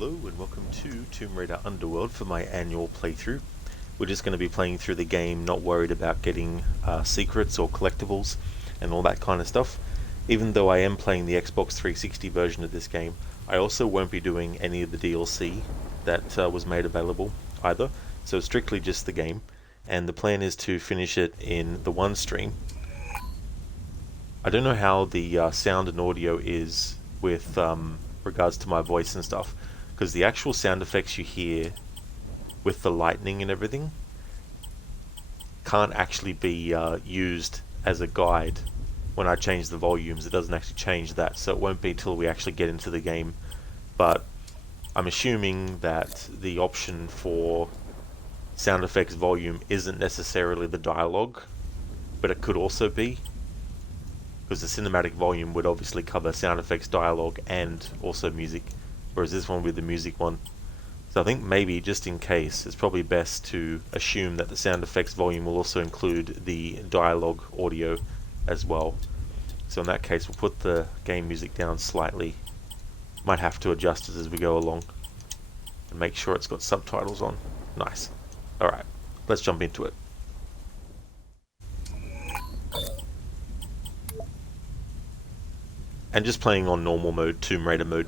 Hello and welcome to Tomb Raider Underworld for my annual playthrough. We're just going to be playing through the game, not worried about getting secrets or collectibles and all that kind of stuff. Even though I am playing the Xbox 360 version of this game, I also won't be doing any of the DLC that was made available either, so strictly just the game. And the plan is to finish it in the one stream. I don't know how the sound and audio is with regards to my voice and stuff, because the actual sound effects you hear with the lightning and everything can't actually be used as a guide. When I change the volumes, it doesn't actually change that, so it won't be until we actually get into the game. But I'm assuming that the option for sound effects volume isn't necessarily the dialogue, but it could also be, because the cinematic volume would obviously cover sound effects, dialogue, and also music, whereas this one with the music one. So I think maybe, just in case, it's probably best to assume that the sound effects volume will also include the dialogue audio as well. So in that case, we'll put the game music down slightly. Might have to adjust it as we go along, and make sure it's got subtitles on. Nice. Alright, let's jump into it. And just playing on normal mode, Tomb Raider mode.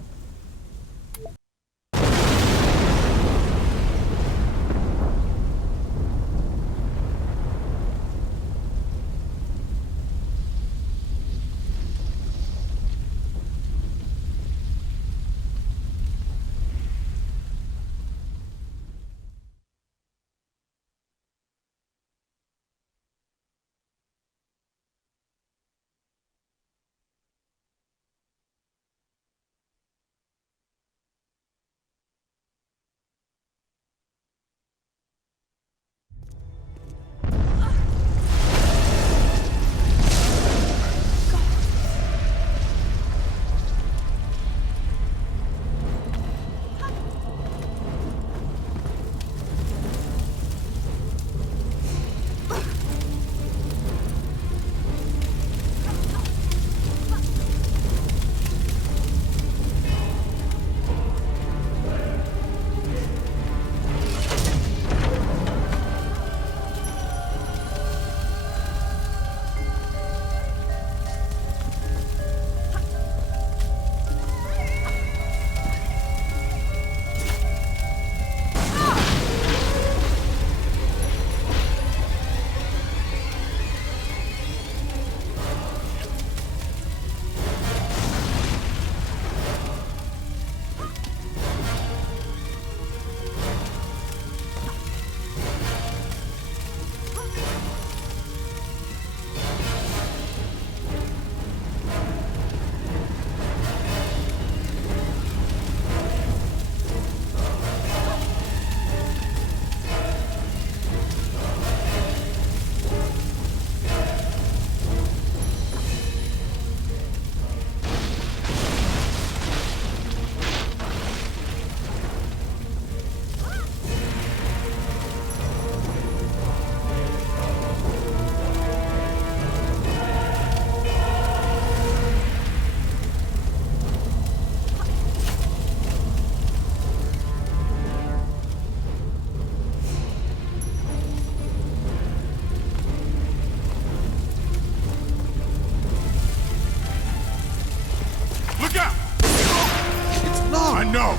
No!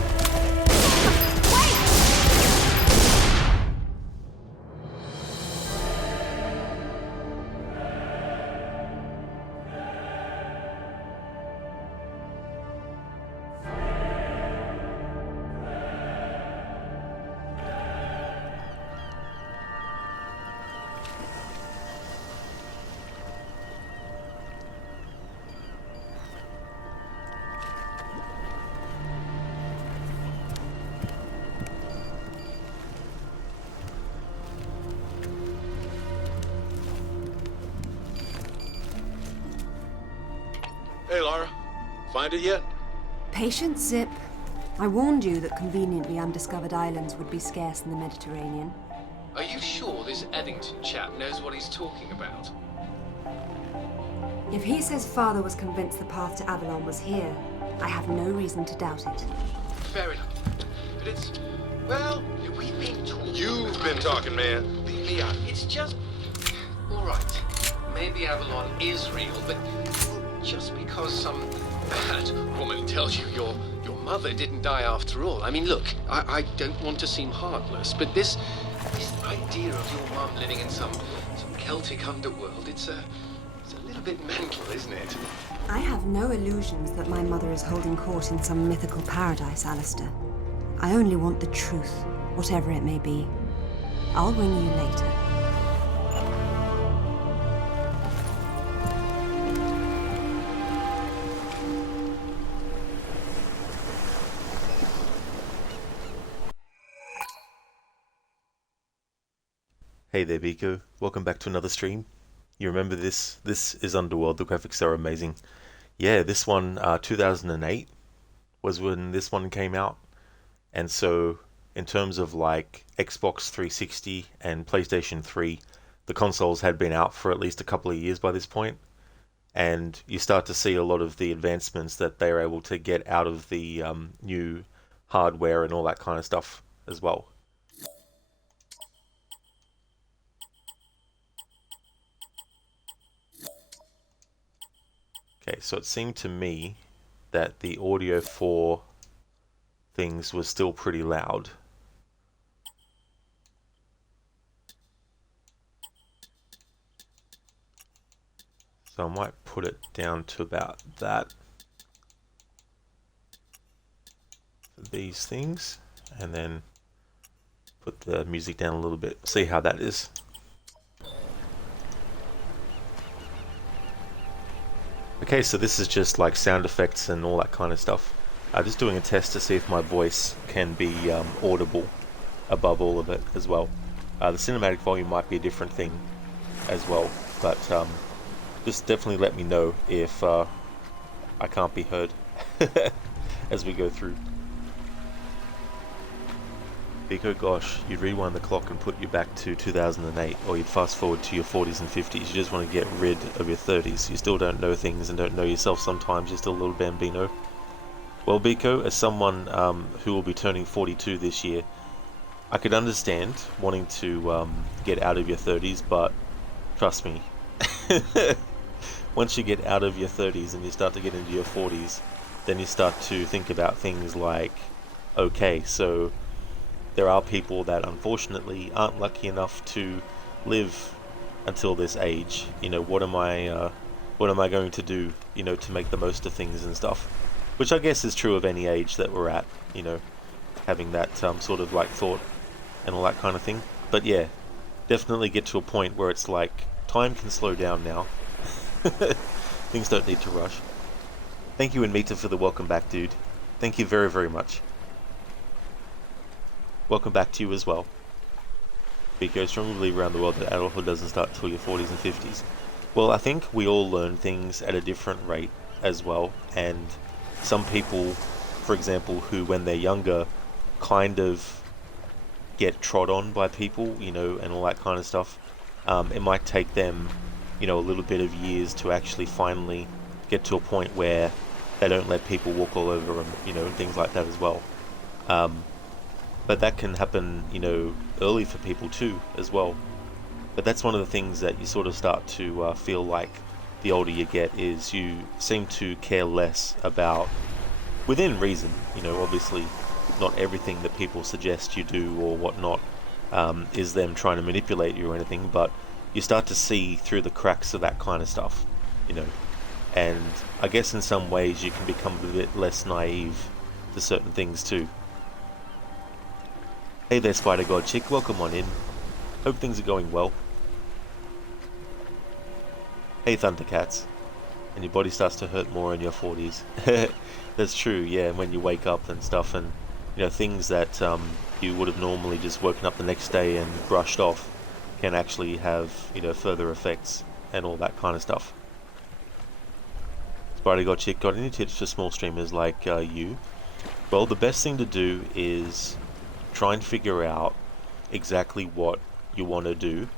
Hey, Lara. Find it yet? Patience, Zip. I warned you that conveniently undiscovered islands would be scarce in the Mediterranean. Are you sure this Eddington chap knows what he's talking about? If he says Father was convinced the path to Avalon was here, I have no reason to doubt it. Fair enough. but it's... Well, we've been talking... You've been talking, man. Leon, it's just... All right, maybe Avalon is real, but just because some bad woman tells you your mother didn't die after all. I mean, look, I don't want to seem heartless, but this idea of your mum living in some Celtic underworld, it's a little bit mental, isn't it? I have no illusions that my mother is holding court in some mythical paradise, Alistair. I only want the truth, whatever it may be. I'll ring you later. Hey there, Biko. Welcome back to another stream. You remember this? This is Underworld. The graphics are amazing. Yeah, this one, 2008 was when this one came out. And so, in terms of like Xbox 360 and PlayStation 3, the consoles had been out for at least a couple of years by this point. And you start to see a lot of the advancements that they are able to get out of the new hardware and all that kind of stuff as well. Okay, so it seemed to me that the audio for things was still pretty loud. So I might put it down to about that for these things, and then put the music down a little bit, see how that is. Okay, so this is just like sound effects and all that kind of stuff. Just doing a test to see if my voice can be audible above all of it as well. The cinematic volume might be a different thing as well, but just definitely let me know if I can't be heard as we go through. Biko, gosh, you'd rewind the clock and put you back to 2008, or you'd fast forward to your 40s and 50s. You just want to get rid of your 30s. You still don't know things and don't know yourself sometimes. You're still a little bambino. Well, Biko, as someone who will be turning 42 this year, I could understand wanting to get out of your 30s, but trust me, once you get out of your 30s and you start to get into your 40s, then you start to think about things like, okay, so there are people that unfortunately aren't lucky enough to live until this age. You know, what am I going to do, you know, to make the most of things and stuff? Which I guess is true of any age that we're at, you know, having that sort of like thought and all that kind of thing. But yeah, definitely get to a point where it's like, time can slow down now. Things don't need to rush. Thank you, Anmita, for the welcome back, dude. Thank you very, very much. Welcome back to you as well. Biko, strongly believe around the world that adulthood doesn't start till your 40s and 50s. Well, I think we all learn things at a different rate as well, and some people, for example, who when they're younger kind of get trod on by people, you know, and all that kind of stuff, it might take them, you know, a little bit of years to actually finally get to a point where they don't let people walk all over them, you know, and things like that as well. But that can happen, you know, early for people too, as well. But that's one of the things that you sort of start to feel like the older you get, is you seem to care less about, within reason, you know, obviously not everything that people suggest you do or whatnot is them trying to manipulate you or anything, but you start to see through the cracks of that kind of stuff, you know. And I guess in some ways you can become a bit less naive to certain things too. Hey there, Spider God Chick, welcome on in. Hope things are going well. Hey Thundercats. And your body starts to hurt more in your 40s. That's true, yeah, when you wake up and stuff, and you know, things that you would have normally just woken up the next day and brushed off can actually have, you know, further effects and all that kind of stuff. Spider God Chick, got any tips for small streamers like you? Well, the best thing to do is try and figure out exactly what you want to do,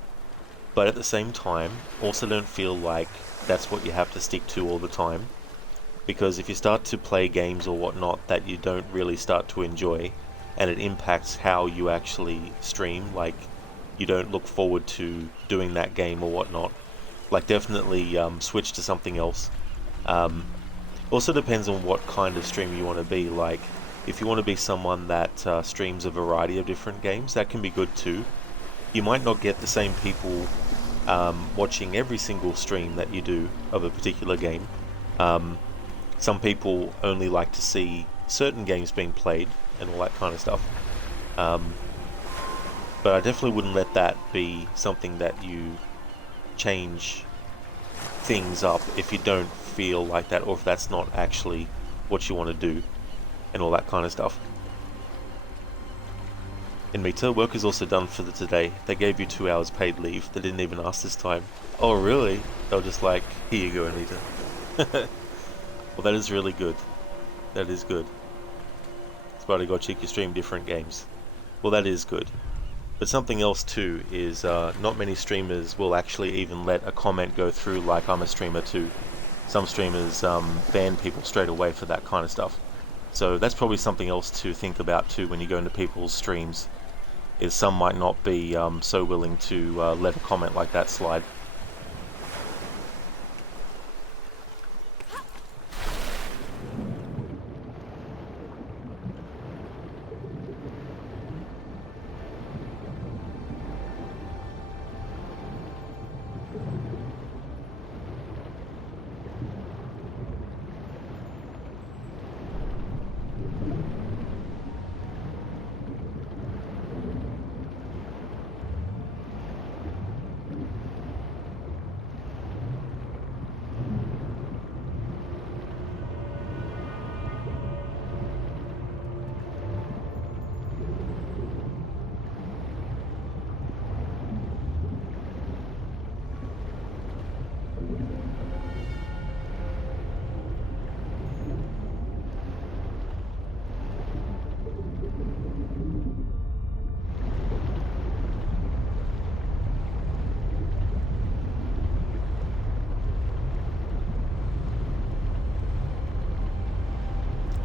but at the same time also don't feel like that's what you have to stick to all the time, because if you start to play games or whatnot that you don't really start to enjoy, and it impacts how you actually stream. Like, you don't look forward to doing that game or whatnot. Like, definitely switch to something else. Also depends on what kind of streamer you want to be. Like, if you want to be someone that streams a variety of different games, that can be good too. You might not get the same people watching every single stream that you do of a particular game. Some people only like to see certain games being played and all that kind of stuff. But I definitely wouldn't let that be something that you change things up if you don't feel like that, or if that's not actually what you want to do and all that kind of stuff. In Meta, work is also done for today. They gave you 2 hours paid leave. They didn't even ask this time. Oh really? They were just like, here you go, Anita. Well, that is really good. That is good. It's about to got you to stream different games. Well, that is good. But something else too is not many streamers will actually even let a comment go through like I'm a streamer too. Some streamers ban people straight away for that kind of stuff. So that's probably something else to think about too when you go into people's streams, is some might not be so willing to let a comment like that slide.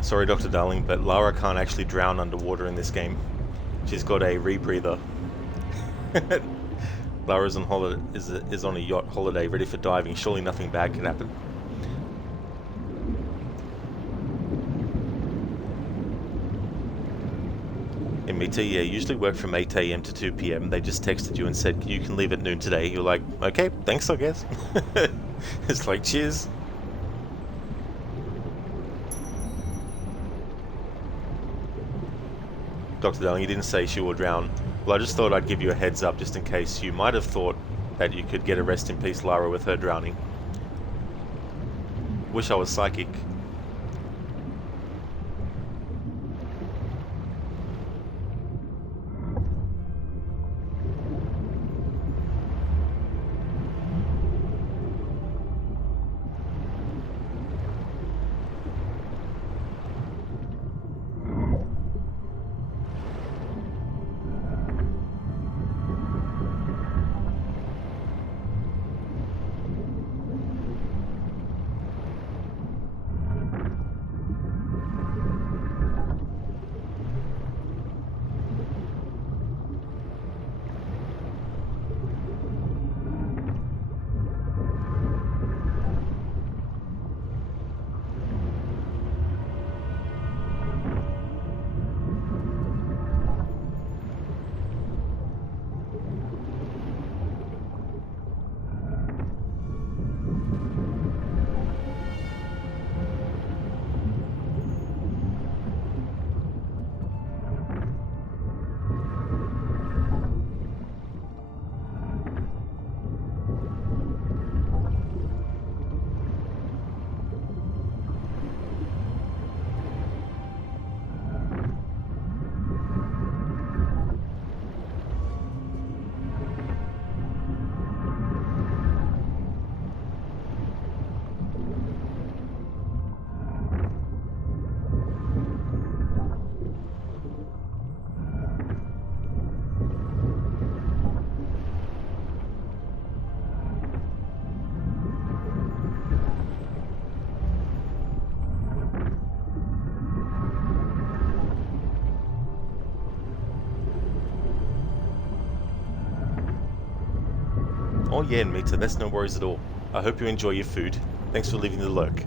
Sorry, Dr. Darling, but Lara can't actually drown underwater in this game. She's got a rebreather. Lara's on holiday, is on a yacht holiday, ready for diving. Surely nothing bad can happen. In Meta, yeah, usually work from 8 AM to 2 PM. They just texted you and said, you can leave at noon today. You're like, okay, thanks, I guess. It's like, cheers. Dr. Darling, you didn't say she will drown. Well, I just thought I'd give you a heads up just in case you might have thought that you could get a rest in peace Lara with her drowning. Wish I was psychic. Oh yeah, Mita, that's no worries at all. I hope you enjoy your food. Thanks for leaving the lurk.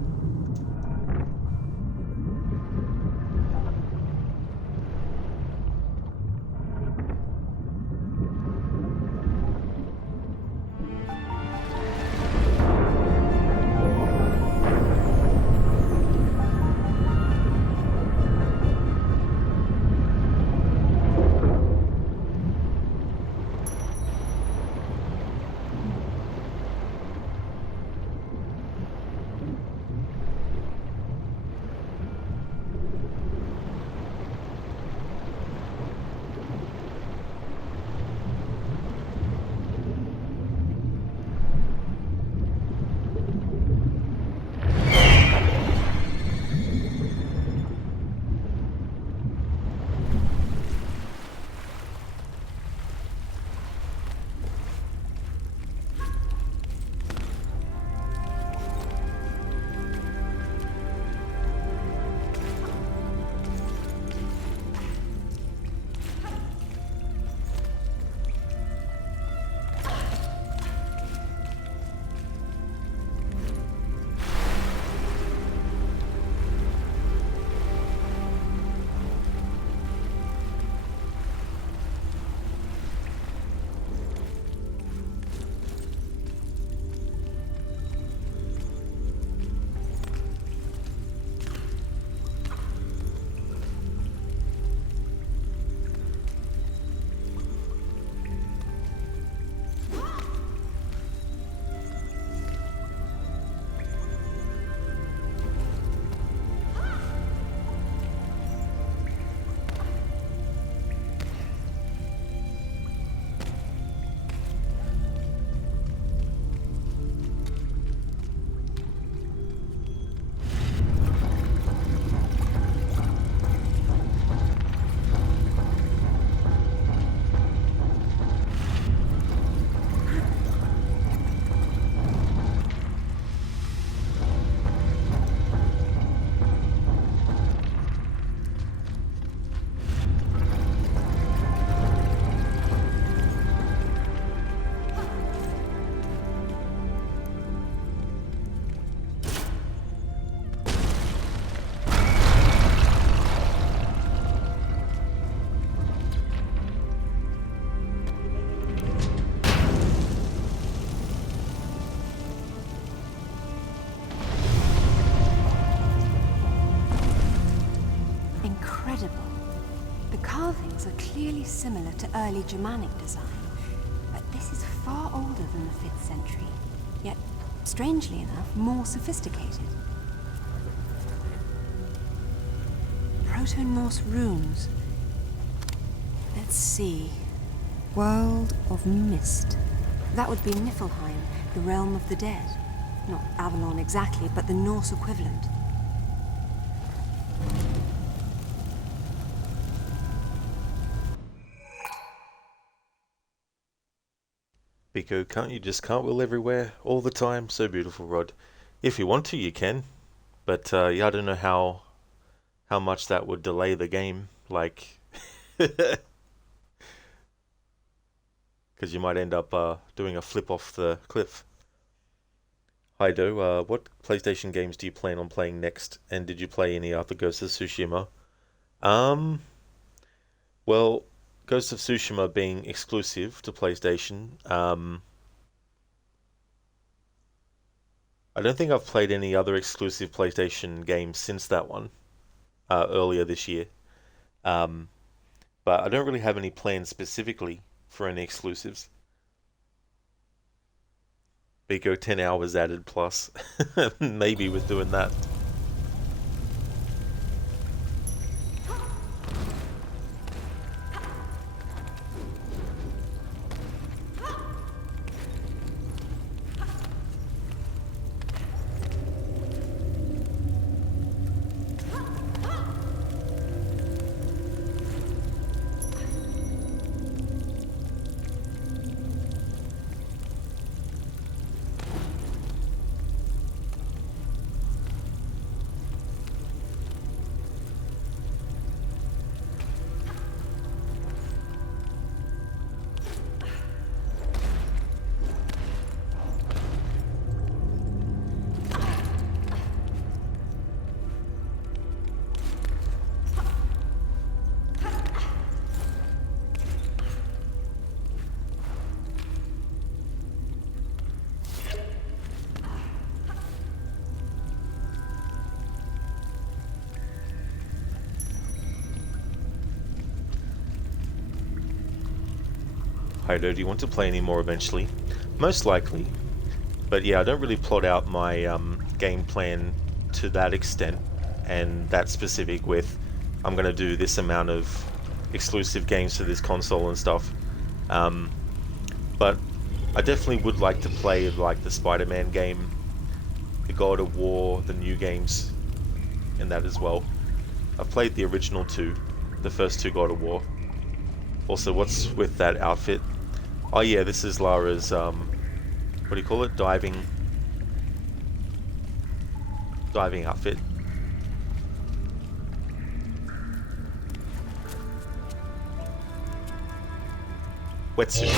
Carvings are clearly similar to early Germanic design, but this is far older than the 5th century, yet, strangely enough, more sophisticated. Proto-Norse runes. Let's see. World of Mist. That would be Niflheim, the realm of the dead. Not Avalon exactly, but the Norse equivalent. Biko, can't you just cartwheel everywhere all the time? So beautiful, Rod. If you want to, you can. But yeah, I don't know how much that would delay the game. Like, because you might end up doing a flip off the cliff. Hi, Do. What PlayStation games do you plan on playing next? And did you play any other Ghost of Tsushima? Um, well, Ghost of Tsushima being exclusive to PlayStation, I don't think I've played any other exclusive PlayStation games since that one, earlier this year. Um, but I don't really have any plans specifically for any exclusives. Biko 10 hours added plus. Maybe with doing that. Heido, do you want to play any more eventually? Most likely. But yeah, I don't really plot out my game plan to that extent and that specific with I'm going to do this amount of exclusive games for this console and stuff. But I definitely would like to play like the Spider-Man game, the God of War, the new games, and that as well. I've played the original two, the first two God of War. Also, what's with that outfit? Oh yeah, this is Lara's, what do you call it? Diving outfit. Wetsuit.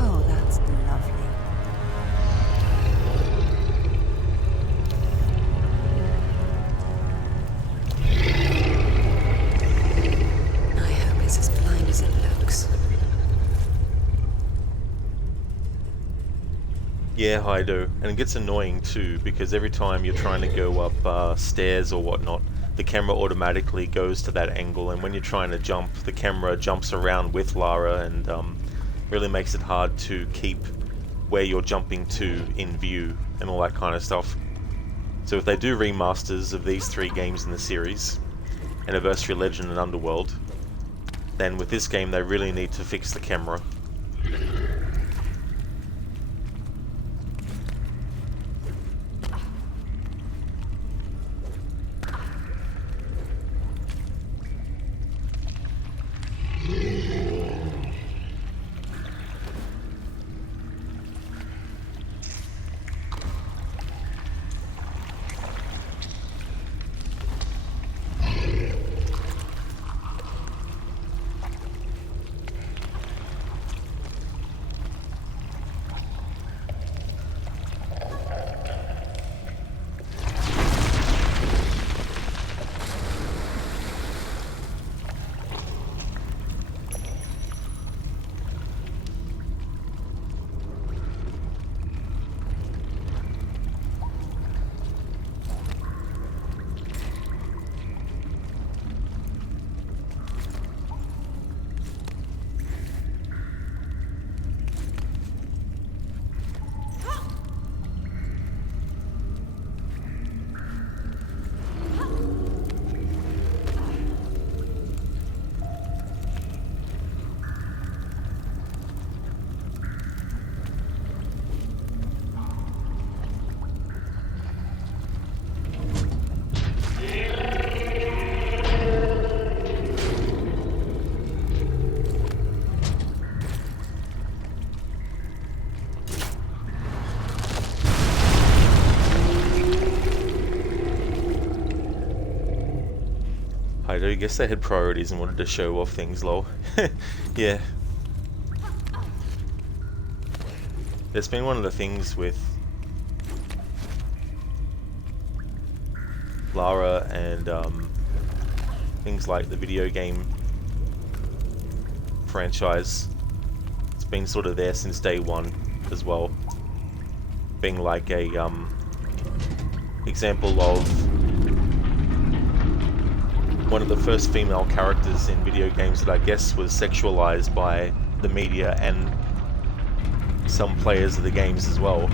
Oh, that's lovely. I hope it's as blind as it looks. Yeah, Heido, and it gets annoying too because every time you're trying to go up stairs or whatnot, the camera automatically goes to that angle, and when you're trying to jump, the camera jumps around with Lara and really makes it hard to keep where you're jumping to in view and all that kind of stuff. So if they do remasters of these three games in the series, Anniversary, Legend and Underworld, then with this game they really need to fix the camera. I guess they had priorities and wanted to show off things, lol. Yeah. That's been one of the things with Lara and things like the video game franchise. It's been sort of there since day one as well. Being like a example of one of the first female characters in video games that I guess was sexualized by the media and some players of the games as well.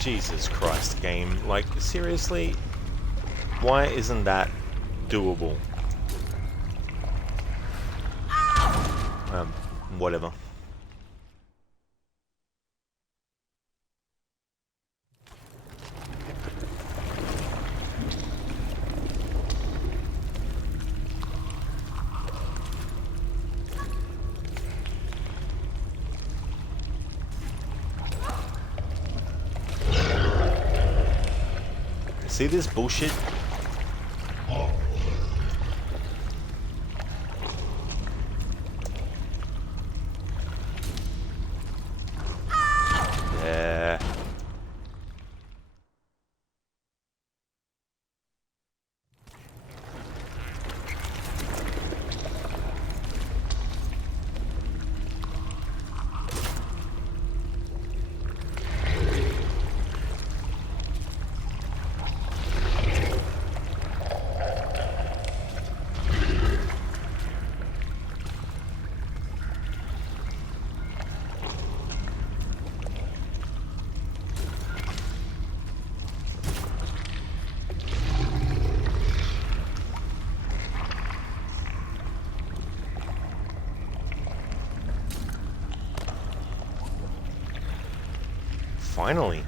Jesus Christ, game. Like, seriously? Why isn't that doable? Whatever. See this bullshit? Yeah. Finally.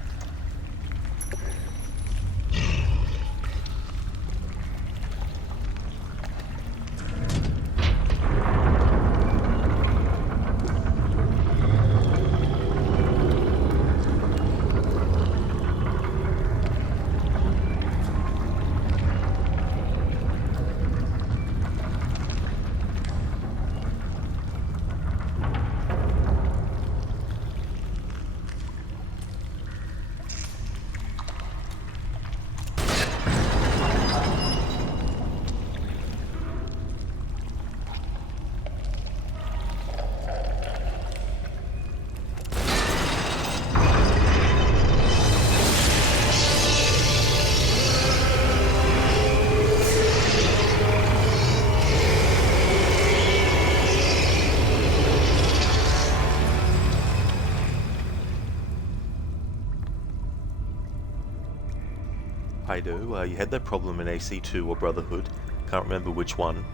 I do. You had that problem in AC2 or Brotherhood. Can't remember which one.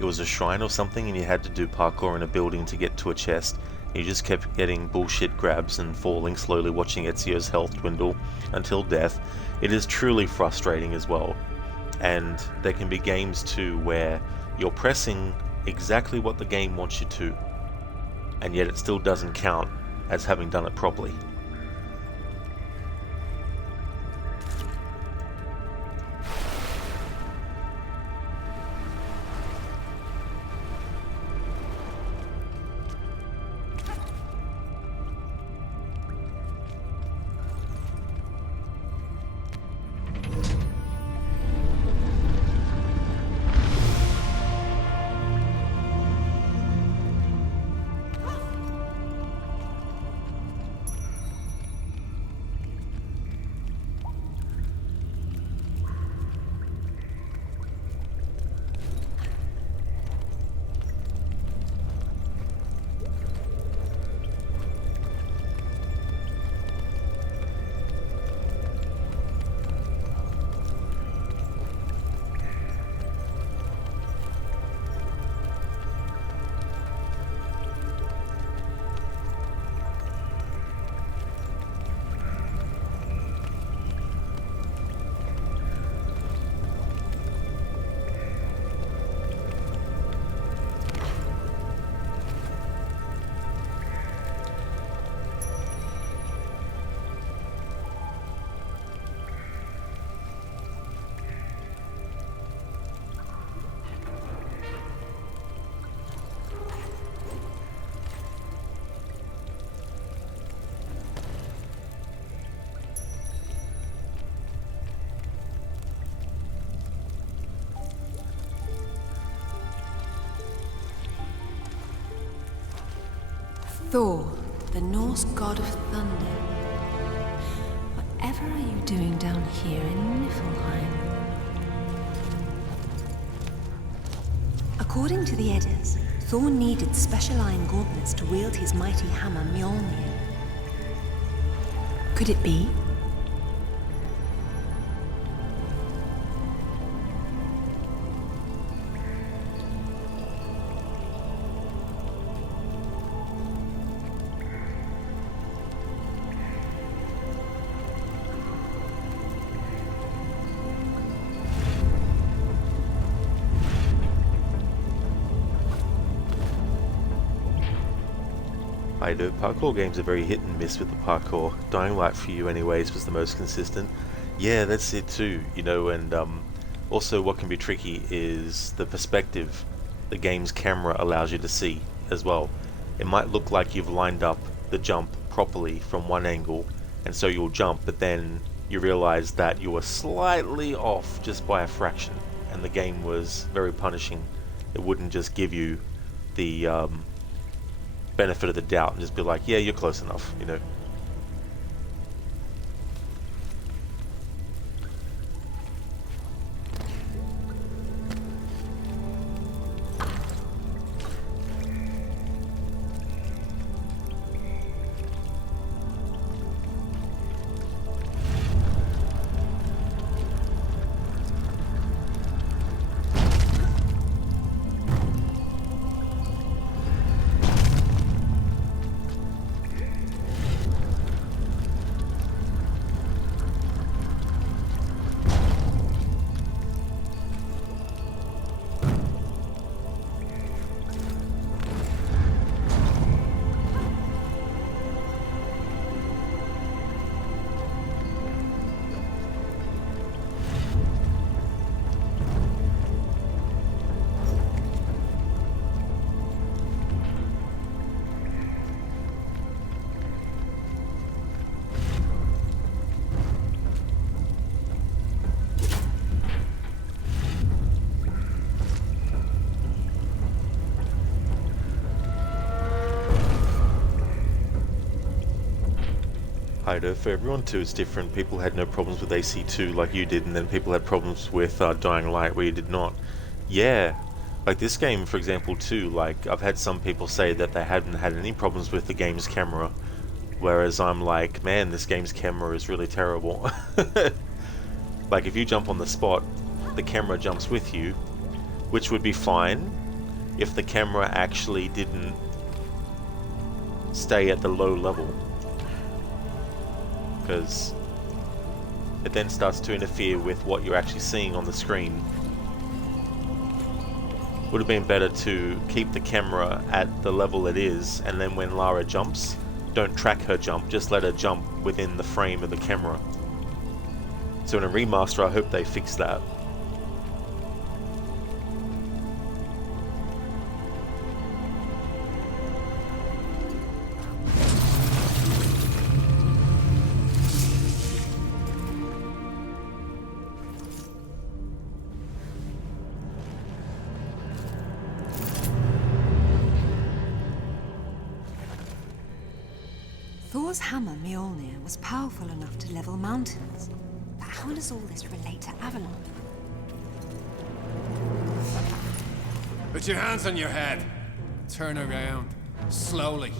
It was a shrine or something and you had to do parkour in a building to get to a chest. You just kept getting bullshit grabs and falling slowly, watching Ezio's health dwindle until death. It is truly frustrating as well. And there can be games too where you're pressing exactly what the game wants you to, and yet it still doesn't count as having done it properly. Thor, the Norse god of thunder. Whatever are you doing down here in Niflheim? According to the Eddas, Thor needed special iron gauntlets to wield his mighty hammer Mjolnir. Could it be I know parkour games are very hit and miss with the parkour. Dying Light for you anyways was the most consistent. Yeah, that's it too, you know, and also what can be tricky is the perspective the game's camera allows you to see as well. It might look like you've lined up the jump properly from one angle, and so you'll jump, but then you realize that you were slightly off just by a fraction, and the game was very punishing. It wouldn't just give you the benefit of the doubt and just be like, yeah, you're close enough, you know. Hido, for everyone too, it's different. People had no problems with AC2 like you did, and then people had problems with Dying Light where you did not. Yeah, like this game, for example, too, like I've had some people say that they hadn't had any problems with the game's camera, whereas I'm like, man, this game's camera is really terrible. Like if you jump on the spot, the camera jumps with you, which would be fine if the camera actually didn't stay at the low level, because it then starts to interfere with what you're actually seeing on the screen. Would have been better to keep the camera at the level it is, and then when Lara jumps, don't track her jump, just let her jump within the frame of the camera. So in a remaster, I hope they fix that. Thor's hammer, Mjolnir, was powerful enough to level mountains. But how does all this relate to Avalon? Put your hands on your head. Turn around. Slowly.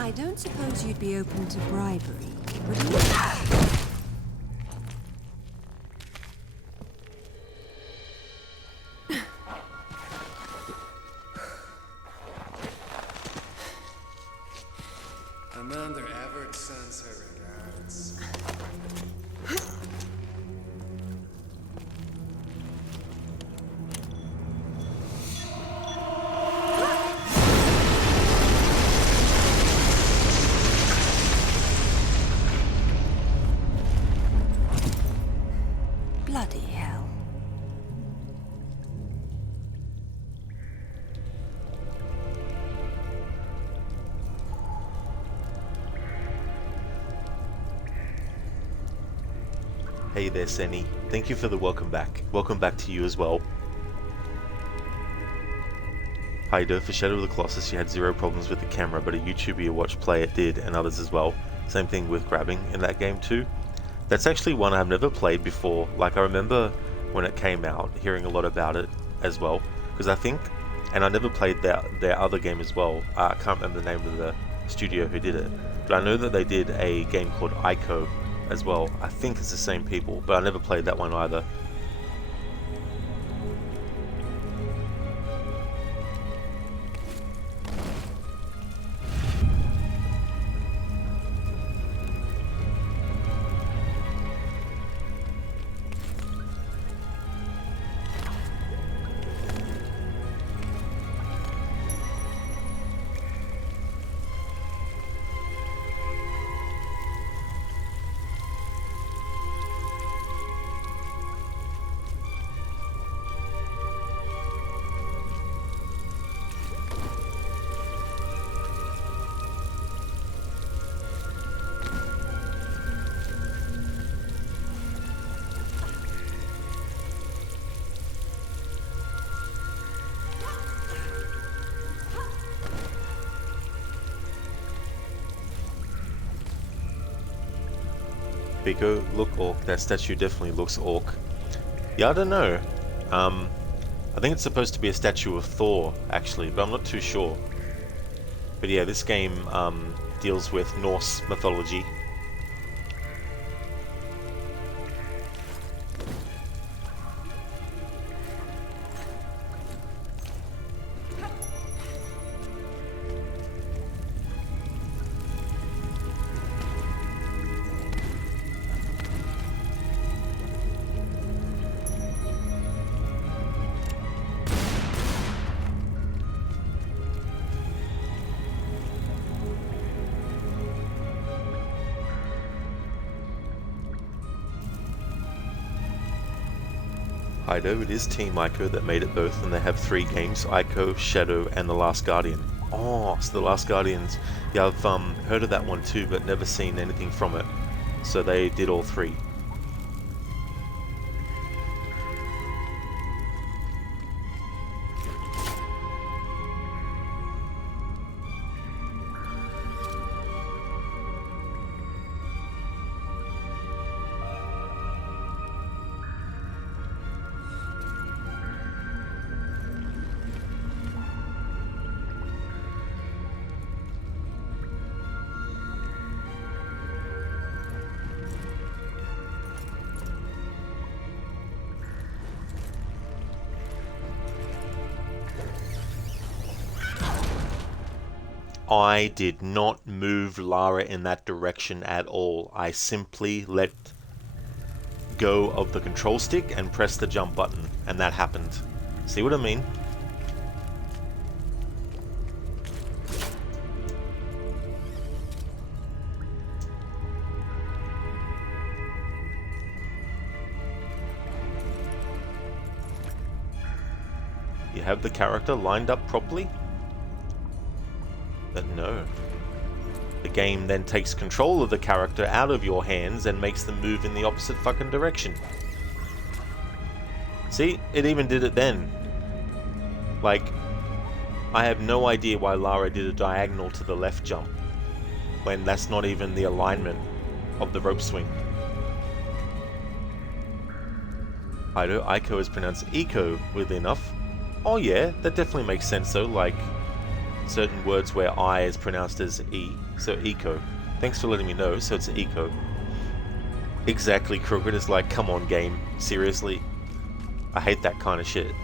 I don't suppose you'd be open to bribery, would you? Amanda Everett sends her regards. Bloody hell. Hey there, Senny. Thank you for the welcome back. Welcome back to you as well. Hido, for Shadow of the Colossus, you had zero problems with the camera, but a YouTuber you watched play it did, and others as well. Same thing with grabbing in that game too. That's actually one I've never played before. Like, I remember when it came out, hearing a lot about it as well, because I think, and I never played their other game as well. I can't remember the name of the studio who did it, but I know that they did a game called Ico as well. I think it's the same people, but I never played that one either. Biko, look orc. That statue definitely looks orc. Yeah, I don't know. I think it's supposed to be a statue of Thor, actually, but I'm not too sure. But yeah, this game deals with Norse mythology. Ido, it is Team Ico that made it both, and they have 3 games: Ico, Shadow, and The Last Guardian. Oh, so The Last Guardians. Yeah, I've heard of that one too, but never seen anything from it. So they did all 3. I did not move Lara in that direction at all. I simply let go of the control stick and pressed the jump button, and that happened. See what I mean? You have the character lined up properly? But no. The game then takes control of the character out of your hands and makes them move in the opposite fucking direction. See? It even did it then. Like, I have no idea why Lara did a diagonal to the left jump when that's not even the alignment of the rope swing. Ico is pronounced Eco, weirdly enough. Oh yeah, that definitely makes sense though, like certain words where I is pronounced as E, so Eco. Thanks for letting me know, so it's Eco. Exactly, Crooked is like, come on game, seriously? I hate that kind of shit.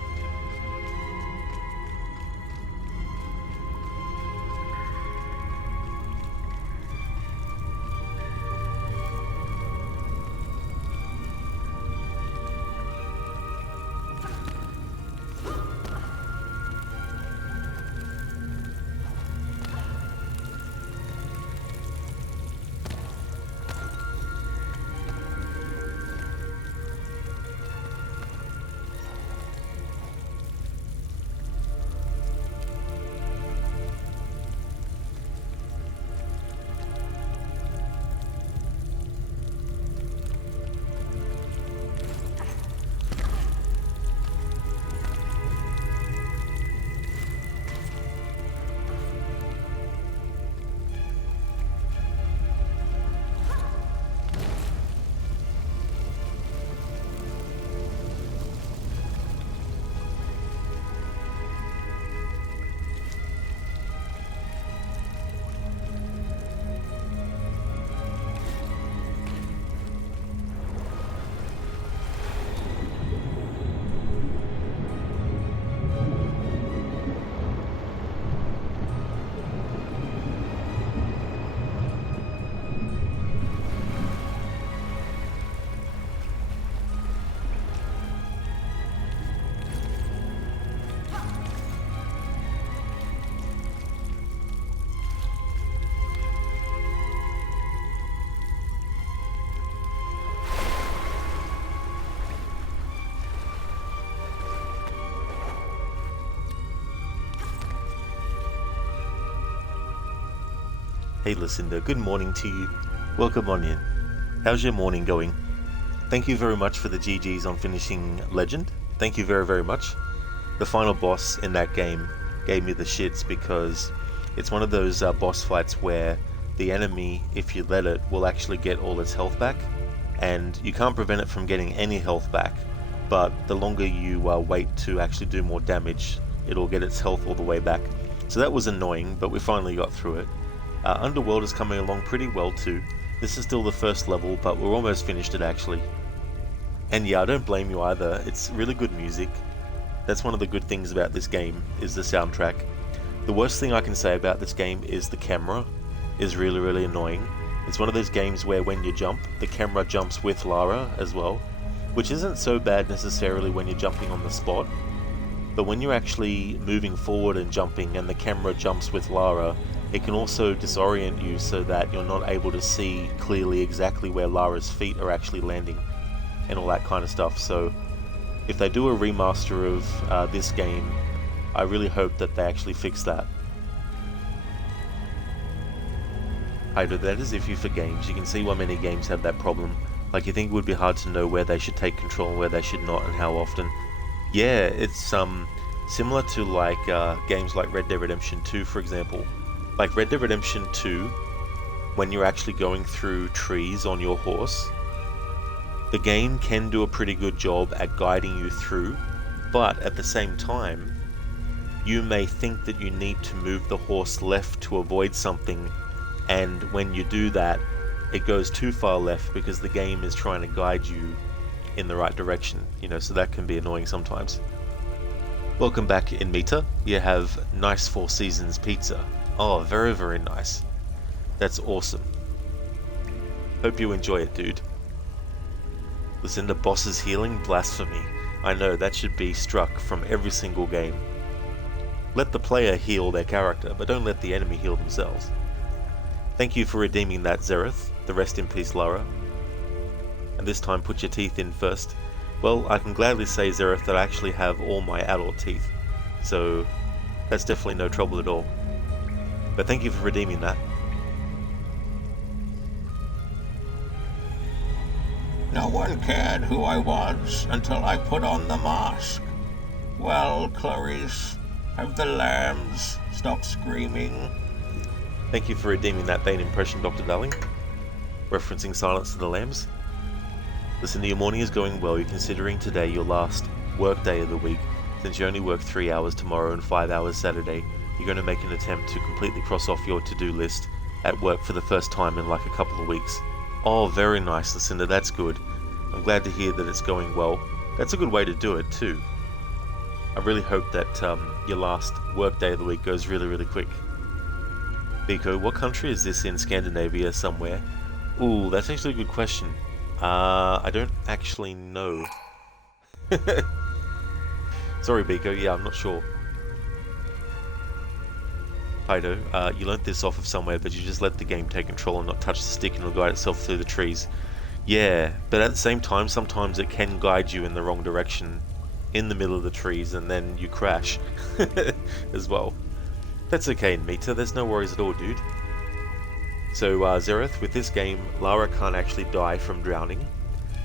Hey Lucinda, good morning to you. Welcome on in. How's your morning going? Thank you very much for the GGs on finishing Legend. Thank you very, very much. The final boss in that game gave me the shits because it's one of those boss fights where the enemy, if you let it, will actually get all its health back. and you can't prevent it from getting any health back, but the longer you wait to actually do more damage, it'll get its health all the way back. So that was annoying, but we finally got through it. Underworld is coming along pretty well too. This is still the first level, but we're almost finished it actually. And yeah, I don't blame you either, it's really good music. That's one of the good things about this game, is the soundtrack. The worst thing I can say about this game is the camera is really annoying. It's one of those games where when you jump, the camera jumps with Lara as well, which isn't so bad necessarily when you're jumping on the spot, but when you're actually moving forward and jumping and the camera jumps with Lara, it can also disorient you so that you're not able to see clearly exactly where Lara's feet are actually landing and all that kind of stuff. So if they do a remaster of this game, I really hope that they actually fix that. I do that is iffy for games. You can see why many games have that problem. Like, you think it would be hard to know where they should take control and where they should not, and how often. Yeah, it's similar to like games like Red Dead Redemption 2, for example. Like Red Dead Redemption 2, when you're actually going through trees on your horse, the game can do a pretty good job at guiding you through, but at the same time, you may think that you need to move the horse left to avoid something, and when you do that, it goes too far left because the game is trying to guide you in the right direction, you know, so that can be annoying sometimes. Welcome back in Mita. You have nice Four Seasons pizza. Oh, very nice. That's awesome. Hope you enjoy it, dude. Listen to boss's healing? Blasphemy. I know, that should be struck from every single game. Let the player heal their character, but don't let the enemy heal themselves. Thank you for redeeming that, Zereth. The rest in peace, Lara. And this time put your teeth in first. Well, I can gladly say, Zereth, that I actually have all my adult teeth, so that's definitely no trouble at all. But thank you for redeeming that. No one cared who I was until I put on the mask. Well, Clarice, have the lambs stopped screaming? Thank you for redeeming that Bane impression, Dr. Darling. Referencing Silence of the Lambs. Listen, your morning is going well. You're considering today your last work day of the week. Since you only work 3 hours tomorrow and 5 hours Saturday, you're going to make an attempt to completely cross off your to-do list at work for the first time in like a couple of weeks. Oh, very nice, Lucinda, that's good. I'm glad to hear that it's going well. That's a good way to do it too. I really hope that your last work day of the week goes really quick. Biko, what country is this in? Scandinavia somewhere? Ooh, that's actually a good question. I don't actually know. Sorry, Biko, yeah, I'm not sure. Kaido, you learnt this off of somewhere, but you just let the game take control and not touch the stick and it'll guide itself through the trees. Yeah, but at the same time, sometimes it can guide you in the wrong direction in the middle of the trees and then you crash as well. That's okay, Mita, there's no worries at all, dude. So, Zereth, with this game, Lara can't actually die from drowning.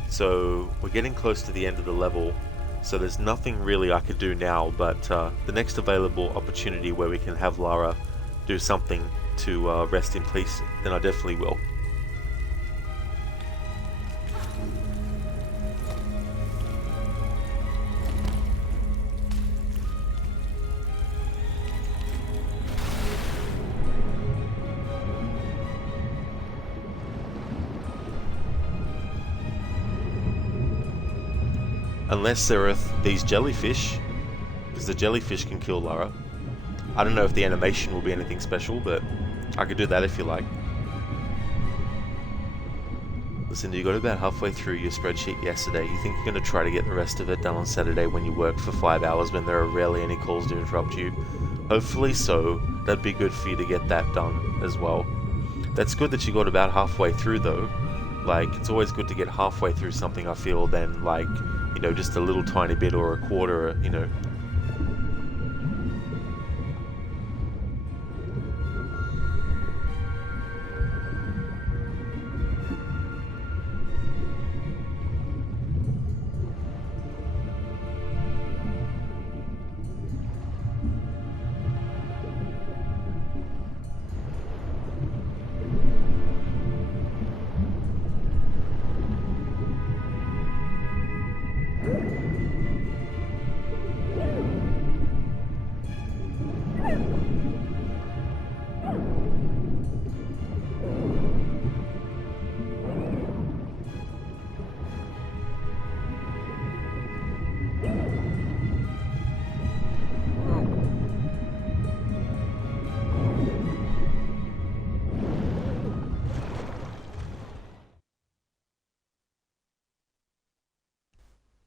So, we're getting close to the end of the level, so there's nothing really I could do now, but the next available opportunity where we can have Lara do something to rest in peace, then I definitely will. Unless there are these jellyfish, because the jellyfish can kill Lara. I don't know if the animation will be anything special, but I could do that if you like. Listen, you got about halfway through your spreadsheet yesterday. You think you're going to try to get the rest of it done on Saturday when you work for 5 hours when there are rarely any calls to interrupt you? Hopefully so. That'd be good for you to get that done as well. That's good that you got about halfway through though. Like, it's always good to get halfway through something, I feel, than like, you know, just a little tiny bit or a quarter, you know.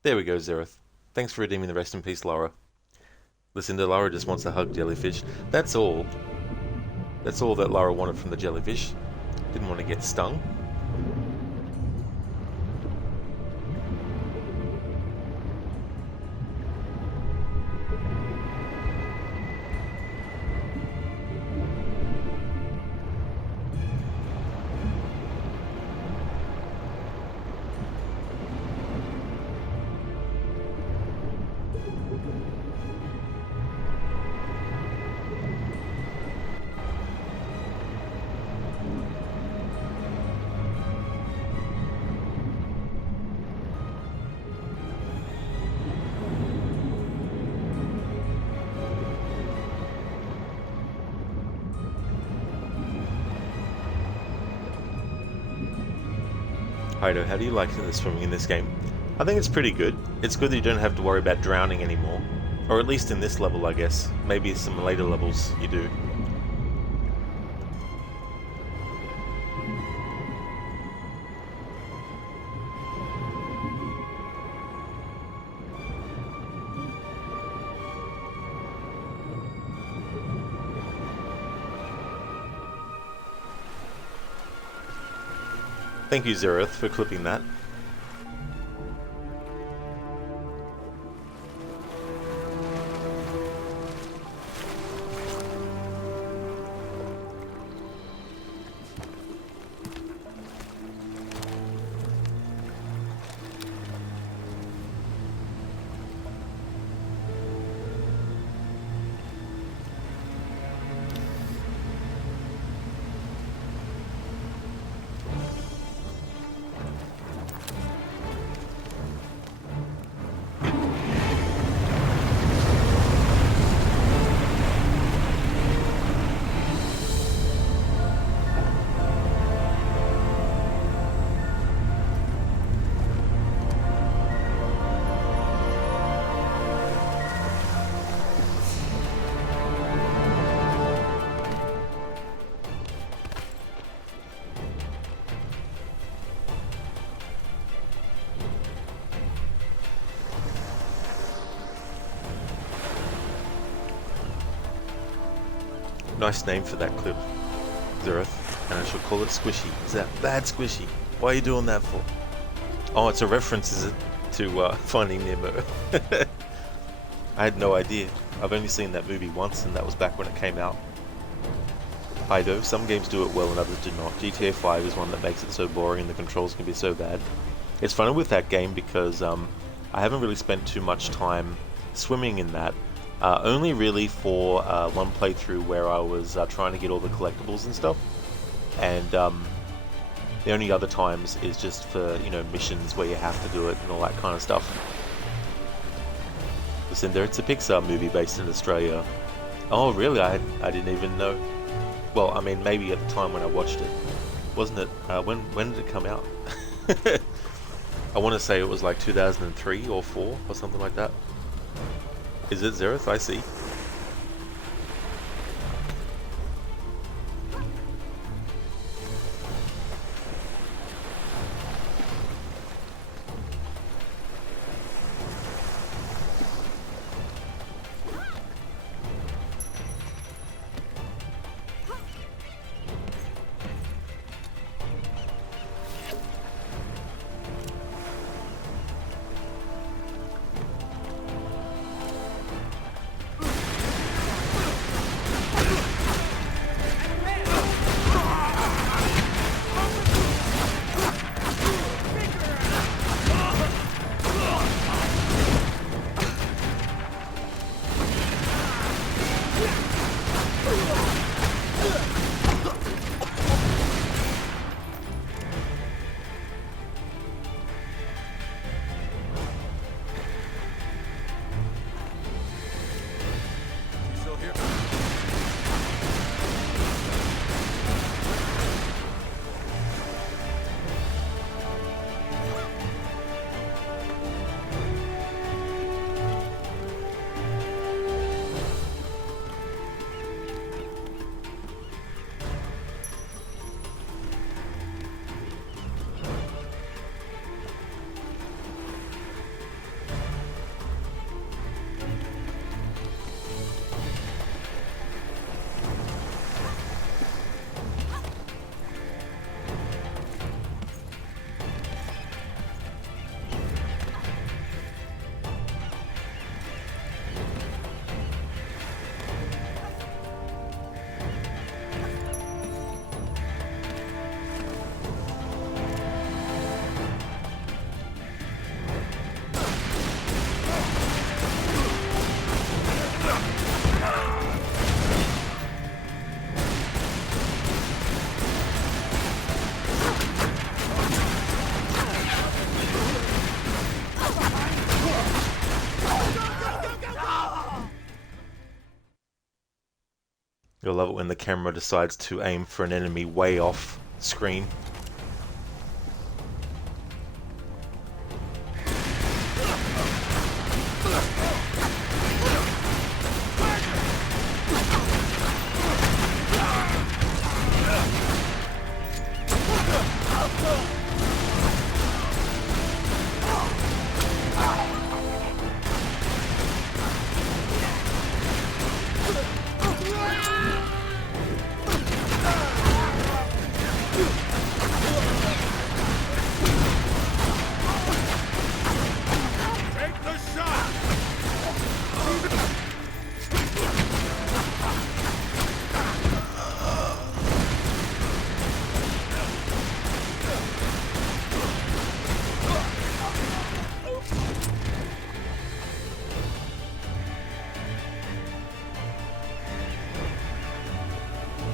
There we go, Zereth. Thanks for redeeming the rest in peace, Lara. Listen, Lara just wants a hug, jellyfish. That's all. That's all that Lara wanted from the jellyfish. Didn't want to get stung. Hido, how do you like the swimming in this game? I think it's pretty good. It's good that you don't have to worry about drowning anymore. Or at least in this level, I guess. Maybe some later levels you do. Thank you, Zereth, for clipping that. Nice name for that clip, Zereth, and I shall call it Squishy. Is that bad, Squishy? Why are you doing that for? Oh, it's a reference, is it, to Finding Nemo? I had no idea. I've only seen that movie once, and that was back when it came out. Hido, some games do it well and others do not. GTA 5 is one that makes it so boring and the controls can be so bad. It's funny with that game because I haven't really spent too much time swimming in that. Only really for one playthrough where I was trying to get all the collectibles and stuff, and the only other times is just for, you know, missions where you have to do it and all that kind of stuff. Listen, there, it's a Pixar movie based in Australia. Oh really? I didn't even know. Well, I mean, maybe at the time when I watched it, wasn't it? When did it come out? I want to say it was like 2003 or 4 or something like that. Is it Zereth? I see. You'll love it when the camera decides to aim for an enemy way off screen.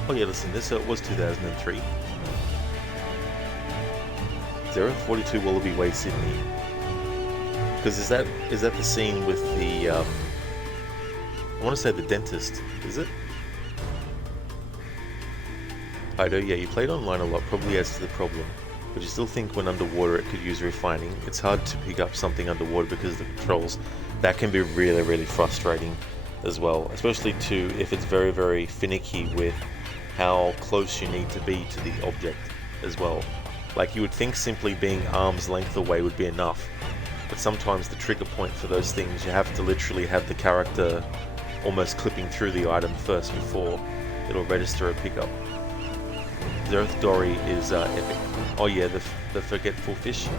Oh yeah, listen, this was 2003. 042 Wallaby Way, Sydney. Because is that the scene with the I want to say the dentist, is it? Ido, yeah, you played online a lot, probably adds to the problem. But you still think when underwater it could use refining. It's hard to pick up something underwater because of the controls. That can be really, really frustrating as well. Especially too if it's very, very finicky with how close you need to be to the object as well. Like you would think simply being arm's length away would be enough. But sometimes the trigger point for those things, you have to literally have the character almost clipping through the item first before it'll register a pickup. Zereth Dory is epic. Oh yeah, the forgetful fish.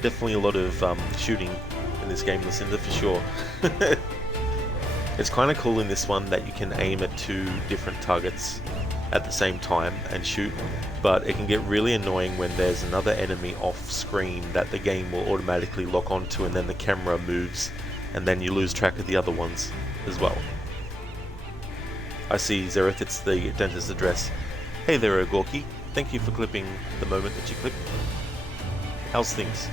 Definitely a lot of shooting in this game, Lucinda, for sure. It's kind of cool in this one that you can aim at 2 different targets at the same time and shoot, but it can get really annoying when there's another enemy off screen that the game will automatically lock onto, and then the camera moves and then you lose track of the other ones as well. I see, Zereth, it's the dentist's address. Hey there, Ogorki. Thank you for clipping the moment that you clipped. How's things?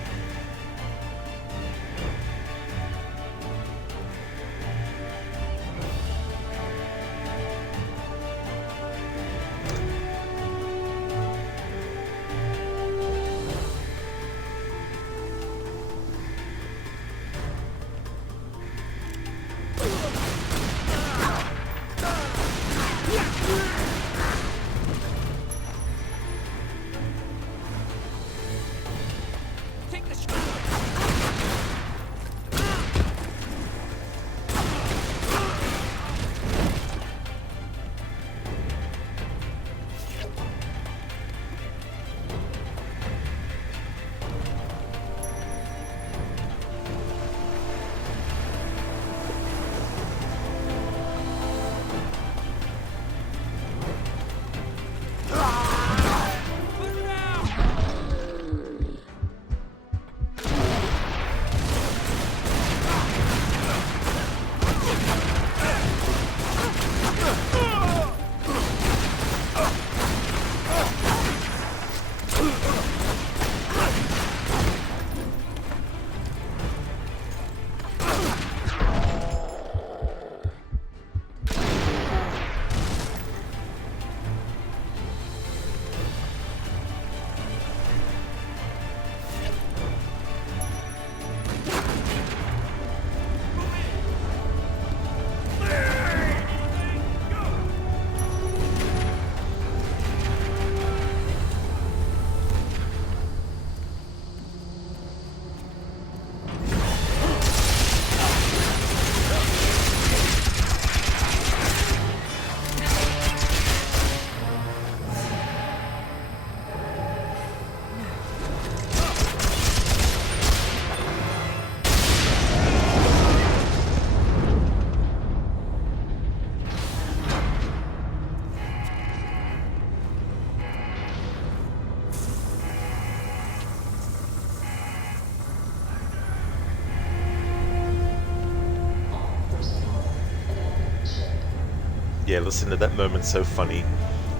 Yeah, listen to that moment, so funny.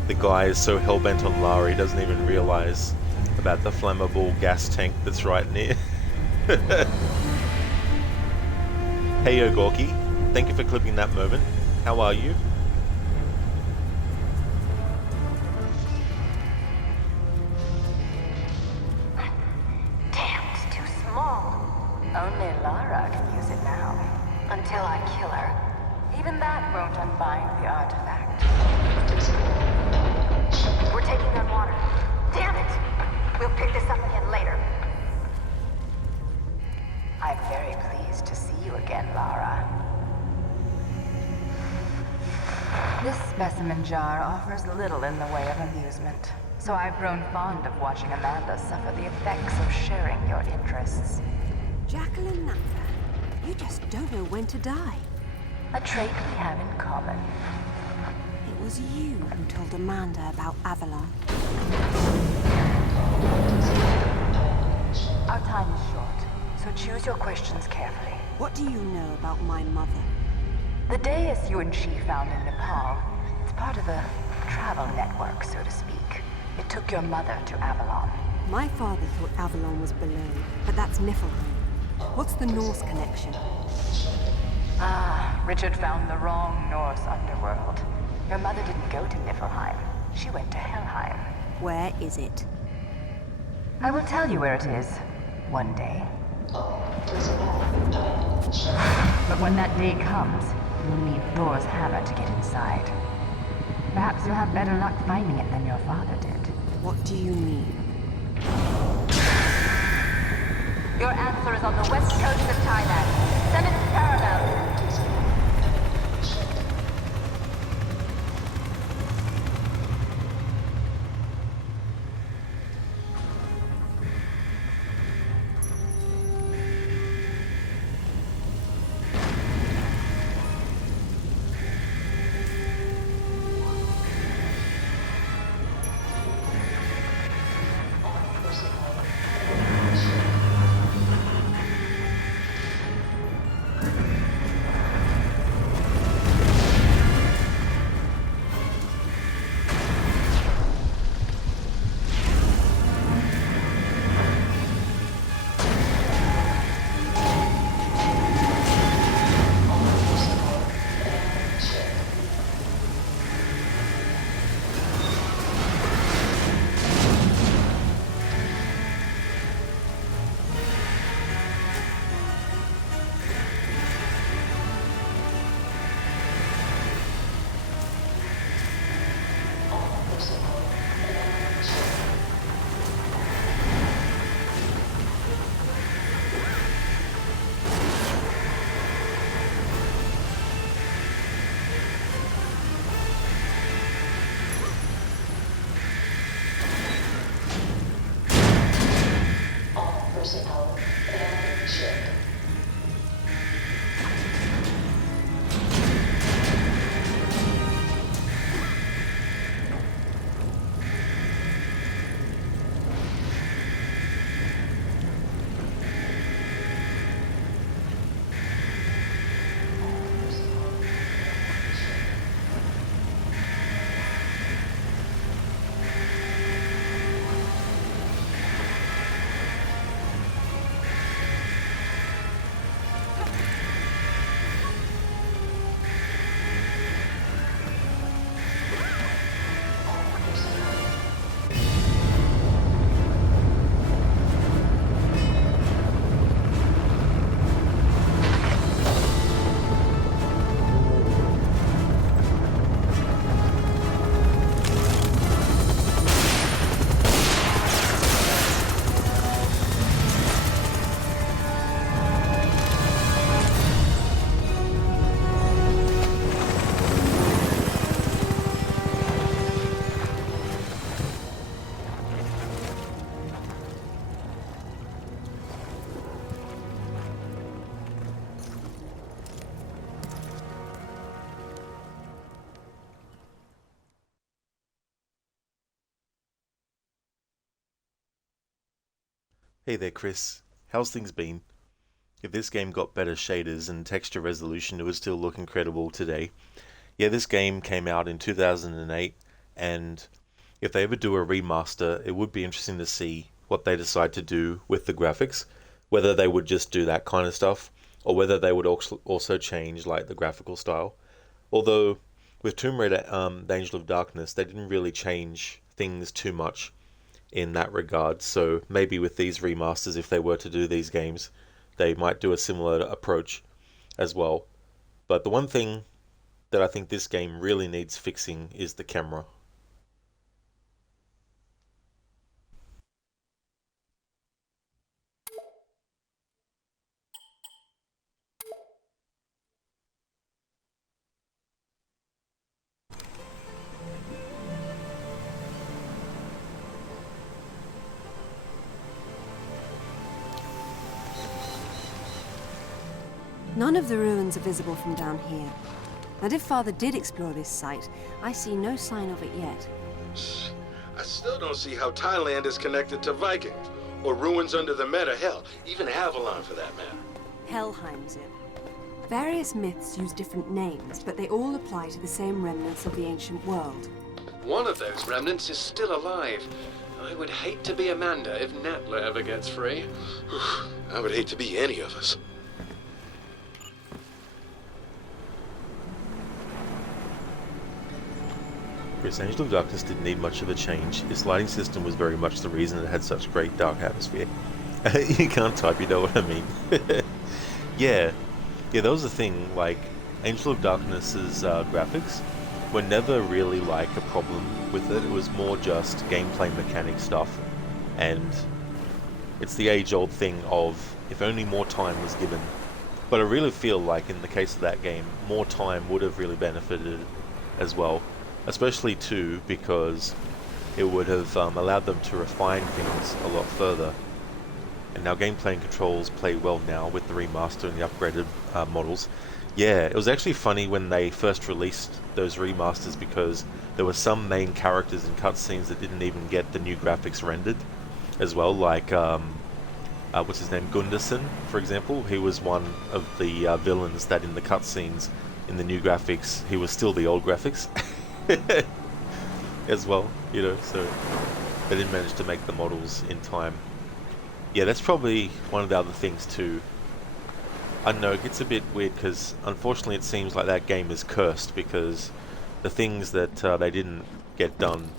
The guy is so hell-bent on Lara, he doesn't even realize about the flammable gas tank that's right near. Hey Ogorki, thank you for clipping that moment. How are you? collar. Even that won't unbind the artifact. We're taking on water. Damn it! We'll pick this up again later. I'm very pleased to see you again, Lara. This specimen jar offers little in the way of amusement, so I've grown fond of watching Amanda suffer the effects of sharing your interests. Jacqueline Nuther, you just don't know when to die. A trait we have in common. It was you who told Amanda about Avalon. Our time is short, so choose your questions carefully. What do you know about my mother? The dais you and she found in Nepal, it's part of a travel network, so to speak. It took your mother to Avalon. My father thought Avalon was below, but that's Niflheim. What's the Norse connection? Ah, Richard found the wrong Norse underworld. Your mother didn't go to Niflheim. She went to Helheim. Where is it? I will tell you where it is, one day. But when that day comes, you'll need Thor's hammer to get inside. Perhaps you'll have better luck finding it than your father did. What do you mean? Your answer is on the west coast of Thailand. Send it parallel. Hey there, Chris. How's things been? If this game got better shaders and texture resolution, it would still look incredible today. Yeah, this game came out in 2008, and if they ever do a remaster, it would be interesting to see what they decide to do with the graphics. Whether they would just do that kind of stuff, or whether they would also change like the graphical style. Although, with Tomb Raider, The Angel of Darkness, they didn't really change things too much in that regard, so maybe with these remasters, if they were to do these games, they might do a similar approach as well. But the one thing that I think this game really needs fixing is the camera. None of the ruins are visible from down here. And if Father did explore this site, I see no sign of it yet. I still don't see how Thailand is connected to Vikings, or ruins under the Meta, hell, even Avalon for that matter. Helheim's it. Various myths use different names, but they all apply to the same remnants of the ancient world. One of those remnants is still alive. I would hate to be Amanda if Natla ever gets free. I would hate to be any of us. Chris, Angel of Darkness didn't need much of a change. Its lighting system was very much the reason it had such great dark atmosphere. You can't type, you know what I mean. Yeah, that was the thing, like, Angel of Darkness's graphics were never really like a problem with it. It was more just gameplay mechanic stuff, and it's the age-old thing of if only more time was given. But I really feel like in the case of that game, more time would have really benefited as well, especially too because it would have allowed them to refine things a lot further. And now gameplay and controls play well now with the remaster and the upgraded models. Yeah, it was actually funny when they first released those remasters because there were some main characters in cutscenes that didn't even get the new graphics rendered as well, like, what's his name, Gunderson, for example. He was one of the villains that in the cutscenes, in the new graphics, he was still the old graphics as well, you know, so they didn't manage to make the models in time. Yeah, that's probably one of the other things too. I don't know, it gets a bit weird because unfortunately it seems like that game is cursed because the things that they didn't get done,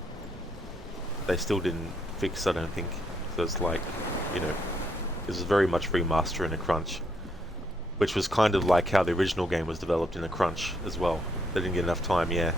they still didn't fix, I don't think. So it's like, you know, this is very much remaster in a crunch, which was kind of like how the original game was developed in a crunch as well. They didn't get enough time, yeah.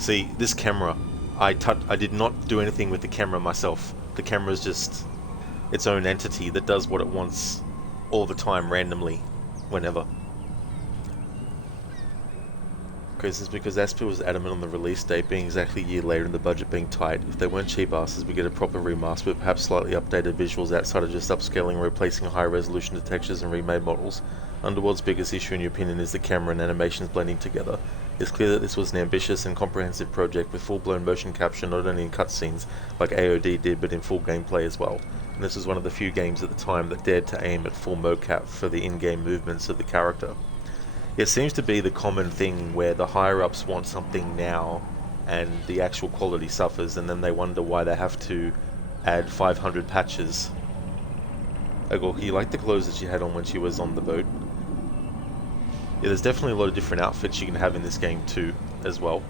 See, this camera, I did not do anything with the camera myself. The camera is just its own entity that does what it wants all the time, randomly, whenever. Chris, is because Asper was adamant on the release date being exactly a year later and the budget being tight. If they weren't cheap asses, we get a proper remaster with perhaps slightly updated visuals outside of just upscaling and replacing high resolution textures and remade models. Underworld's biggest issue, in your opinion, is the camera and animations blending together. It's clear that this was an ambitious and comprehensive project with full-blown motion capture not only in cutscenes like AOD did, but in full gameplay as well. And this was one of the few games at the time that dared to aim at full mocap for the in-game movements of the character. It seems to be the common thing where the higher-ups want something now and the actual quality suffers, and then they wonder why they have to add 500 patches. Agorki, you like the clothes that she had on when she was on the boat? Yeah, there's definitely a lot of different outfits you can have in this game too, as well.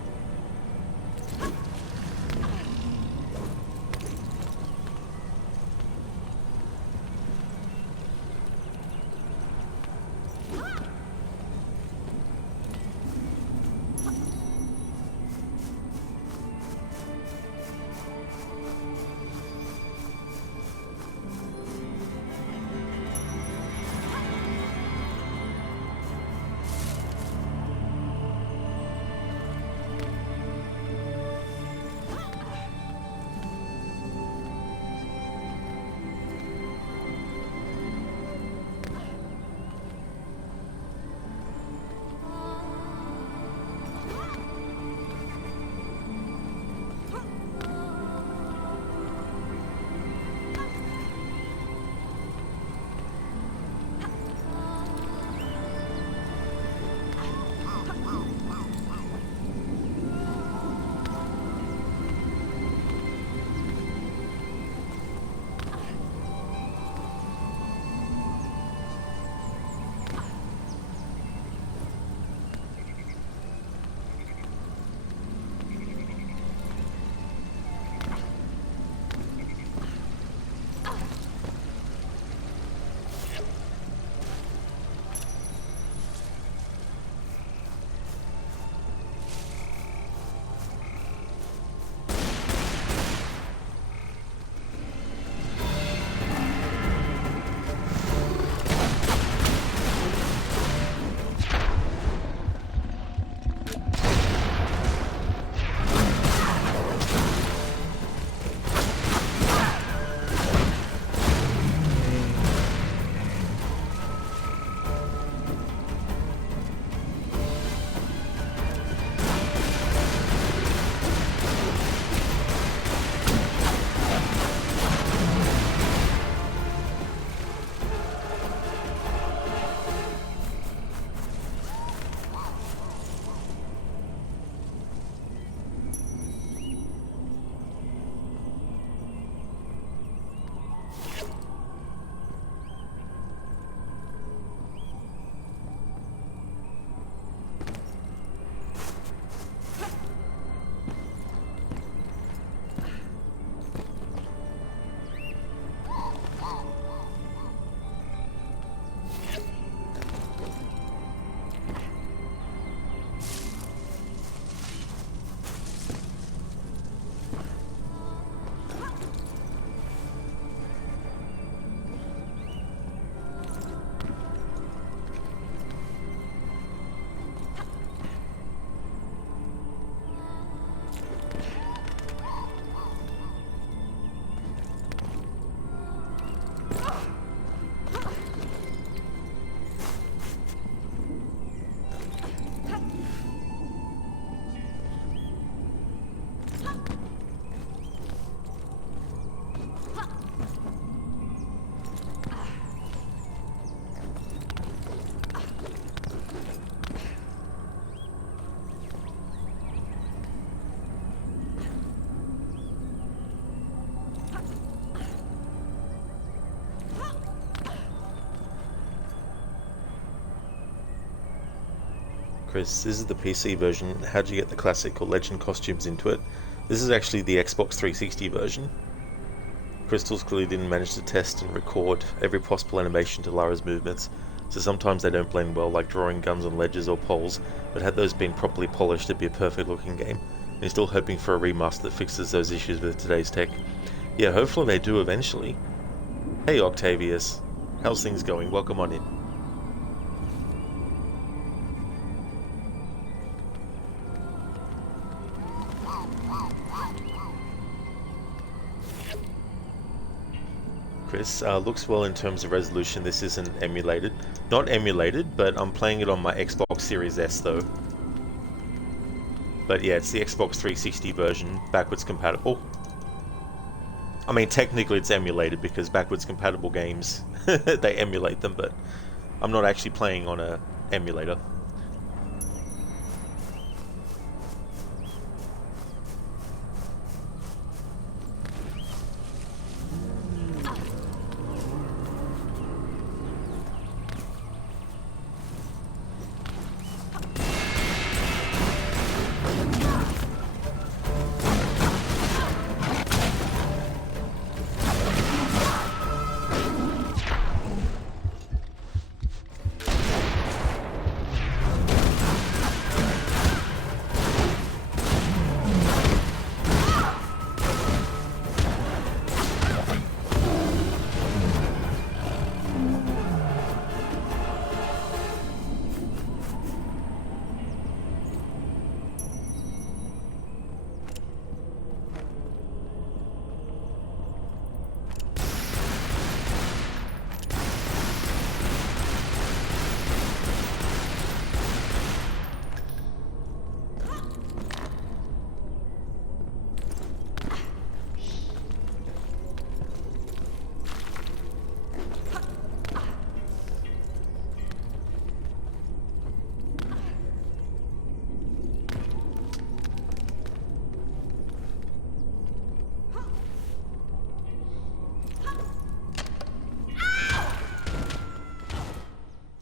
Chris, this is the PC version. How'd you get the classic or legend costumes into it? This is actually the Xbox 360 version. Crystals clearly didn't manage to test and record every possible animation to Lara's movements, so sometimes they don't blend well, like drawing guns on ledges or poles, but had those been properly polished it'd be a perfect looking game. And you're still hoping for a remaster that fixes those issues with today's tech. Yeah, hopefully they do eventually. Hey Octavius, how's things going? Welcome on in. Chris, looks well in terms of resolution. This isn't emulated. Not emulated, but I'm playing it on my Xbox Series S though. But yeah, it's the Xbox 360 version, backwards compatible. I mean, technically it's emulated because backwards compatible games, they emulate them, but I'm not actually playing on a emulator.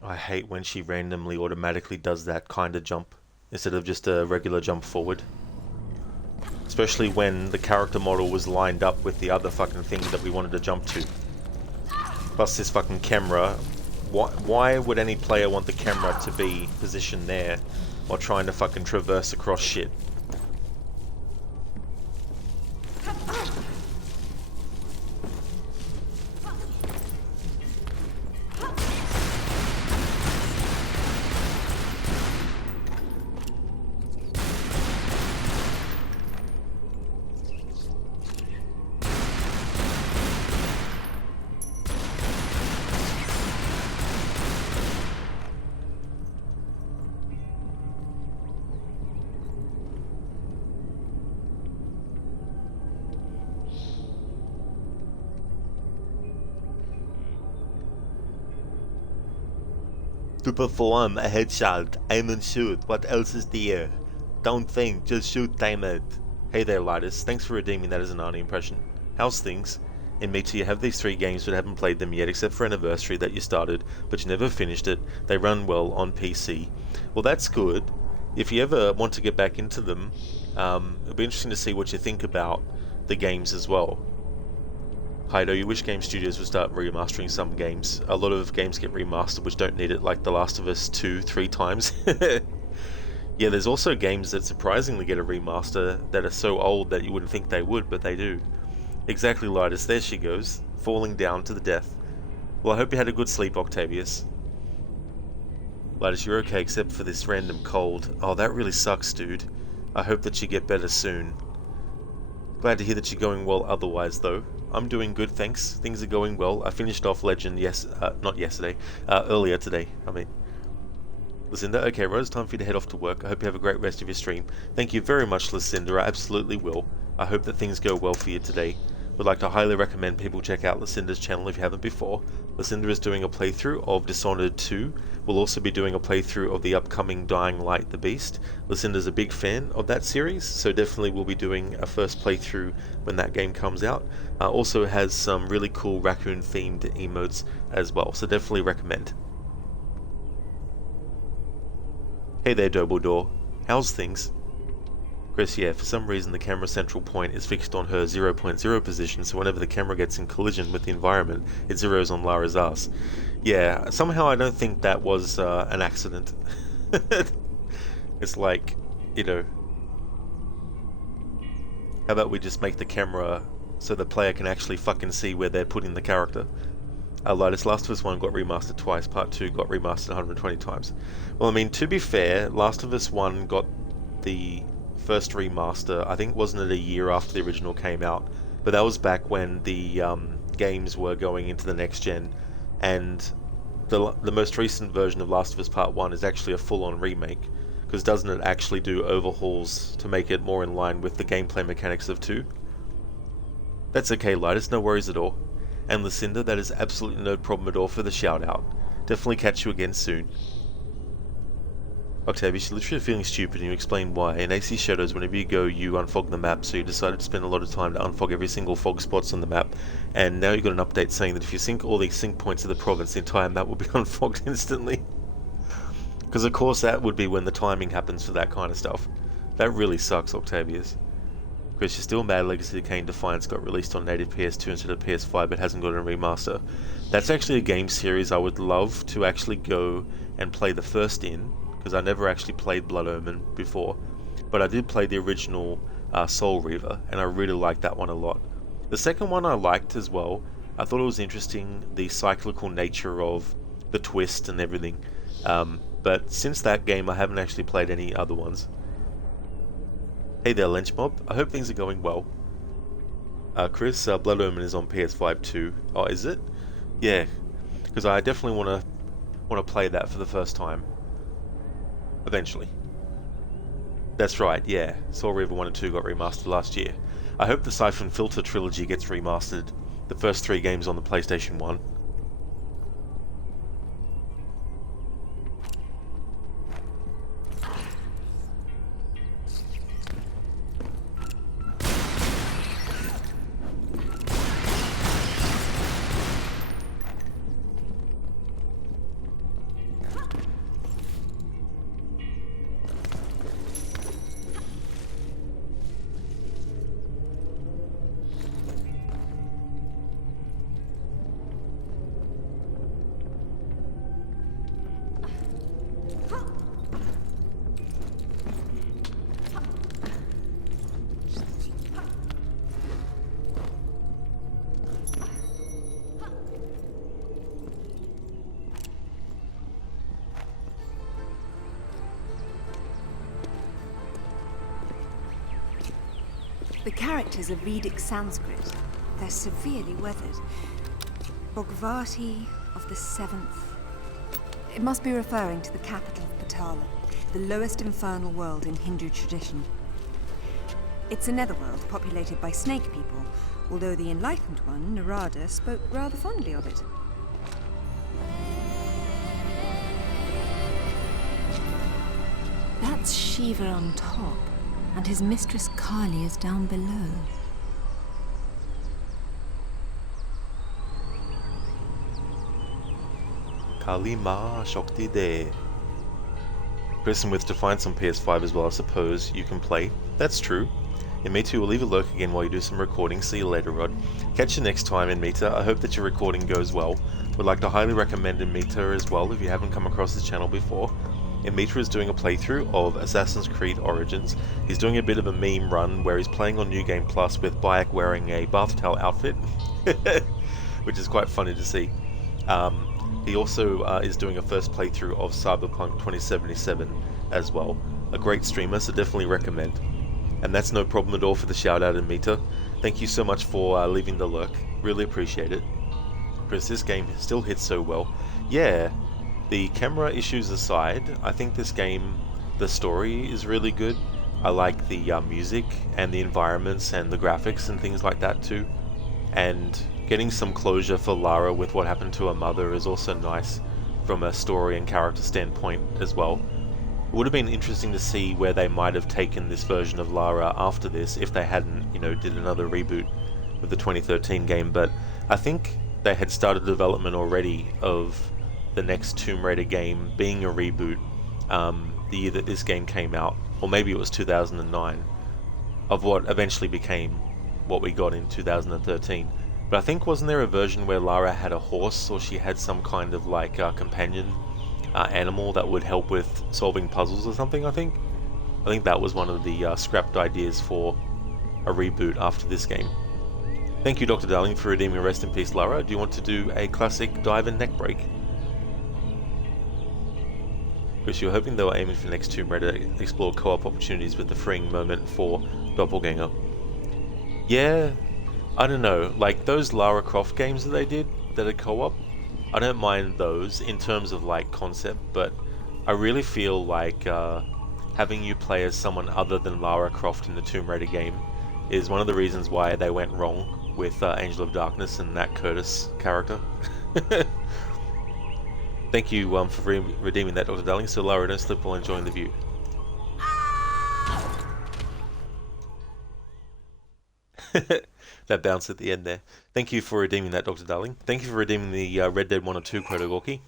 I hate when she randomly automatically does that kind of jump instead of just a regular jump forward. Especially when the character model was lined up with the other fucking thing that we wanted to jump to. Plus this fucking camera. Why would any player want the camera to be positioned there while trying to fucking traverse across shit? To perform a headshot, aim and shoot. What else is there? Don't think, just shoot, damn it. Hey there, Lidus. Thanks for redeeming that as an Arnie impression. How's things? In Meta, you have these 3 games but haven't played them yet except for Anniversary that you started, but you never finished it. They run well on PC. Well, that's good. If you ever want to get back into them, it'll be interesting to see what you think about the games as well. Heido, you wish game studios would start remastering some games. A lot of games get remastered which don't need it, like The Last of Us 2, 3 times. Yeah, there's also games that surprisingly get a remaster that are so old that you wouldn't think they would, but they do. Exactly, Lidus, there she goes, falling down to the death. Well, I hope you had a good sleep, Octavius. Lidus, you're okay except for this random cold. Oh, that really sucks, dude. I hope that you get better soon. Glad to hear that you're going well otherwise, though. I'm doing good, thanks. Things are going well. I finished off Legend, not yesterday, earlier today, I mean. Lucinda, okay, Rose, time for you to head off to work. I hope you have a great rest of your stream. Thank you very much, Lucinda, I absolutely will. I hope that things go well for you today. Would like to highly recommend people check out Lucinda's channel if you haven't before. Lucinda is doing a playthrough of Dishonored 2. We'll also be doing a playthrough of the upcoming Dying Light the Beast. Lucinda's a big fan of that series, so definitely we'll be doing a first playthrough when that game comes out. Also has some really cool raccoon themed emotes as well, so definitely recommend. Hey there, Dobledore. How's things? Chris, yeah, for some reason the camera central point is fixed on her 0.0 position, so whenever the camera gets in collision with the environment, it zeroes on Lara's ass. Yeah, somehow I don't think that was an accident. It's like, you know, How about we just make the camera so the player can actually fucking see where they're putting the character? Like, Last of Us 1 got remastered twice, Part 2 got remastered 120 times. Well, I mean, to be fair, Last of Us 1 got the first remaster, I think, wasn't it a year after the original came out? But that was back when the games were going into the next gen, and the most recent version of Last of Us Part 1 is actually a full-on remake, because doesn't it actually do overhauls to make it more in line with the gameplay mechanics of 2? That's okay, Lightus, no worries at all. And Lucinda, that is absolutely no problem at all for the shout out. Definitely catch you again soon. Octavius, you're literally feeling stupid and you explain why. In AC Shadows, whenever you go, you unfog the map, so you decided to spend a lot of time to unfog every single fog spots on the map, and now you've got an update saying that if you sync all the sync points of the province, the entire map will be unfogged instantly. Because of course that would be when the timing happens for that kind of stuff. That really sucks, Octavius. Chris, you're still mad Legacy of Kain Defiance got released on native PS2 instead of PS5 but hasn't got a remaster. That's actually a game series I would love to actually go and play the first in, because I never actually played Blood Omen before, but I did play the original Soul Reaver, and I really liked that one a lot. The second one I liked as well. I thought it was interesting, the cyclical nature of the twist and everything, but since that game I haven't actually played any other ones. Hey there, Lynchmob. I hope things are going well. Chris, Blood Omen is on PS5 too. Oh, is it? Yeah, because I definitely want to play that for the first time. Eventually. That's right, yeah. Soul Reaver 1 and 2 got remastered last year. I hope the Siphon Filter trilogy gets remastered. The first 3 games on the PlayStation 1. The characters are Vedic Sanskrit. They're severely weathered. Bhagavati of the 7th. It must be referring to the capital of Patala, the lowest infernal world in Hindu tradition. It's a netherworld populated by snake people, although the enlightened one, Narada, spoke rather fondly of it. That's Shiva on top, and his mistress Kali is down below. Kali Ma Shakti De. Person with Defiance on PS5 as well, I suppose you can play. That's true. And Me Too will leave a lurk again while you do some recording. See you later, Rod. Catch you next time in Meta. I hope that your recording goes well. Would like to highly recommend Meta as well if you haven't come across this channel before. Meta is doing a playthrough of Assassin's Creed Origins. He's doing a bit of a meme run where he's playing on New Game Plus with Bayek wearing a bath towel outfit, which is quite funny to see. He also is doing a first playthrough of Cyberpunk 2077 as well. A great streamer, so definitely recommend. And that's no problem at all for the shout out in Meta. Thank you so much for leaving the lurk. Really appreciate it. Because this game still hits so well. Yeah. The camera issues aside, I think this game, the story is really good. I like the music and the environments and the graphics and things like that too. And getting some closure for Lara with what happened to her mother is also nice from a story and character standpoint as well. It would have been interesting to see where they might have taken this version of Lara after this if they hadn't, did another reboot with the 2013 game, but I think they had started development already of the next Tomb Raider game being a reboot the year that this game came out, or maybe it was 2009, of what eventually became what we got in 2013. But I think, wasn't there a version where Lara had a horse, or she had some kind of like companion animal that would help with solving puzzles or something? I think that was one of the scrapped ideas for a reboot after this game. Thank you, Dr. Darling, for redeeming Rest in Peace, Lara. Do you want to do a classic dive and neck break? Chris, you were hoping they were aiming for the next Tomb Raider to explore co-op opportunities with the freeing moment for Doppelganger. Yeah, I don't know, like those Lara Croft games that they did that are co-op, I don't mind those in terms of like concept, but I really feel like having you play as someone other than Lara Croft in the Tomb Raider game is one of the reasons why they went wrong with Angel of Darkness and that Curtis character. Thank you for redeeming that, Dr. Darling, so Lara, don't slip while enjoying the view. That bounce at the end there. Thank you for redeeming that, Dr. Darling. Thank you for redeeming the Red Dead 1 or 2 Protogorky.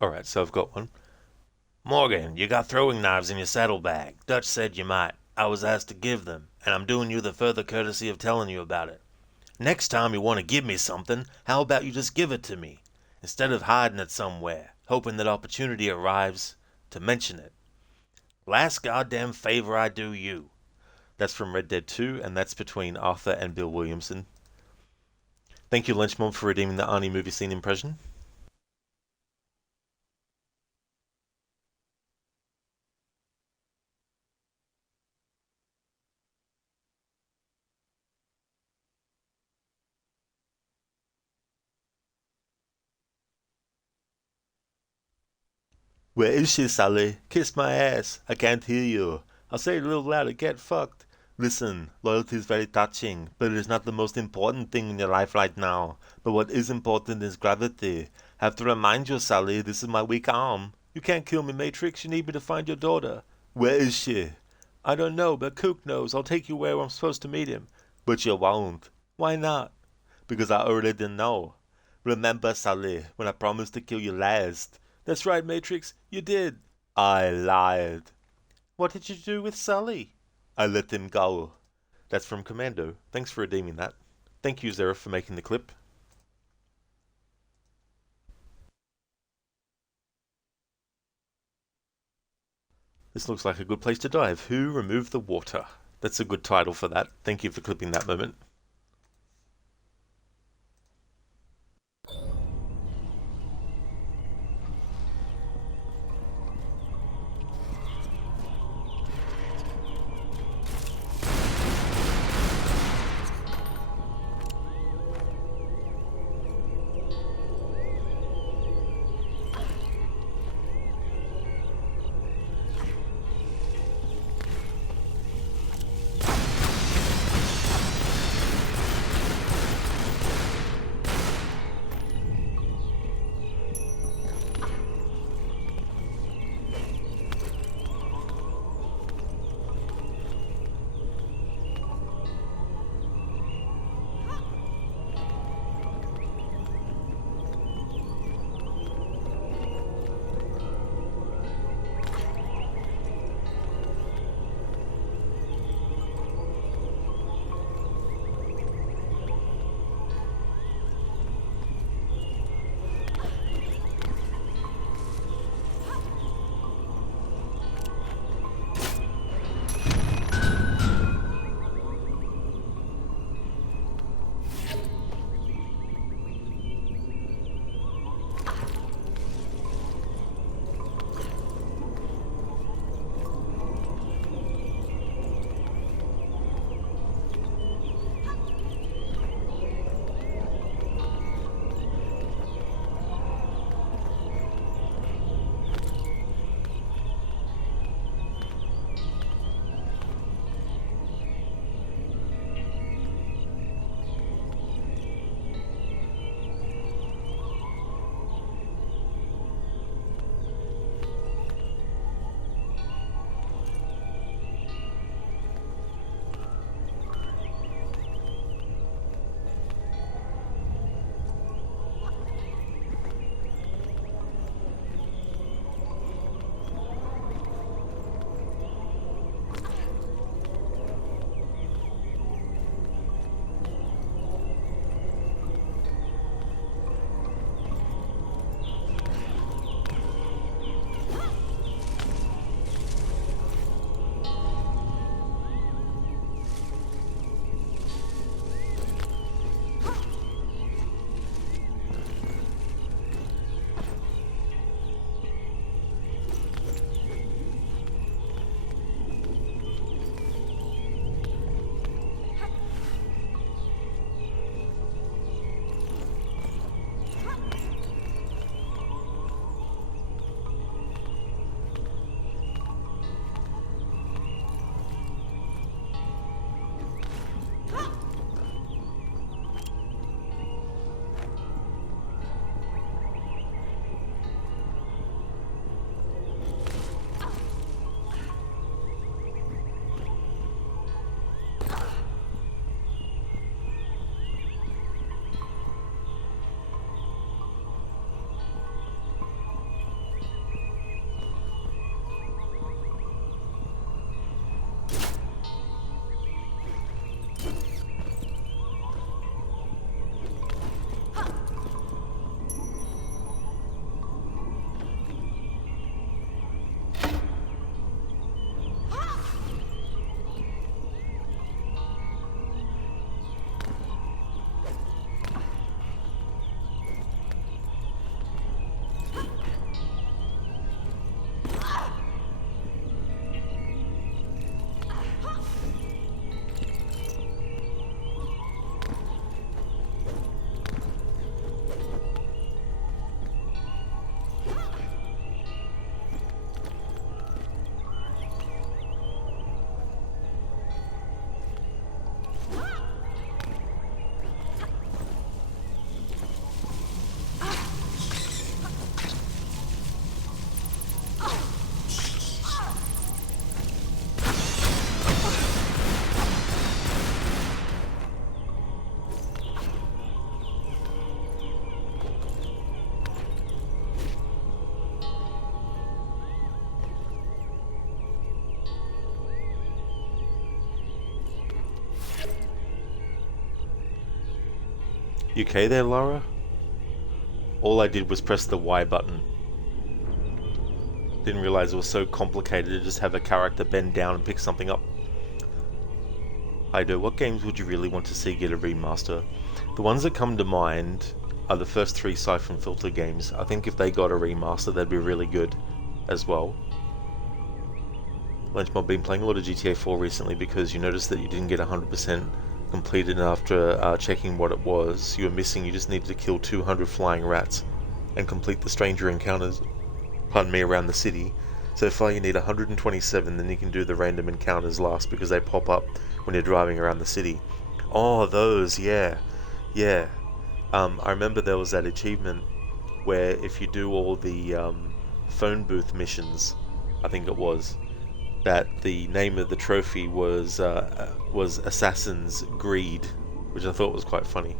Alright, so I've got one. Morgan, you got throwing knives in your saddlebag. Dutch said you might. I was asked to give them, and I'm doing you the further courtesy of telling you about it. Next time you want to give me something, how about you just give it to me, instead of hiding it somewhere, hoping that opportunity arrives to mention it. Last goddamn favor I do you. That's from Red Dead 2, and that's between Arthur and Bill Williamson. Thank you, Lynchmob, for redeeming the Arnie movie scene impression. Where is she, Sally? Kiss my ass. I can't hear you. I'll say it a little louder. Get fucked. Listen, loyalty is very touching, but it is not the most important thing in your life right now. But what is important is gravity. Have to remind you, Sally, this is my weak arm. You can't kill me, Matrix. You need me to find your daughter. Where is she? I don't know, but Cook knows. I'll take you where I'm supposed to meet him. But you won't. Why not? Because I already know. Remember, Sally, when I promised to kill you last. That's right, Matrix. You did. I lied. What did you do with Sully? I let him go. That's from Commando. Thanks for redeeming that. Thank you, Zera, for making the clip. This looks like a good place to dive. Who removed the water? That's a good title for that. Thank you for clipping that moment. You okay there, Lara? All I did was press the Y button. Didn't realize it was so complicated to just have a character bend down and pick something up. Ido, what games would you really want to see get a remaster? The ones that come to mind are the first 3 Siphon Filter games. I think if they got a remaster, they'd be really good as well. Lunchmob, been playing a lot of GTA 4 recently because you noticed that you didn't get 100% completed, and after checking what it was you were missing, you just needed to kill 200 flying rats and complete the stranger encounters, pardon me, around the city. So far you need 127, then you can do the random encounters last because they pop up when you're driving around the city. Oh, those, yeah. I remember there was that achievement where if you do all the phone booth missions, I think it was, that the name of the trophy was Assassin's Greed, which I thought was quite funny.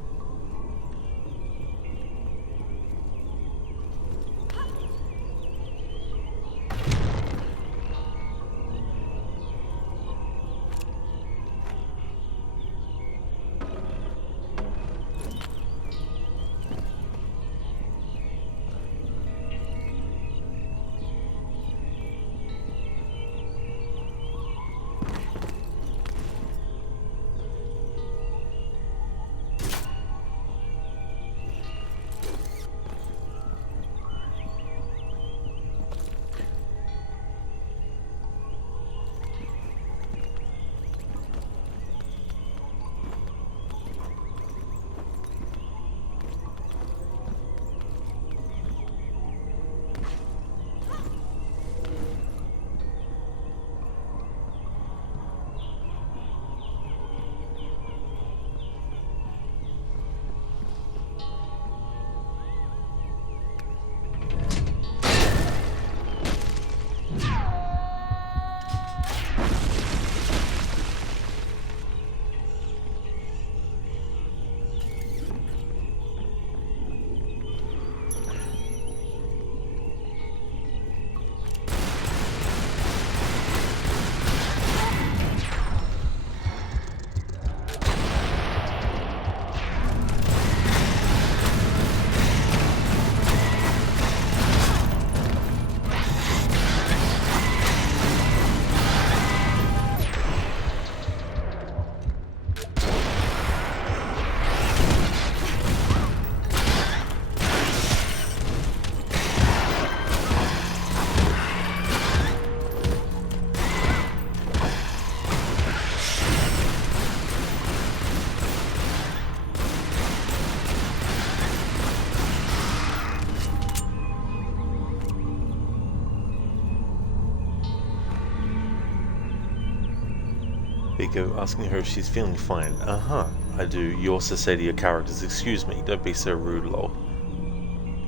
Biko, asking her if she's feeling fine. I do. You also say to your characters, excuse me, don't be so rude, lol.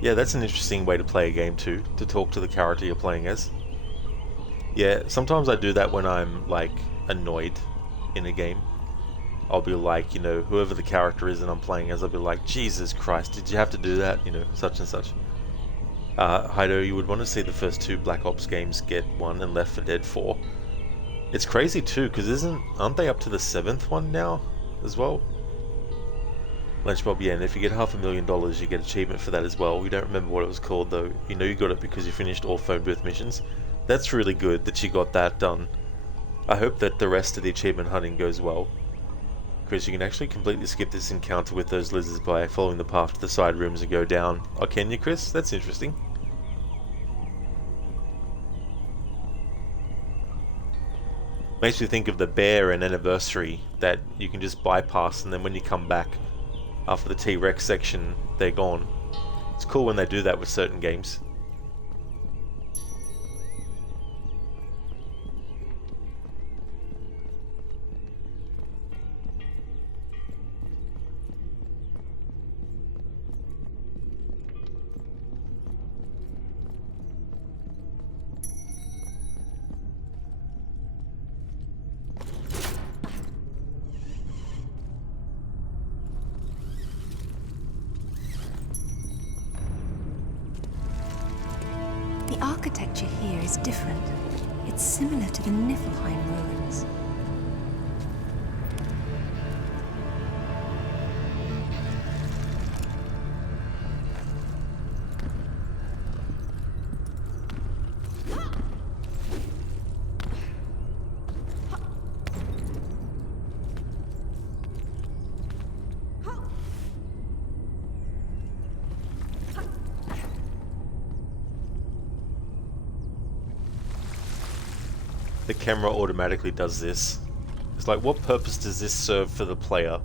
Yeah, that's an interesting way to play a game too, to talk to the character you're playing as. Yeah, sometimes I do that when I'm, like, annoyed in a game. I'll be like, you know, whoever the character is that I'm playing as, I'll be like, Jesus Christ, did you have to do that? You know, such and such. Hido, you would want to see the first 2 Black Ops games get one, and Left 4 Dead 4. It's crazy too, because aren't they up to the 7th one now as well? Lunchmob, yeah, and if you get $500,000 you get achievement for that as well. We don't remember what it was called though. You know you got it because you finished all phone booth missions. That's really good that you got that done. I hope that the rest of the achievement hunting goes well. Chris, you can actually completely skip this encounter with those lizards by following the path to the side rooms and go down. Oh, can you, Chris? That's interesting. Makes me think of the bear and Anniversary that you can just bypass, and then when you come back after the T-Rex section, they're gone. It's cool when they do that with certain games. The architecture here is different. It's similar to the Niflheim ruins. the camera automatically does this. It's like, what purpose does this serve for the player?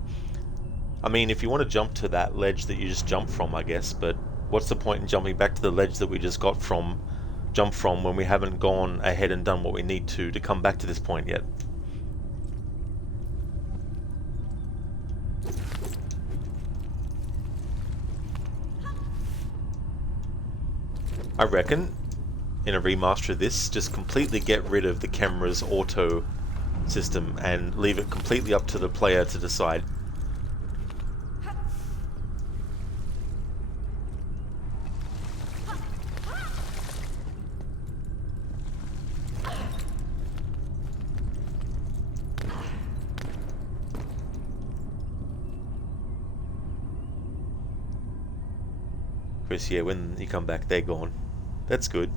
I mean, if you want to jump to that ledge that you just jumped from, I guess, but what's the point in jumping back to the ledge that we just jumped from when we haven't gone ahead and done what we need to come back to this point yet? I reckon, in a remaster of this, just completely get rid of the camera's auto system and leave it completely up to the player to decide. Chris, yeah, when you come back, they're gone. That's good.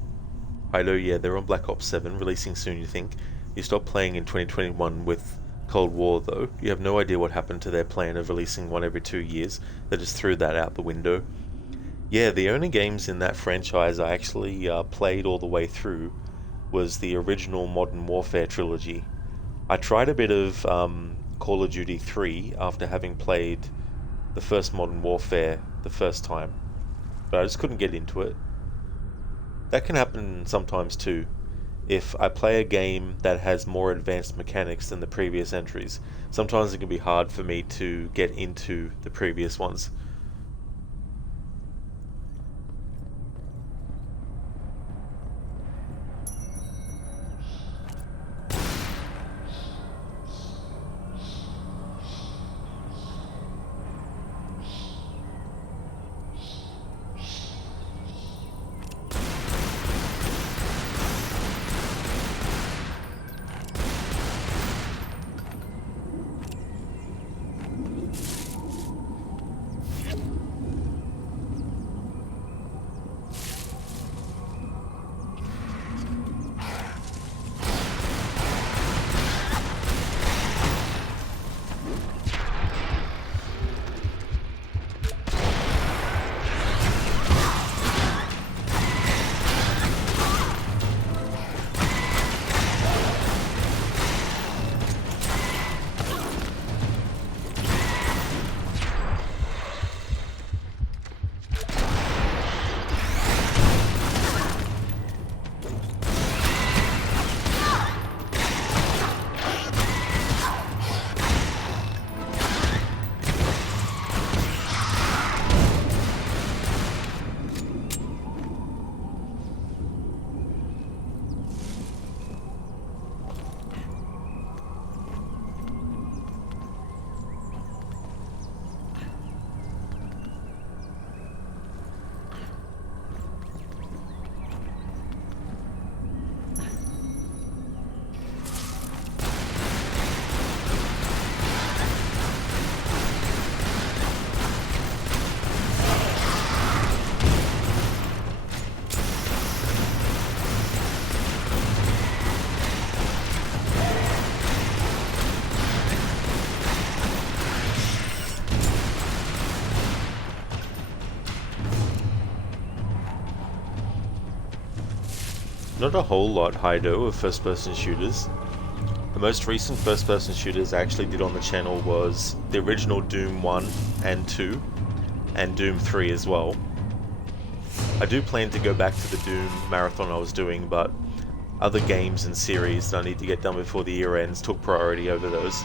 I know, yeah, they're on Black Ops 7, releasing soon, you think. You stopped playing in 2021 with Cold War, though. You have no idea what happened to their plan of releasing one every 2 years. They just threw that out the window. Yeah, the only games in that franchise I actually played all the way through was the original Modern Warfare trilogy. I tried a bit of Call of Duty 3 after having played the first Modern Warfare the first time, but I just couldn't get into it. That can happen sometimes too. If I play a game that has more advanced mechanics than the previous entries, sometimes it can be hard for me to get into the previous ones. Not a whole lot, Hido, of first-person shooters. The most recent first-person shooters I actually did on the channel was the original Doom 1 and 2, and Doom 3 as well. I do plan to go back to the Doom marathon I was doing, but other games and series that I need to get done before the year ends took priority over those.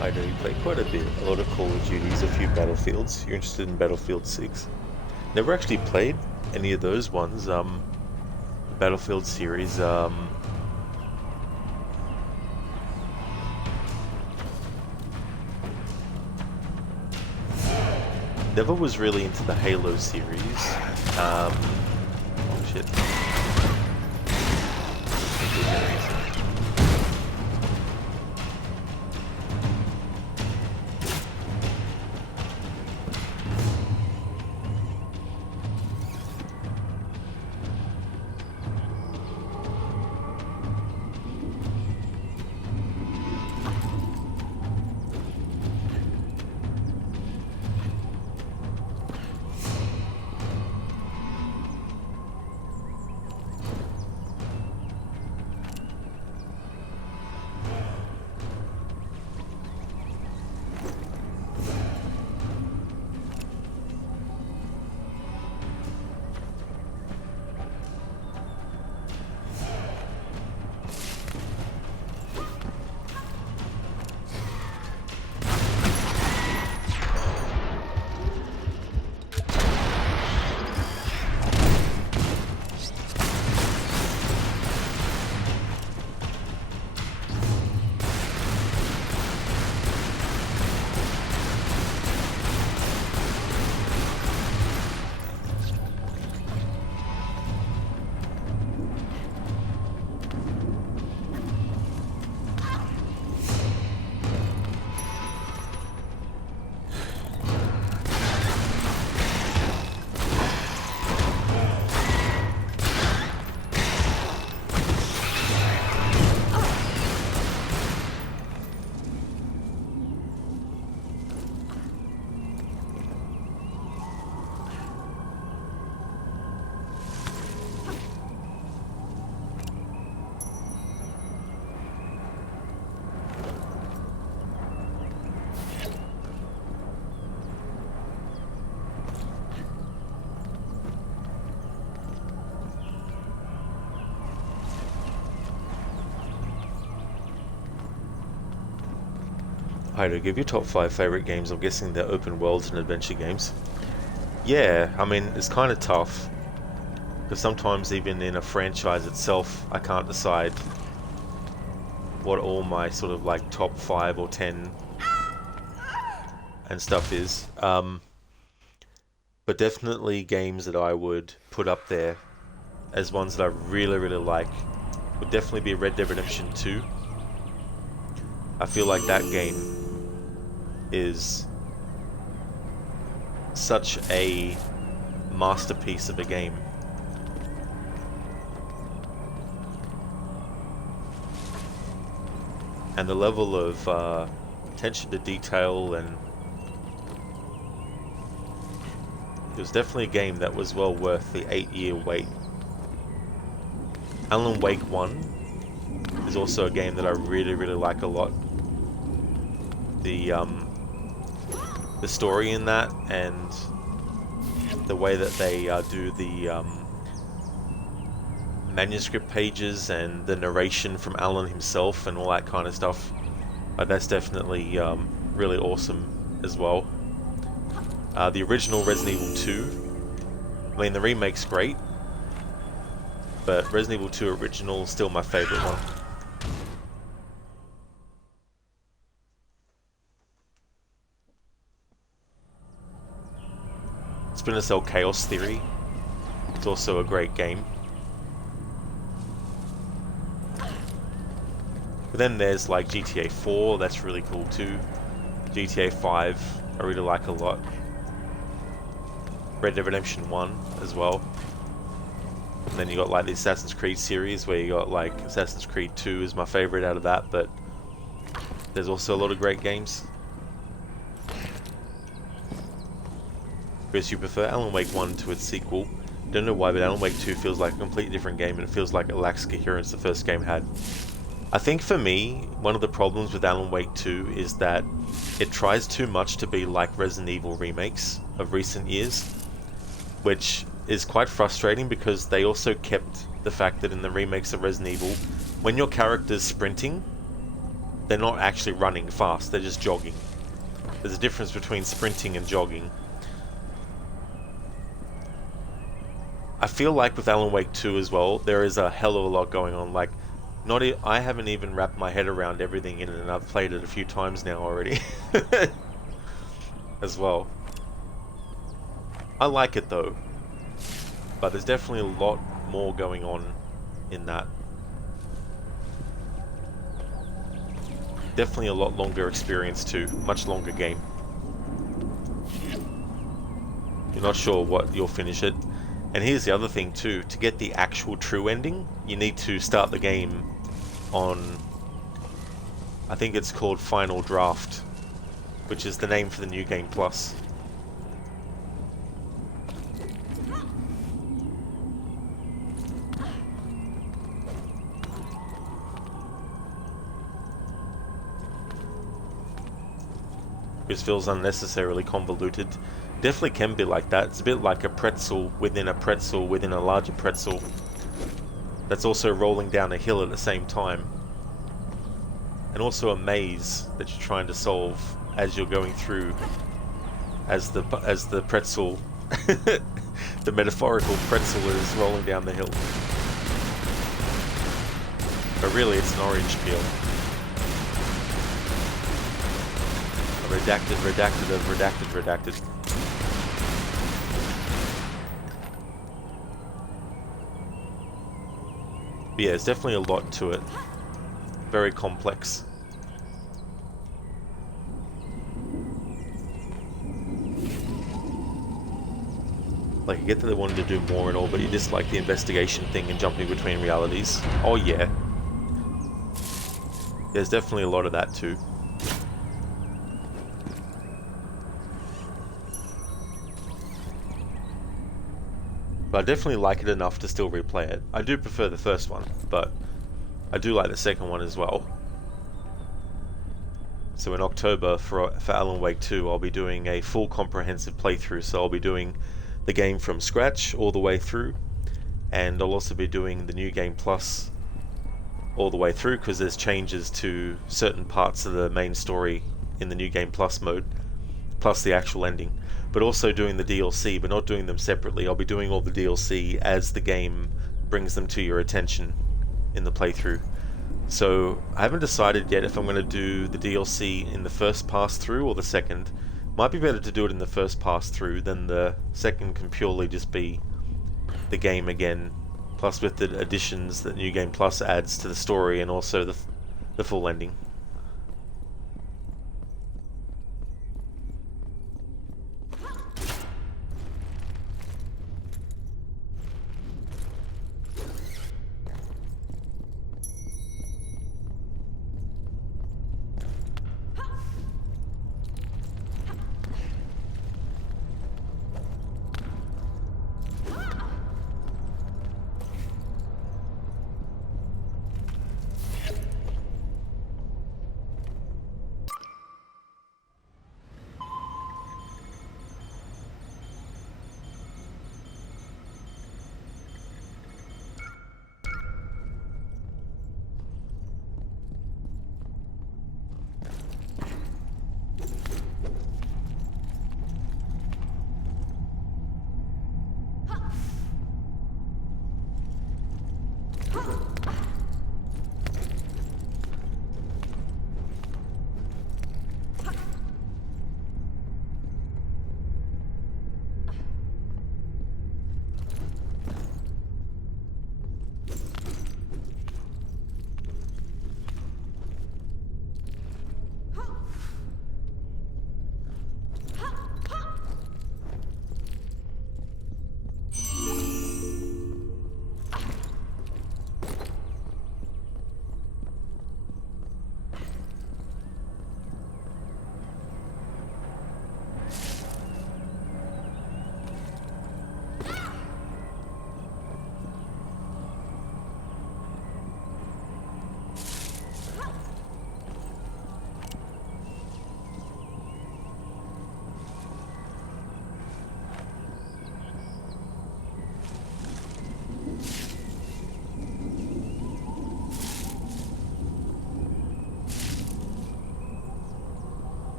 I know you play quite a bit. A lot of Call of Duties, a few Battlefields. You're interested in Battlefield 6. Never actually played any of those ones. The Battlefield series. Never was really into the Halo series. Oh shit. Hydo, give your top 5 favorite games. I'm guessing they're open worlds and adventure games. Yeah, I mean, it's kind of tough. Because sometimes even in a franchise itself, I can't decide what all my sort of like top 5 or 10 and stuff is. But definitely games that I would put up there as ones that I really, really like would definitely be Red Dead Redemption 2. I feel like that game is such a masterpiece of a game. And the level of attention to detail, and it was definitely a game that was well worth the 8-year wait. Alan Wake 1 is also a game that I really, really like a lot. The story in that, and the way that they do the manuscript pages and the narration from Alan himself and all that kind of stuff, that's definitely really awesome as well. The original Resident Evil 2, I mean, the remake's great, but Resident Evil 2 original is still my favorite one. Splinter Cell Chaos Theory, it's also a great game. But then there's like GTA 4, that's really cool too. GTA 5, I really like a lot. Red Dead Redemption 1 as well. And then you got like the Assassin's Creed series, where you got like Assassin's Creed 2 is my favorite out of that, but there's also a lot of great games. Chris, you prefer Alan Wake 1 to its sequel. Don't know why, but Alan Wake 2 feels like a completely different game, and it feels like it lacks coherence the first game had. I think for me, one of the problems with Alan Wake 2 is that it tries too much to be like Resident Evil remakes of recent years, which is quite frustrating because they also kept the fact that in the remakes of Resident Evil, when your character's sprinting, they're not actually running fast, they're just jogging. There's a difference between sprinting and jogging. I feel like with Alan Wake 2 as well, there is a hell of a lot going on. Like, I haven't even wrapped my head around everything in it, and I've played it a few times now already. As well. I like it though, but there's definitely a lot more going on in that. Definitely a lot longer experience too, much longer game. You're not sure what you'll finish it. And here's the other thing too, to get the actual true ending, you need to start the game on, I think it's called Final Draft, which is the name for the New Game Plus. Which feels unnecessarily convoluted. Definitely can be like that. It's a bit like a pretzel within a larger pretzel that's also rolling down a hill at the same time. And also a maze that you're trying to solve as you're going through, as the pretzel, the metaphorical pretzel is rolling down the hill. But really it's an orange peel. Redacted, redacted of redacted, redacted. But yeah, there's definitely a lot to it. Very complex. Like, I get that they wanted to do more and all, but you just like the investigation thing and jumping between realities. Oh yeah. There's definitely a lot of that too. But I definitely like it enough to still replay it. I do prefer the first one, but I do like the second one as well. So in October, for Alan Wake 2, I'll be doing a full comprehensive playthrough. So I'll be doing the game from scratch all the way through. And I'll also be doing the New Game Plus all the way through, because there's changes to certain parts of the main story in the New Game Plus mode, plus the actual ending. But also doing the DLC, but not doing them separately. I'll be doing all the DLC as the game brings them to your attention in the playthrough. So I haven't decided yet if I'm going to do the DLC in the first pass through or the second. Might be better to do it in the first pass through, then the second can purely just be the game again, plus with the additions that New Game Plus adds to the story and also the full ending.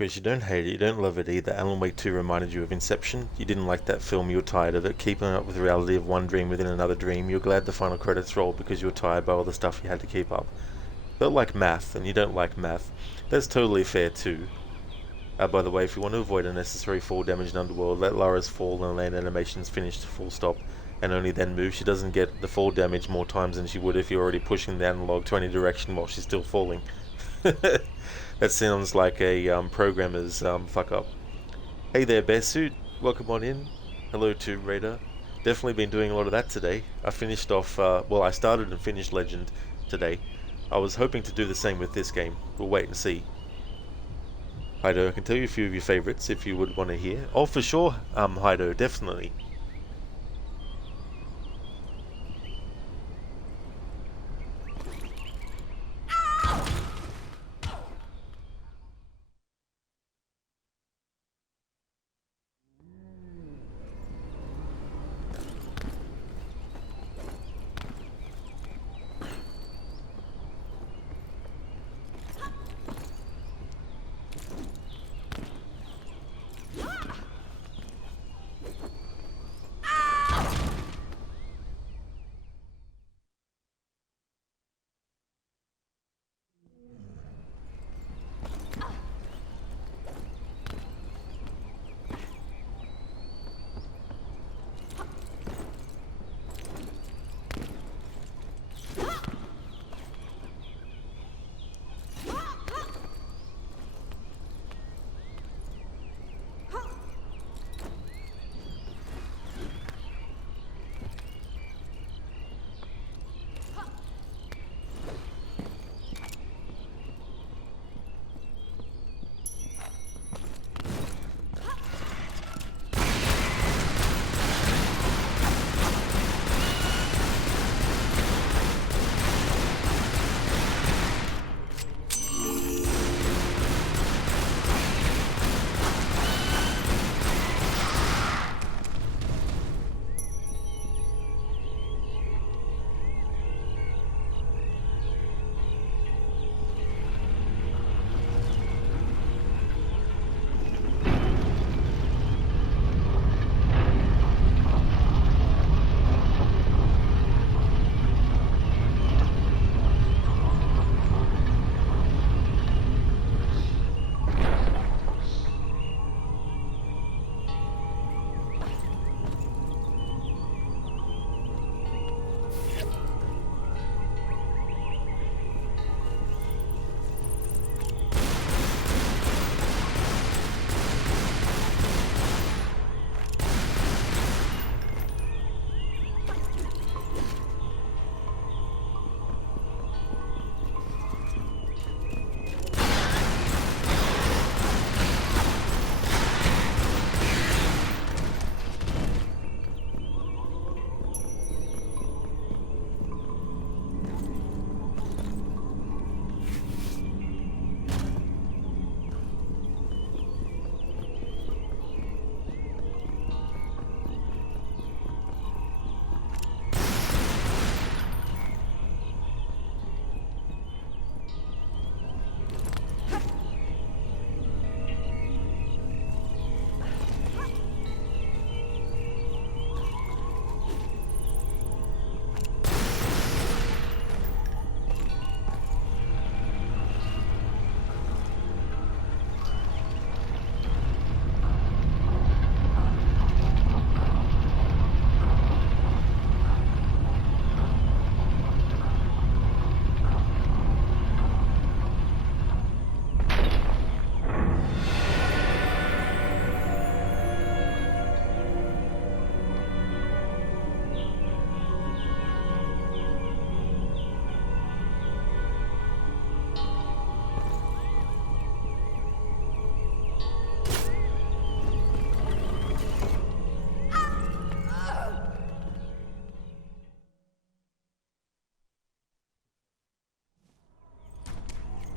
Chris, you don't hate it, you don't love it either. Alan Wake 2 reminded you of Inception. You didn't like that film, you were tired of it. Keeping up with the reality of one dream within another dream. You're glad the final credits rolled because you were tired by all the stuff you had to keep up. Felt like math, and you don't like math. That's totally fair too. By the way, if you want to avoid unnecessary fall damage in Underworld, let Lara's fall and land animations finish to full stop, and only then move. She doesn't get the fall damage more times than she would if you're already pushing the analog to any direction while she's still falling. That sounds like a programmer's fuck up. Hey there, Bear Suit. Welcome on in. Hello, Tomb Raider. Definitely been doing a lot of that today. I finished off, well, I started and finished Legend today. I was hoping to do the same with this game. We'll wait and see. Hido, I can tell you a few of your favourites if you would want to hear. Oh, for sure, Hido, definitely.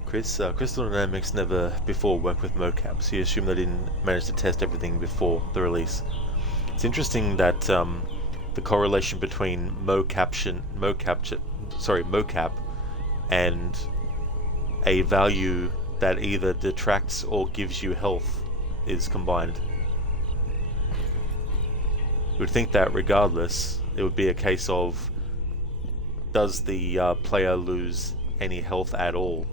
Chris, Crystal Dynamics never before worked with mocaps. He assumed they didn't manage to test everything before the release. It's interesting that the correlation between mocap and a value that either detracts or gives you health is combined. You would think that regardless, it would be a case of, does the player lose any health at all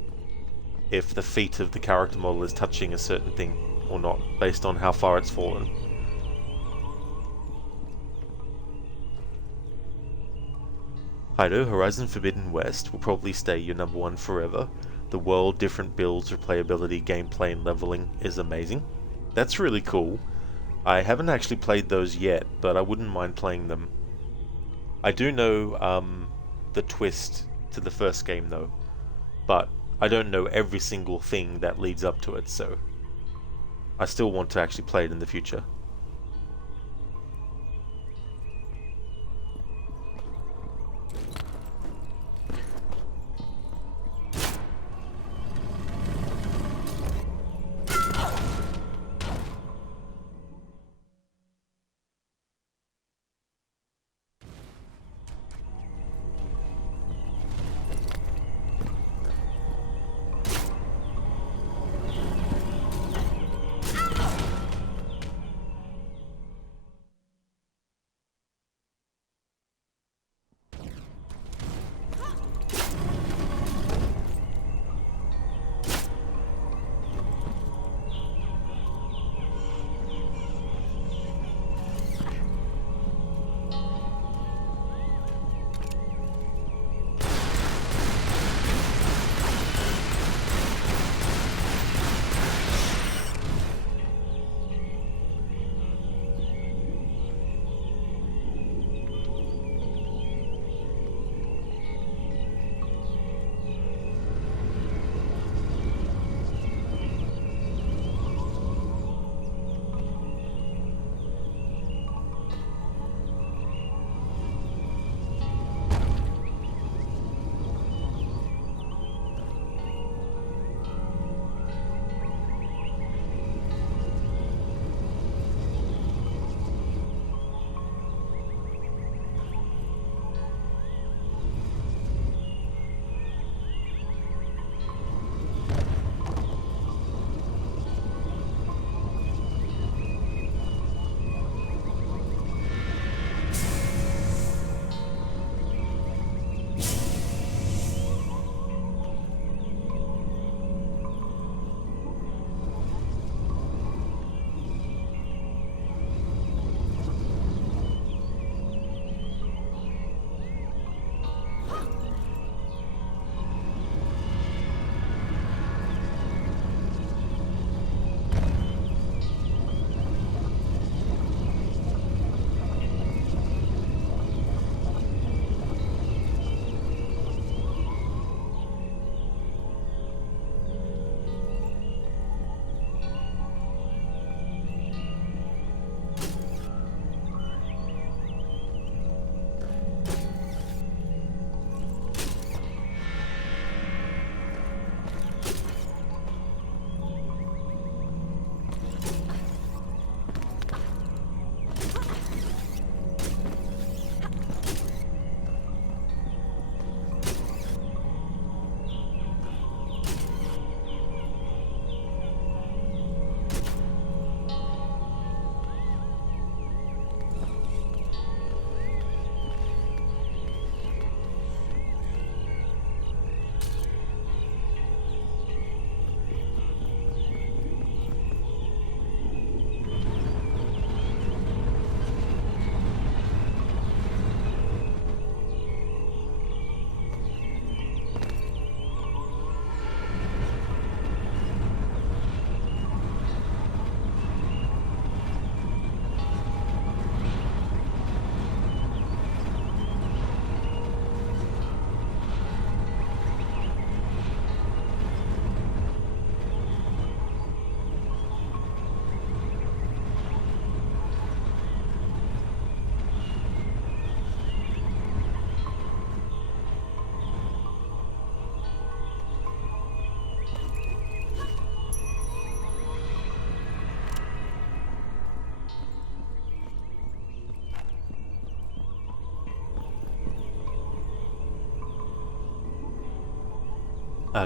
if the feet of the character model is touching a certain thing or not, based on how far it's fallen. Hido, Horizon Forbidden West will probably stay your #1 forever. The world, different builds, replayability, gameplay and leveling is amazing. That's really cool. I haven't actually played those yet, but I wouldn't mind playing them. I do know the twist to the first game though, but I don't know every single thing that leads up to it, so I still want to actually play it in the future.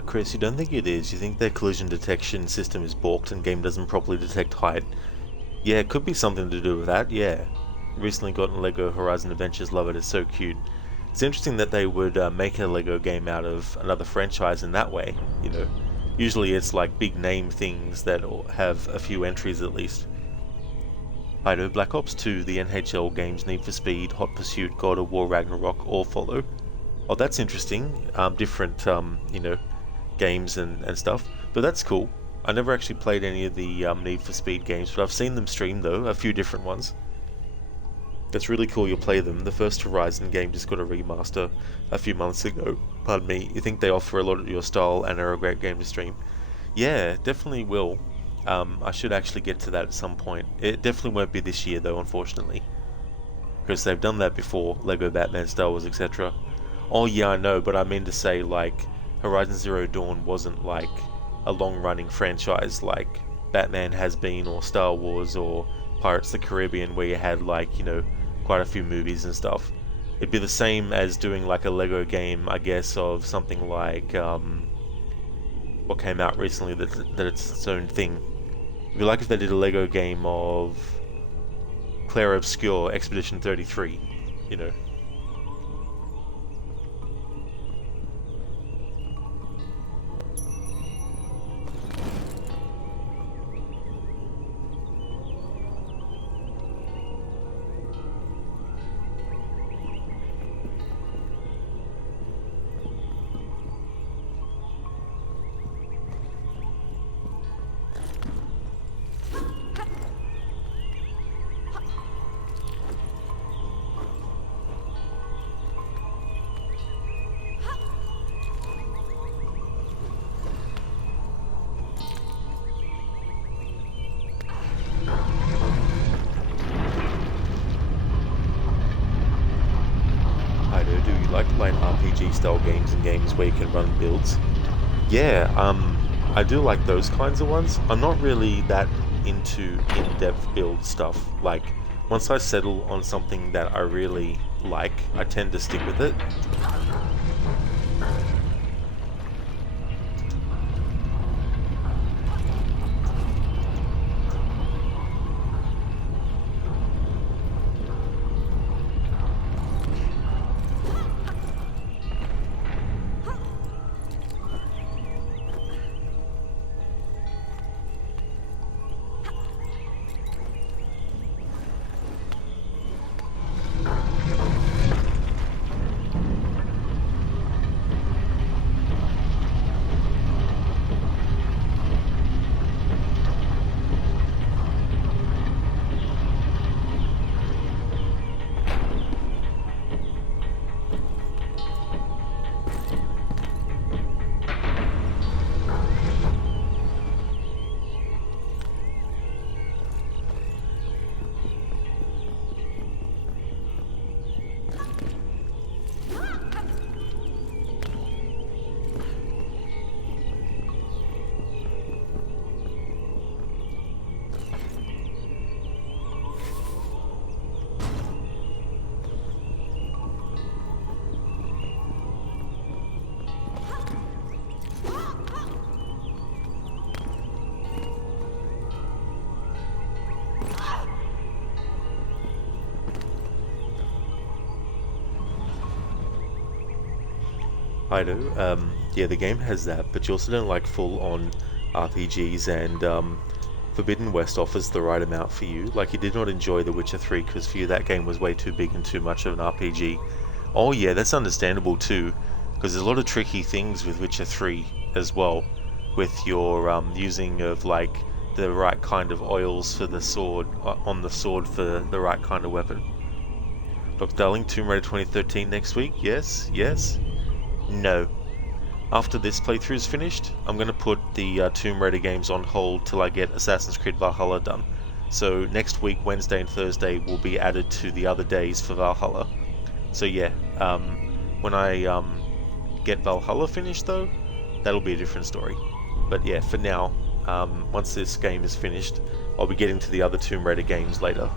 Chris, you don't think it is? You think their collision detection system is balked and game doesn't properly detect height? Yeah, it could be something to do with that, yeah. Recently gotten Lego Horizon Adventures, love it, it's so cute. It's interesting that they would make a Lego game out of another franchise in that way, you know. Usually it's like big name things that have a few entries at least. I know Black Ops 2, the NHL games, Need for Speed, Hot Pursuit, God of War Ragnarok all follow. Oh, that's interesting. Different, you know, games and stuff. But that's cool. I never actually played any of the Need for Speed games, but I've seen them stream though, a few different ones. That's really cool you'll play them. The first Horizon game just got a remaster a few months ago. Pardon me. You think they offer a lot of your style and are a great game to stream? Yeah, definitely will. I should actually get to that at some point. It definitely won't be this year though, unfortunately. Because they've done that before, Lego Batman, Star Wars, etc. Oh yeah, I know, but I mean to say, like, Horizon Zero Dawn wasn't like a long-running franchise like Batman has been, or Star Wars, or Pirates of the Caribbean, where you had, like, you know, quite a few movies and stuff. It'd be the same as doing like a Lego game, I guess, of something like what came out recently that it's its own thing. It'd be like if they did a Lego game of Claire Obscure Expedition 33, you know. Do you like playing RPG style games and games where you can run builds? Yeah, I do like those kinds of ones. I'm not really that into in-depth build stuff. Like, once I settle on something that I really like, I tend to stick with it. I do. Yeah, the game has that, but you also don't like full-on RPGs, and Forbidden West offers the right amount for you. Like, you did not enjoy The Witcher 3 because for you that game was way too big and too much of an RPG. Oh yeah, that's understandable too, because there's a lot of tricky things with Witcher 3 as well, with your using of like the right kind of oils for the sword, on the sword for the right kind of weapon. Dr. Darling, Tomb Raider 2013 next week? Yes? Yes? No. After this playthrough is finished, I'm going to put the Tomb Raider games on hold till I get Assassin's Creed Valhalla done. So next week, Wednesday and Thursday, will be added to the other days for Valhalla. So yeah, when I get Valhalla finished though, that'll be a different story. But yeah, for now, once this game is finished, I'll be getting to the other Tomb Raider games later.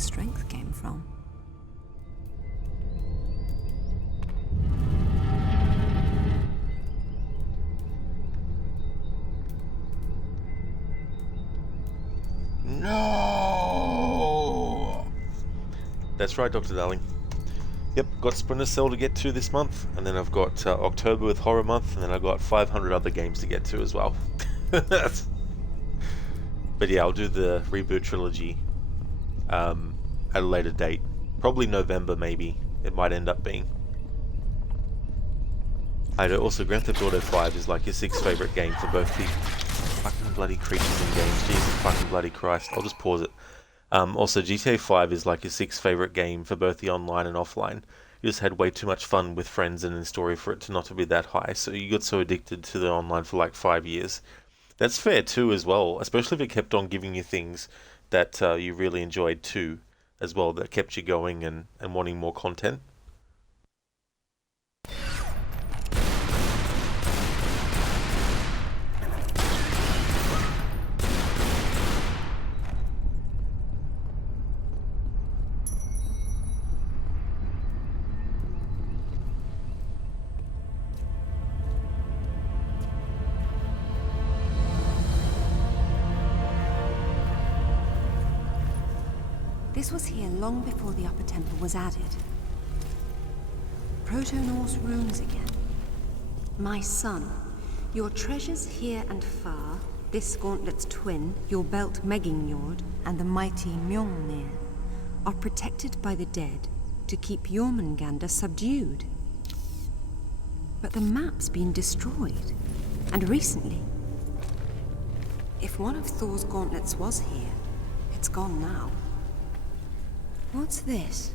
strength came from. No! That's right, Dr. Darling. Yep, got Splinter Cell to get to this month, and then I've got October with Horror Month, and then I've got 500 other games to get to as well. But yeah, I'll do the reboot trilogy at a later date. Probably November, maybe. It might end up being. Also, Grand Theft Auto 5 is like your 6th favourite game for both the fucking bloody creatures in games. Jesus fucking bloody Christ. I'll just pause it. Also, GTA 5 is like your 6th favourite game for both the online and offline. You just had way too much fun with friends and in story for it to not to be that high, so you got so addicted to the online for like 5 years. That's fair too as well, especially if it kept on giving you things that you really enjoyed too, as well, that kept you going and wanting more content. This was here long before the Upper Temple was added. Proto-Norse runes again. My son, your treasures here and far, this gauntlet's twin, your belt Megingjord, and the mighty Mjolnir, are protected by the dead to keep Jormungandr subdued. But the map's been destroyed, and recently. If one of Thor's gauntlets was here, it's gone now. What's this?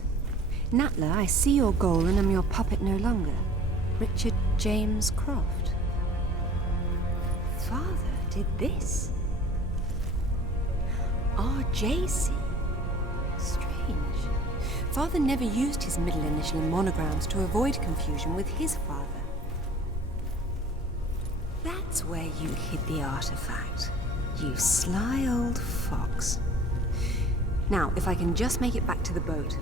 Natla, I see your goal and am your puppet no longer. Richard James Croft. Father did this? RJC. Strange. Father never used his middle initial in monograms to avoid confusion with his father. That's where you hid the artifact. You sly old fox. Now, if I can just make it back to the boat.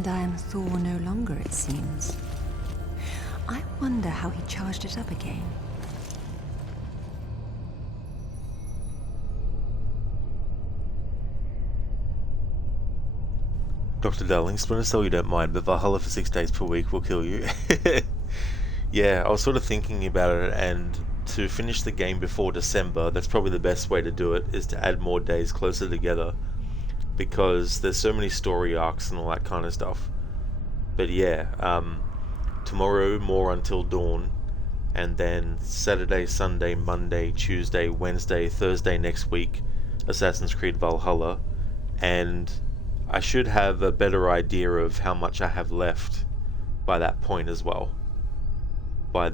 And I am Thor no longer, it seems. I wonder how he charged it up again. Dr. Darling, Splinter Cell you don't mind, but Valhalla for 6 days per week will kill you. Yeah, I was sort of thinking about it, and to finish the game before December, that's probably the best way to do it, is to add more days closer together, because there's so many story arcs and all that kind of stuff. But yeah, tomorrow more Until Dawn, and then Saturday, Sunday, Monday, Tuesday, Wednesday, Thursday next week, Assassin's Creed Valhalla, and I should have a better idea of how much I have left by that point as well. By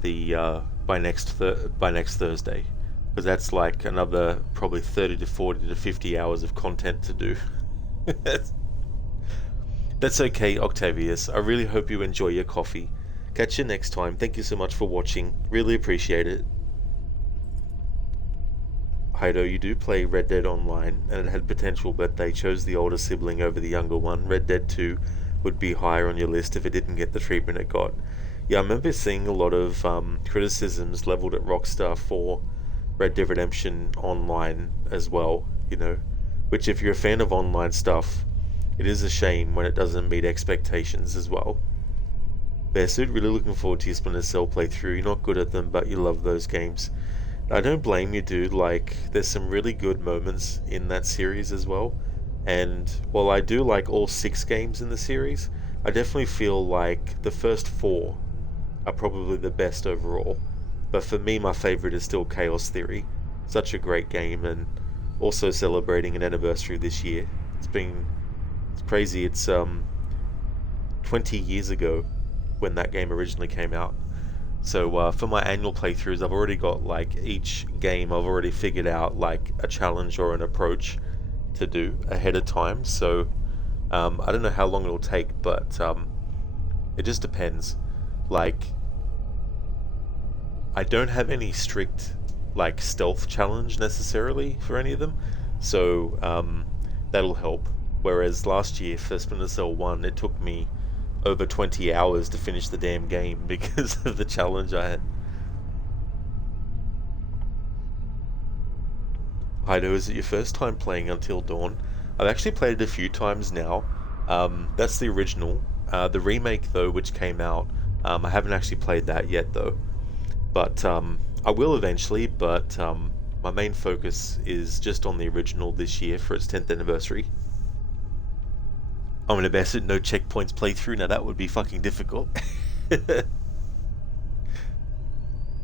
next Thursday, because that's like another probably 30 to 40 to 50 hours of content to do. That's okay, Octavius. I really hope you enjoy your coffee. Catch you next time. Thank you so much for watching. Really appreciate it. Heido, you do play Red Dead Online, and it had potential, but they chose the older sibling over the younger one. Red Dead 2 would be higher on your list if it didn't get the treatment it got. Yeah, I remember seeing a lot of criticisms leveled at Rockstar for Red Dead Redemption Online as well, you know, which if you're a fan of online stuff, it is a shame when it doesn't meet expectations as well. Bearsuit, really looking forward to your Splinter Cell playthrough. You're not good at them, but you love those games. I don't blame you, dude. Like, there's some really good moments in that series as well. And while I do like all 6 games in the series, I definitely feel like the first 4 are probably the best overall. But for me, my favorite is still Chaos Theory. Such a great game, and also celebrating an anniversary this year. It's crazy. It's 20 years ago when that game originally came out. So for my annual playthroughs, I've already got like each game I've already figured out like a challenge or an approach to do ahead of time. So I don't know how long it'll take, but it just depends. Like, I don't have any strict like stealth challenge necessarily for any of them, so that'll help. Whereas last year for Splinter Cell 1, it took me over 20 hours to finish the damn game because of the challenge I had. Heido, is it your first time playing Until Dawn? I've actually played it a few times now. That's the original. The remake though, which came out, I haven't actually played that yet though. But I will eventually, but my main focus is just on the original this year for its 10th anniversary. I'm gonna best it no checkpoints playthrough. Now that would be fucking difficult.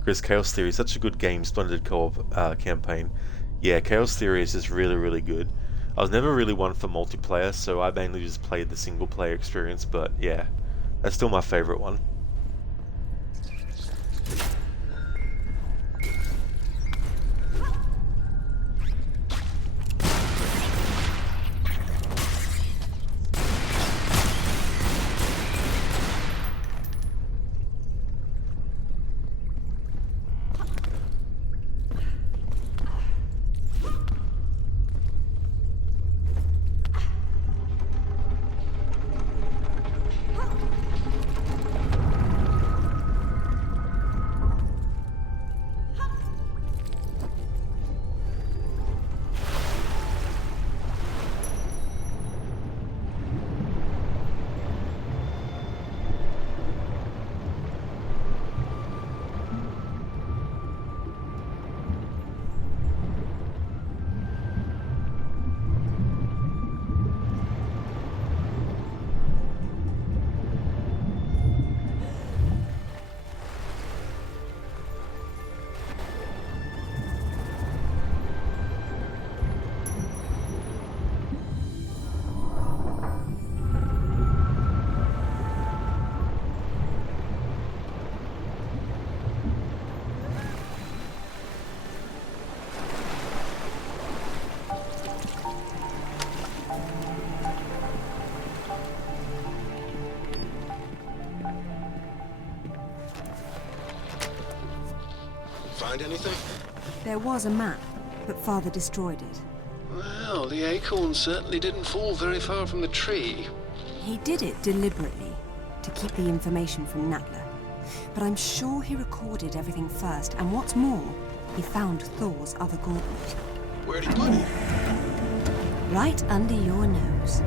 Chris, Chaos Theory is such a good game. Splendid co-op campaign. Yeah, Chaos Theory is just really, really good. I was never really one for multiplayer, so I mainly just played the single player experience, but yeah, that's still my favorite one. Find anything? There was a map, but Father destroyed it. Well, the acorn certainly didn't fall very far from the tree. He did it deliberately, to keep the information from Natla. But I'm sure he recorded everything first, and what's more, he found Thor's other gauntlet. Where'd he put it? Right under your nose.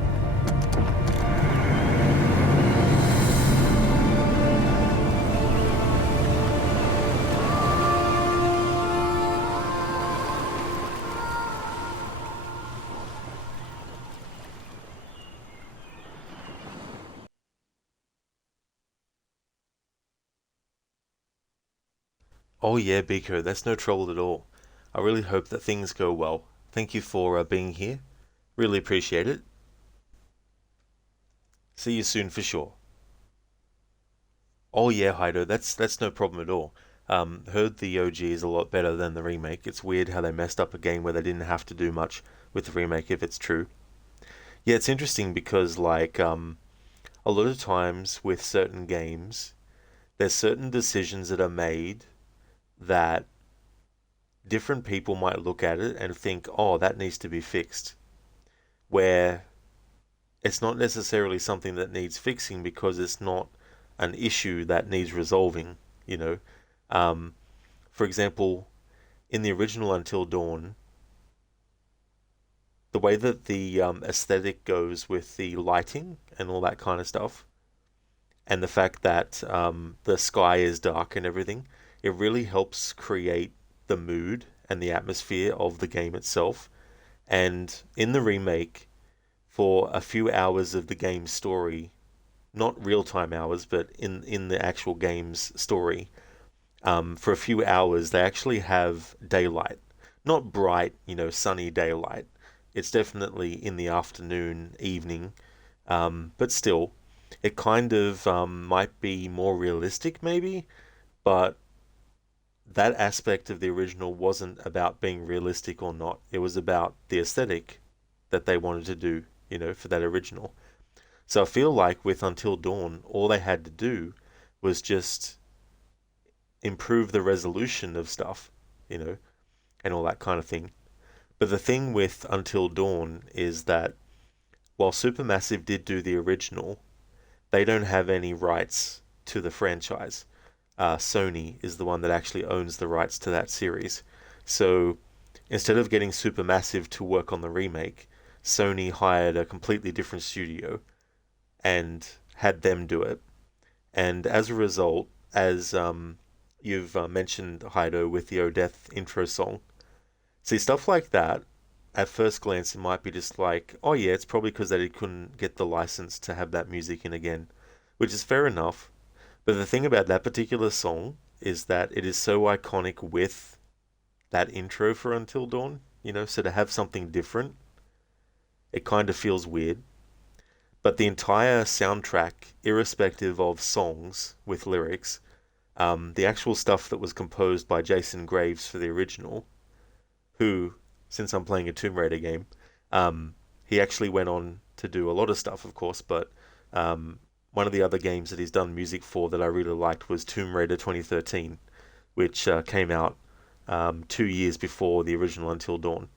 Oh yeah, Biko, that's no trouble at all. I really hope that things go well. Thank you for being here. Really appreciate it. See you soon for sure. Oh yeah, Haido, that's no problem at all. Heard the OG is a lot better than the remake. It's weird how they messed up a game where they didn't have to do much with the remake if it's true. Yeah, it's interesting because a lot of times with certain games, there's certain decisions that are made that different people might look at it and think, oh, that needs to be fixed. Where it's not necessarily something that needs fixing because it's not an issue that needs resolving, you know. Um, for example, in the original Until Dawn, the way that the aesthetic goes with the lighting and all that kind of stuff, and the fact that the sky is dark and everything, it really helps create the mood and the atmosphere of the game itself. And in the remake, for a few hours of the game's story, not real time hours, but in the actual game's story, for a few hours they actually have daylight. Not bright, sunny daylight. It's definitely in the afternoon, evening, but still, it kind of might be more realistic, maybe, but that aspect of the original wasn't about being realistic or not. It was about the aesthetic that they wanted to do, for that original. So I feel like with Until Dawn, all they had to do was just improve the resolution of stuff, you know, and all that kind of thing. But the thing with Until Dawn is that while Supermassive did do the original, they don't have any rights to the franchise. Sony is the one that actually owns the rights to that series. So instead of getting Supermassive to work on the remake, Sony hired a completely different studio and had them do it. And as a result, as you've mentioned, Haido, with the Odeth intro song, see, stuff like that, at first glance, it might be just like, oh yeah, it's probably because they couldn't get the license to have that music in again, which is fair enough. But the thing about that particular song is that it is so iconic with that intro for Until Dawn, so to have something different, it kind of feels weird. But the entire soundtrack, irrespective of songs with lyrics, the actual stuff that was composed by Jason Graves for the original, who, since I'm playing a Tomb Raider game, he actually went on to do a lot of stuff, of course, but one of the other games that he's done music for that I really liked was Tomb Raider 2013, which came out 2 years before the original Until Dawn.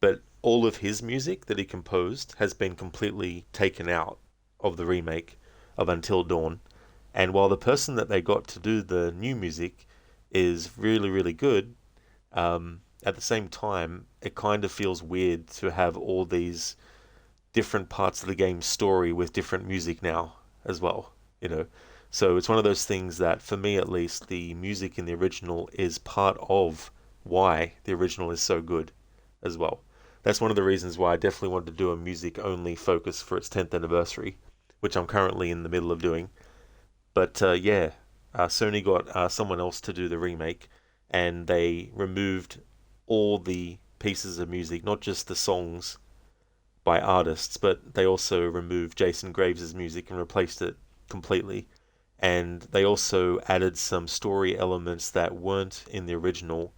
But all of his music that he composed has been completely taken out of the remake of Until Dawn. And while the person that they got to do the new music is really, really good, at the same time, it kind of feels weird to have all these different parts of the game's story with different music now as well. So it's one of those things that, for me at least, the music in the original is part of why the original is so good as well. That's one of the reasons why I definitely wanted to do a music-only focus for its 10th anniversary, which I'm currently in the middle of doing. But Sony got someone else to do the remake, and they removed all the pieces of music, not just the songs by artists, but they also removed Jason Graves' music and replaced it completely. And they also added some story elements that weren't in the original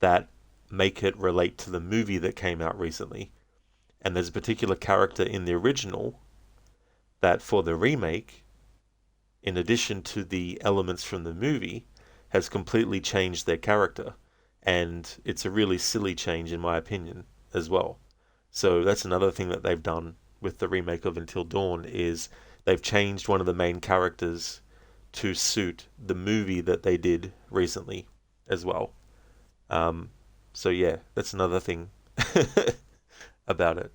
that make it relate to the movie that came out recently. And there's a particular character in the original that for the remake, in addition to the elements from the movie, has completely changed their character. And it's a really silly change in my opinion as well. So that's another thing that they've done with the remake of Until Dawn is they've changed one of the main characters to suit the movie that they did recently as well. So yeah, that's another thing about it.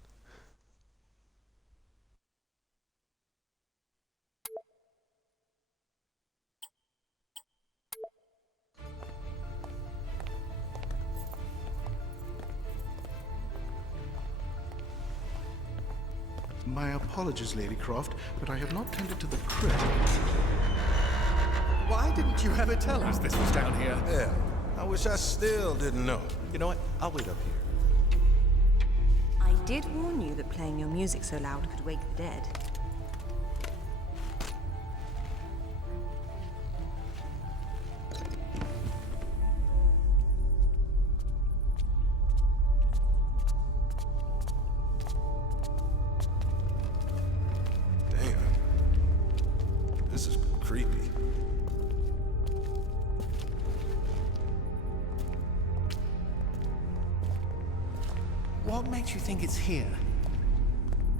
My apologies, Lady Croft, but I have not tended to the crypt. Why didn't you ever tell us this was down here? Yeah, I wish I still didn't know. You know what? I'll wait up here. I did warn you that playing your music so loud could wake the dead. Damn. This is creepy. What makes you think it's here?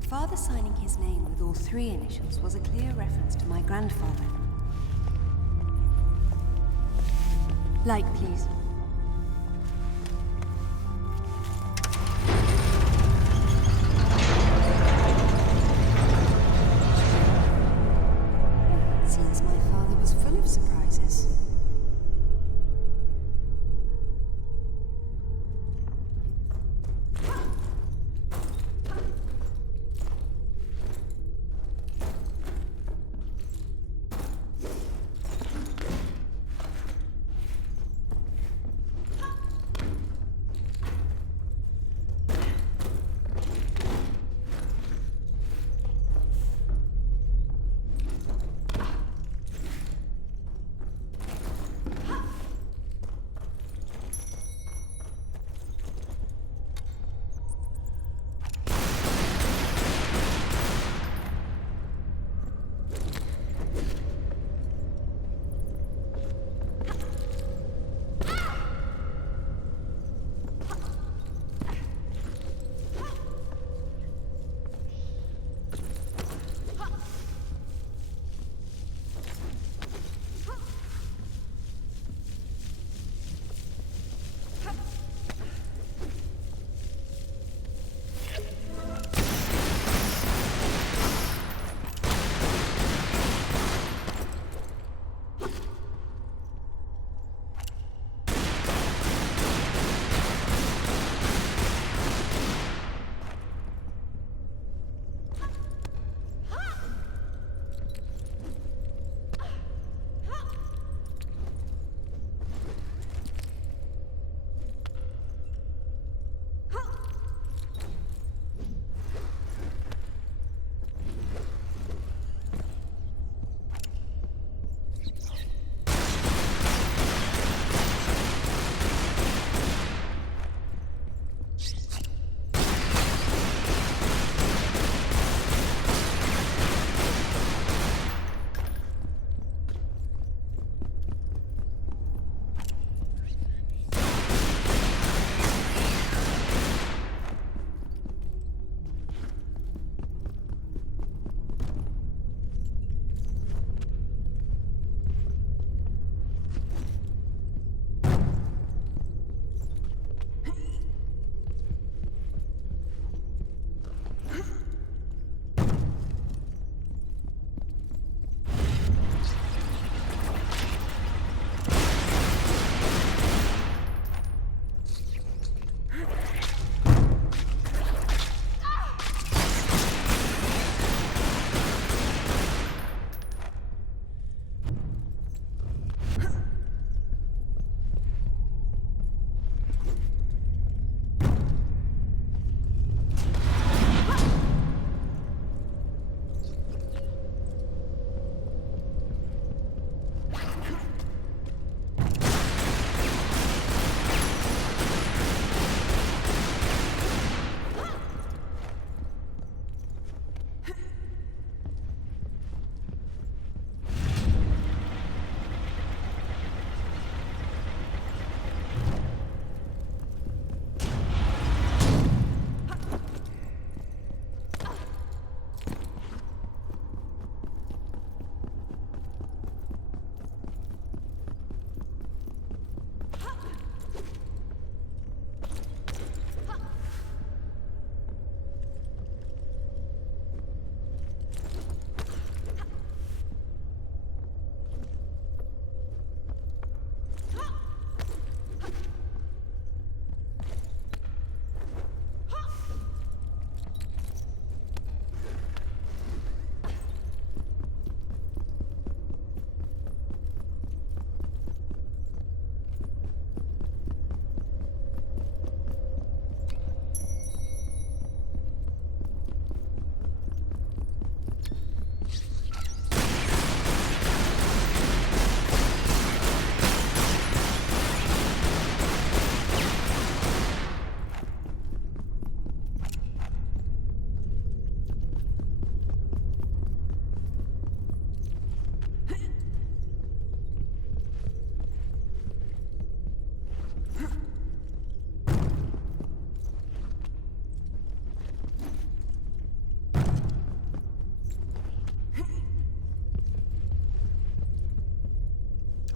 Father signing his name with all 3 initials was a clear reference to my grandfather. Light, please. It seems my father was full of surprises.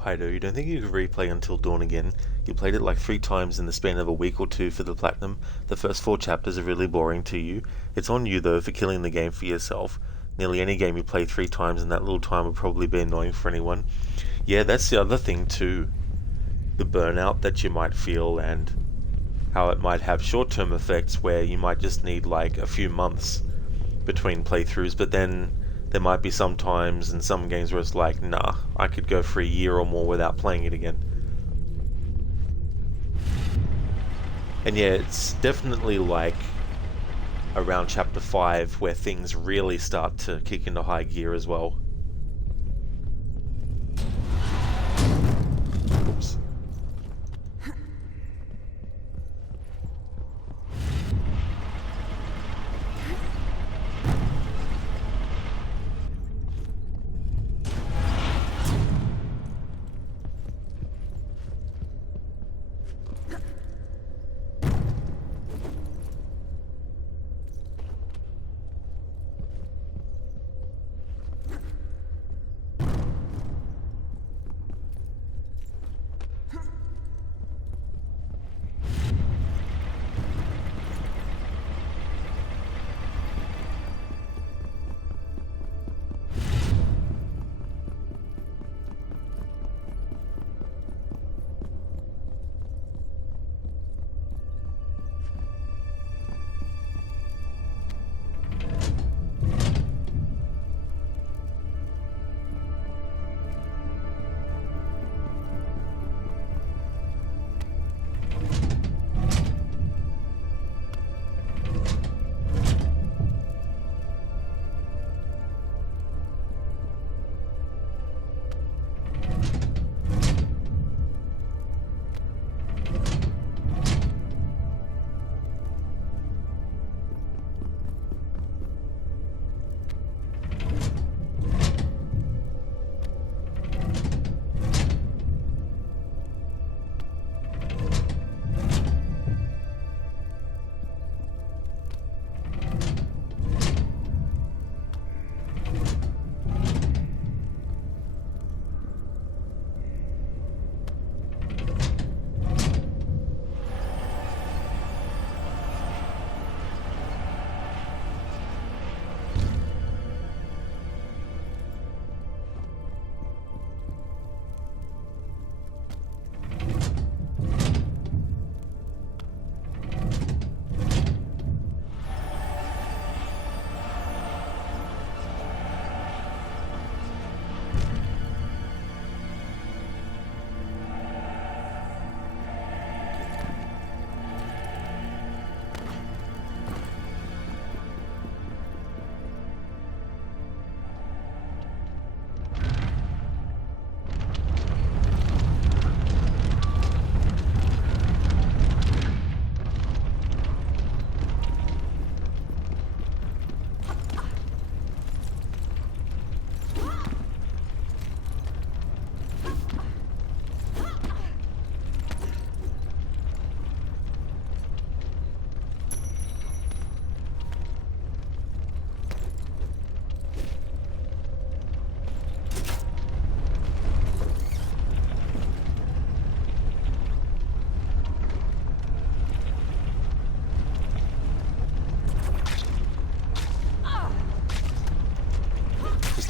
Hido, you don't think you could replay Until Dawn again? You played it like 3 times in the span of a week or two for the platinum. The first 4 chapters are really boring to you. It's on you though for killing the game for yourself. Nearly any game you play 3 times in that little time would probably be annoying for anyone. Yeah, that's the other thing too. The burnout that you might feel and how it might have short-term effects where you might just need like a few months between playthroughs, but then there might be some times in some games where it's like, nah, I could go for a year or more without playing it again. And yeah, it's definitely like around chapter 5 where things really start to kick into high gear as well. Oops.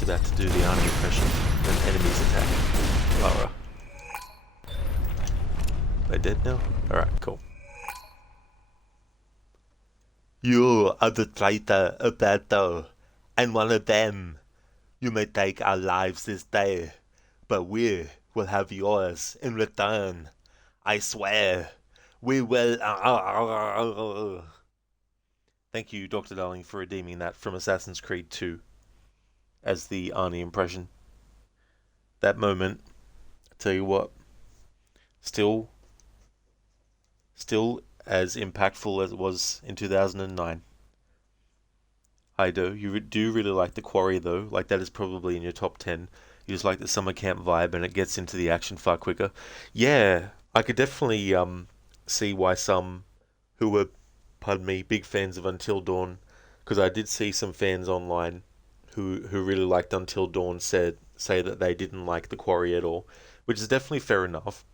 About to do the army impression when enemies attack Lara. They dead now? Alright, cool. You are the traitor, Alberto, and one of them. You may take our lives this day, but we will have yours in return. I swear, we will. Thank you, Dr. Darling, for redeeming that from Assassin's Creed 2. As the Arnie impression. That moment, I tell you what, still as impactful as it was in 2009. Hido, you do really like the Quarry though, like that is probably in your top 10. You just like the summer camp vibe and it gets into the action far quicker. Yeah, I could definitely see why some who were, pardon me, big fans of Until Dawn, because I did see some fans online who really liked Until Dawn say that they didn't like the Quarry at all. which is definitely fair enough.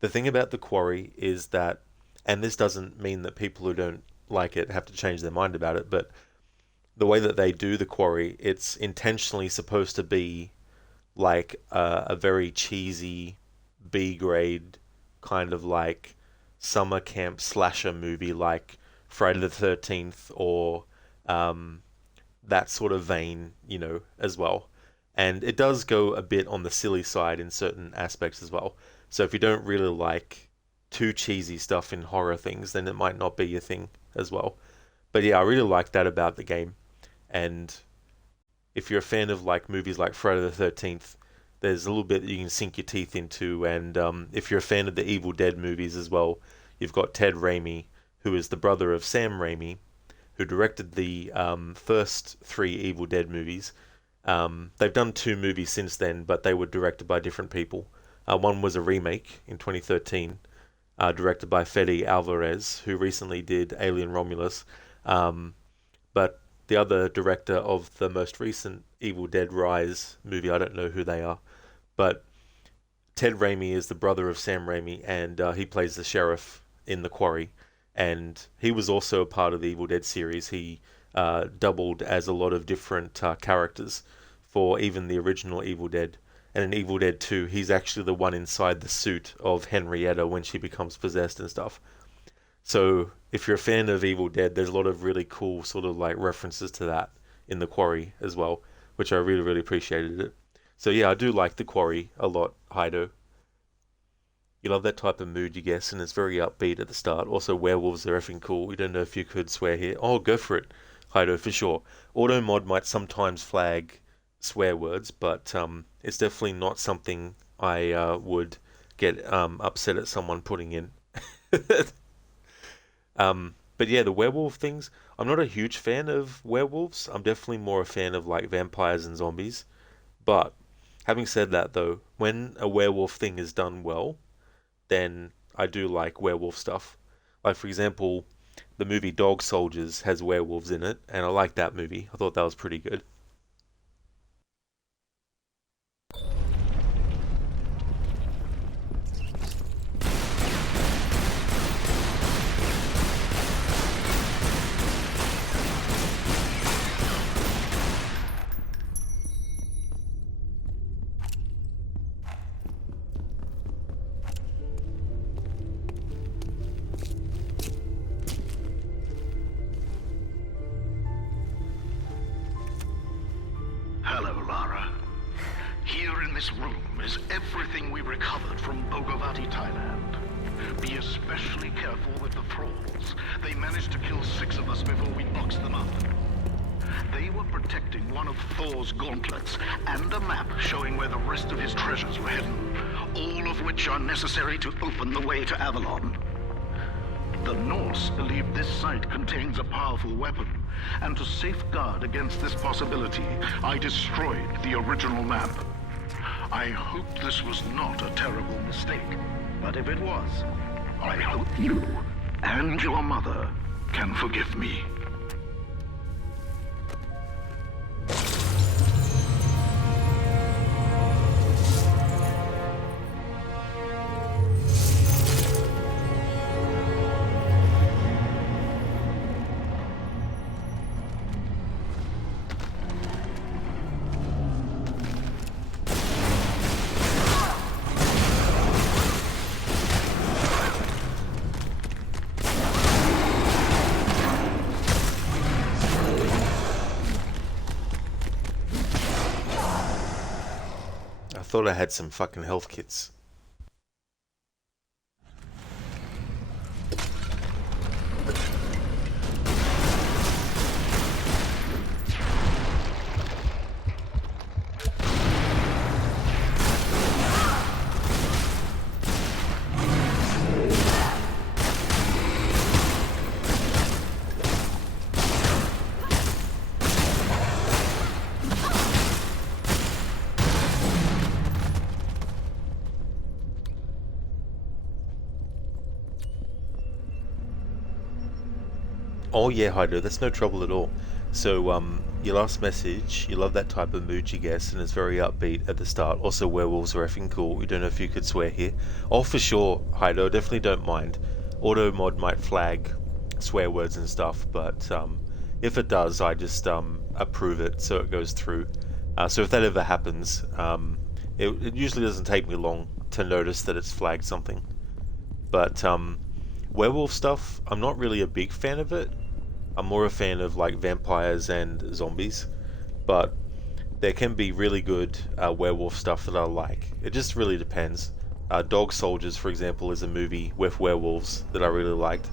The thing about the quarry is that, and this doesn't mean that people who don't like it have to change their mind about it, but the way that they do the quarry, it's intentionally supposed to be like a very cheesy B grade kind of like summer camp slasher movie like Friday the 13th or that sort of vein, you know, as well. And it does go a bit on the silly side in certain aspects as well. So if you don't really like too cheesy stuff in horror things, then it might not be your thing as well. But yeah, I really like that about the game. And if you're a fan of like movies like Friday the 13th, there's a little bit that you can sink your teeth into. And if you're a fan of the Evil Dead movies as well, you've got Ted Raimi, who is the brother of Sam Raimi, who directed the first three Evil Dead movies. They've done two movies since then, but they were directed by different people. One was a remake in 2013, directed by Fede Alvarez, who recently did Alien Romulus. But the other director of the most recent Evil Dead Rise movie, I don't know who they are, but Ted Raimi is the brother of Sam Raimi, and he plays the sheriff in The Quarry. And he was also a part of the Evil Dead series. He doubled as a lot of different characters for even the original Evil Dead. And in Evil Dead 2, he's actually the one inside the suit of Henrietta when she becomes possessed and stuff. So if you're a fan of Evil Dead, there's a lot of really cool sort of like references to that in The Quarry as well, which I really, really appreciated it. So yeah, I do like The Quarry a lot, Haido. You love that type of mood, you guess, and it's very upbeat at the start. Also, werewolves are effing cool. We don't know if you could swear here. Oh, go for it, Haido, for sure. Auto mod might sometimes flag swear words, but it's definitely not something I would get upset at someone putting in. But yeah, the werewolf things, I'm not a huge fan of werewolves. I'm definitely more a fan of like vampires and zombies. But having said that though, when a werewolf thing is done well, then I do like werewolf stuff. Like for example, the movie Dog Soldiers has werewolves in it, and I like that movie. I thought that was pretty good. Hello, Lara. Here in this room is everything we recovered from Bogavati, Thailand. Be especially careful with the thralls. They managed to kill 6 of us before we boxed them up. They were protecting one of Thor's gauntlets and a map showing where the rest of his treasures were hidden, all of which are necessary to open the way to Avalon. The Norse believe this site contains a powerful weapon, and to safeguard against this possibility, I destroyed the original map. I hope this was not a terrible mistake, but if it was, I hope you and your mother can forgive me. I thought I had some fucking health kits. Oh yeah, Hydro, that's no trouble at all. So, your last message, you love that type of mood, you guess, and it's very upbeat at the start. Also, werewolves are effing cool. We don't know if you could swear here. Oh, for sure, Heido, definitely don't mind. Auto mod might flag swear words and stuff, but if it does, I just approve it so it goes through. So if that ever happens, it usually doesn't take me long to notice that it's flagged something. But werewolf stuff, I'm not really a big fan of it. I'm more a fan of like vampires and zombies, but there can be really good werewolf stuff that I like. It just really depends. Dog Soldiers, for example, is a movie with werewolves that I really liked.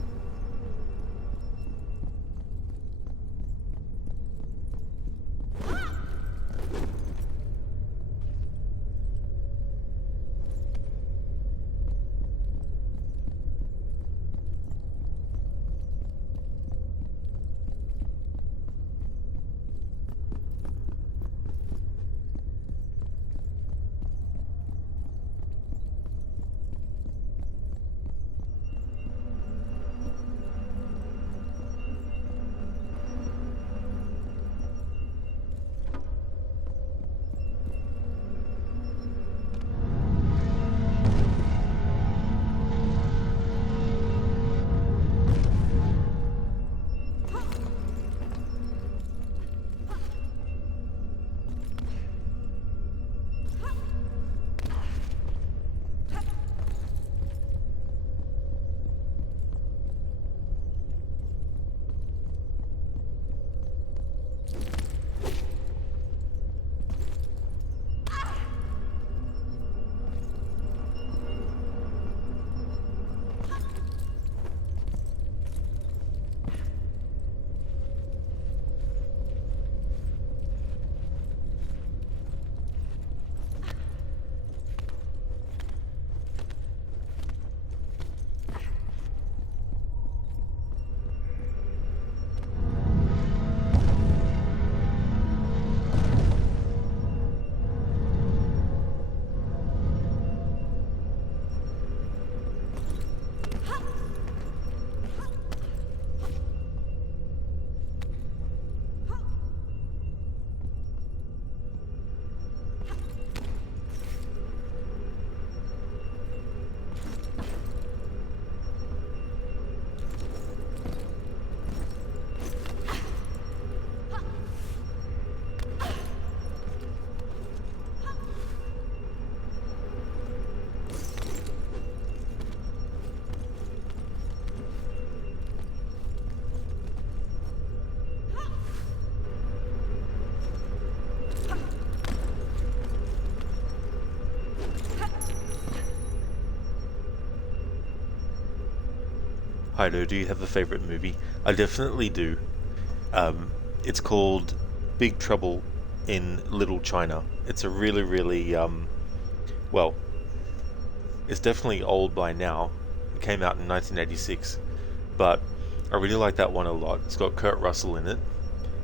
Heido, do you have a favorite movie? I definitely do. It's called Big Trouble in Little China. It's a really, really, well, it's definitely old by now. It came out in 1986, but I really like that one a lot. It's got Kurt Russell in it,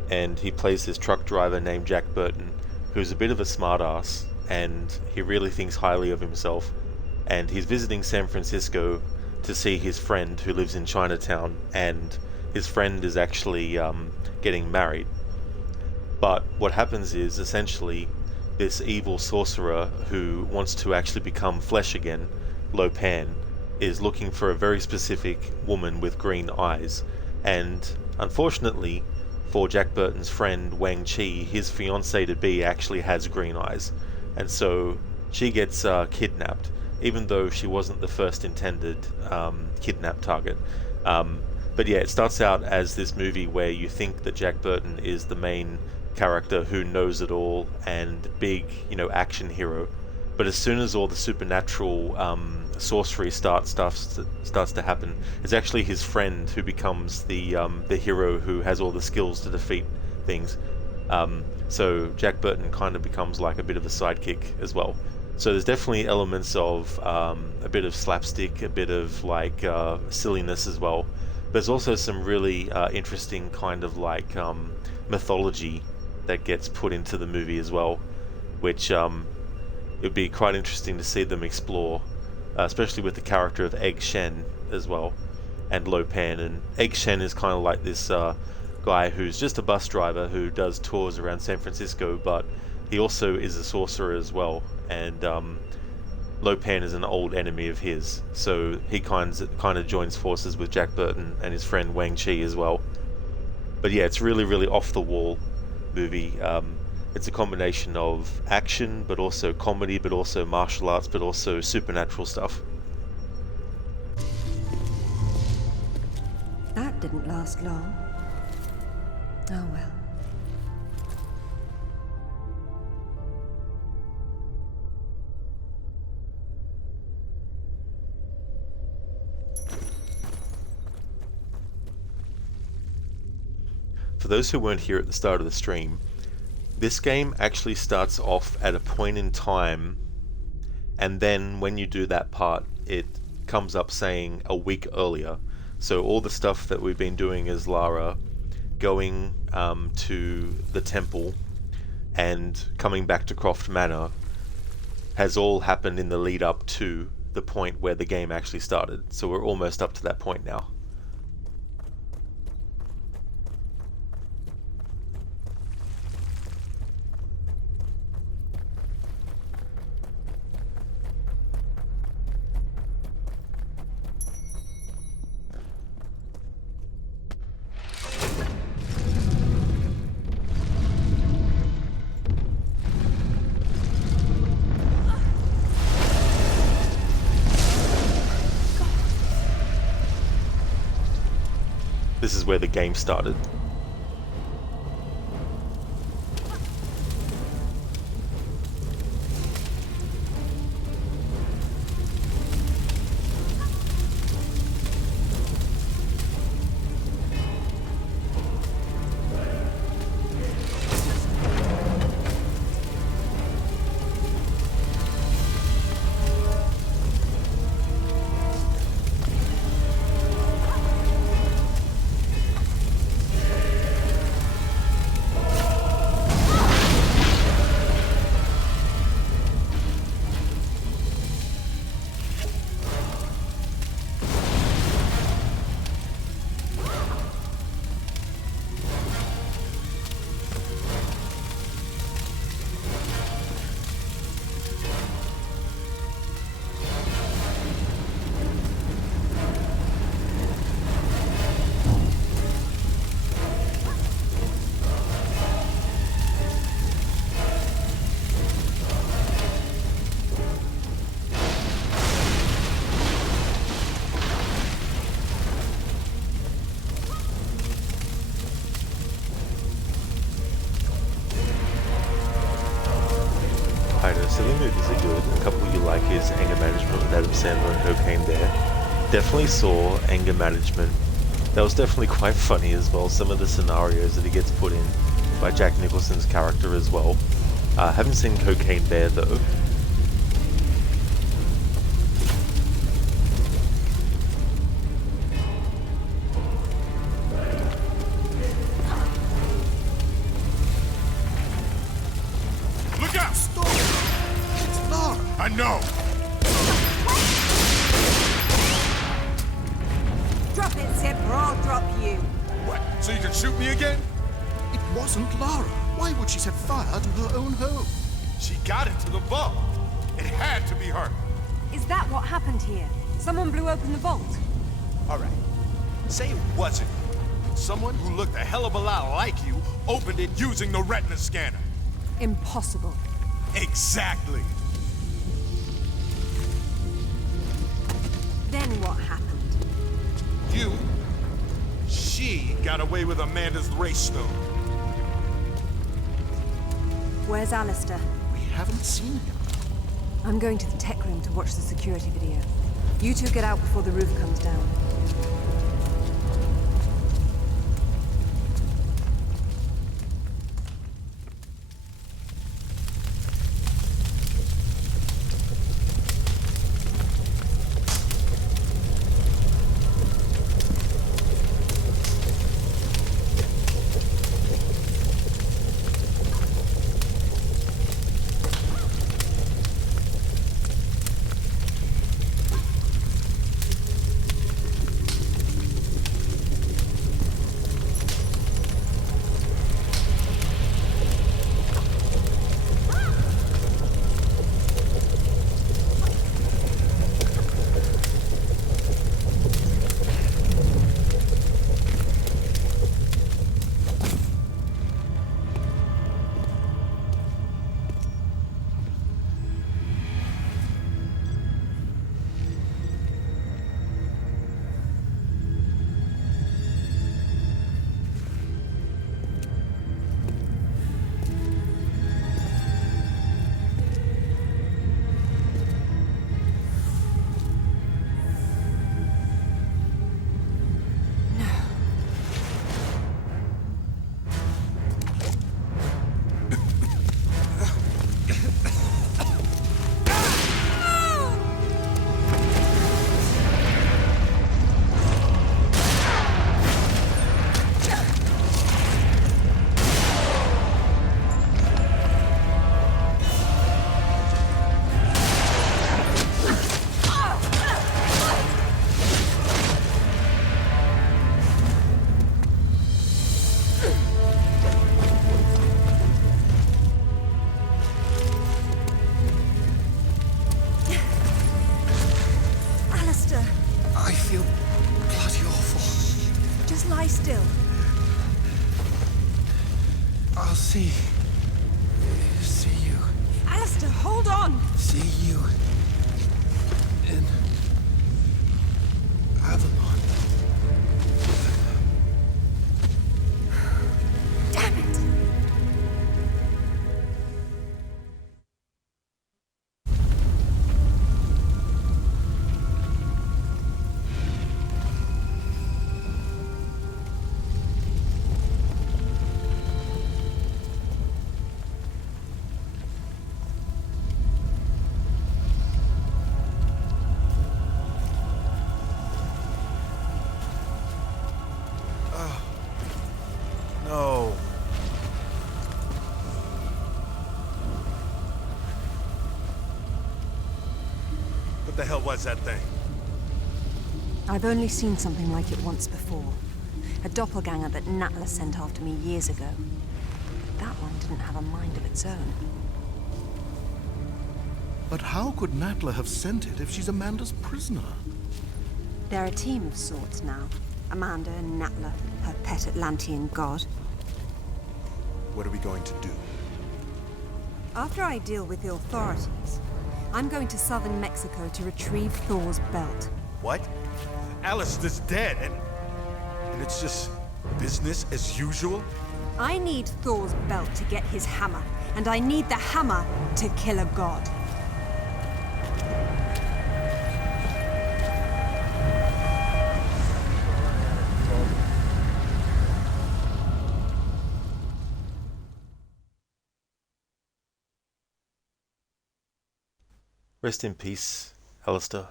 and he plays this truck driver named Jack Burton, who's a bit of a smartass, and he really thinks highly of himself, and he's visiting San Francisco to see his friend who lives in Chinatown, and his friend is actually getting married. But what happens is, essentially, this evil sorcerer who wants to actually become flesh again, Lo Pan, is looking for a very specific woman with green eyes, and unfortunately for Jack Burton's friend Wang Chi, his fiancée-to-be actually has green eyes, and so she gets kidnapped, even though she wasn't the first intended kidnap target. But yeah, it starts out as this movie where you think that Jack Burton is the main character who knows it all and big, action hero. But as soon as all the supernatural sorcery starts to happen, it's actually his friend who becomes the hero who has all the skills to defeat things. So Jack Burton kind of becomes like a bit of a sidekick as well. So there's definitely elements of a bit of slapstick, a bit of like silliness as well. There's also some really interesting kind of like mythology that gets put into the movie as well, which it would be quite interesting to see them explore, especially with the character of Egg Shen as well, and Lo Pan. And Egg Shen is kind of like this guy who's just a bus driver who does tours around San Francisco, but he also is a sorcerer as well, and Lopan is an old enemy of his, so he kind of joins forces with Jack Burton and his friend Wang Chi as well. But yeah, it's really, really off the wall movie. It's a combination of action, but also comedy, but also martial arts, but also supernatural stuff. That didn't last long. Oh well. For those who weren't here at the start of the stream, this game actually starts off at a point in time, and then when you do that part, it comes up saying a week earlier. So all the stuff that we've been doing as Lara, going to the temple and coming back to Croft Manor, has all happened in the lead up to the point where the game actually started. So we're almost up to that point now. This is where the game started. Silly movies are good. A couple you like is Anger Management with Adam Sandler and Cocaine Bear. Definitely saw Anger Management. That was definitely quite funny as well. Some of the scenarios that he gets put in by Jack Nicholson's character as well. Haven't seen Cocaine Bear though. Look out! Stop! It's Lara! I know! Drop it, Zip, or I'll drop you. What? So you can shoot me again? It wasn't Lara. Why would she set fire to her own home? She got into the vault. It had to be her. Is that what happened here? Someone blew open the vault? All right. Say it wasn't. Someone who looked a hell of a lot like you opened it using the retina scanner. Impossible. Exactly. Then what happened? She got away with Amanda's race stone. Where's Alistair? We haven't seen him. I'm going to the tech room to watch the security video. You two get out before the roof comes down. Just lie still. I'll see you. Alistair, hold on! See you in Avalon. Damn it! No. What the hell was that thing? I've only seen something like it once before. A doppelganger that Natla sent after me years ago. But that one didn't have a mind of its own. But how could Natla have sent it if she's Amanda's prisoner? They're a team of sorts now. Amanda and Natla, her pet Atlantean god. What are we going to do? After I deal with the authorities, I'm going to southern Mexico to retrieve Thor's belt. What? Alistair's dead, and it's just business as usual? I need Thor's belt to get his hammer, and I need the hammer to kill a god. Rest in peace, Alistair.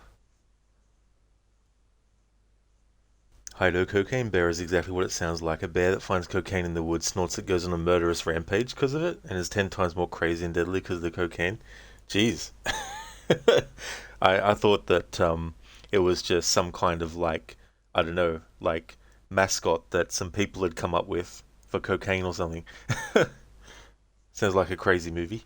Hido, Cocaine Bear is exactly what it sounds like. A bear that finds cocaine in the woods, snorts it, goes on a murderous rampage because of it, and is 10 times more crazy and deadly because of the cocaine. Jeez. I thought that it was just some kind of, like, I don't know, like mascot that some people had come up with for cocaine or something. Sounds like a crazy movie.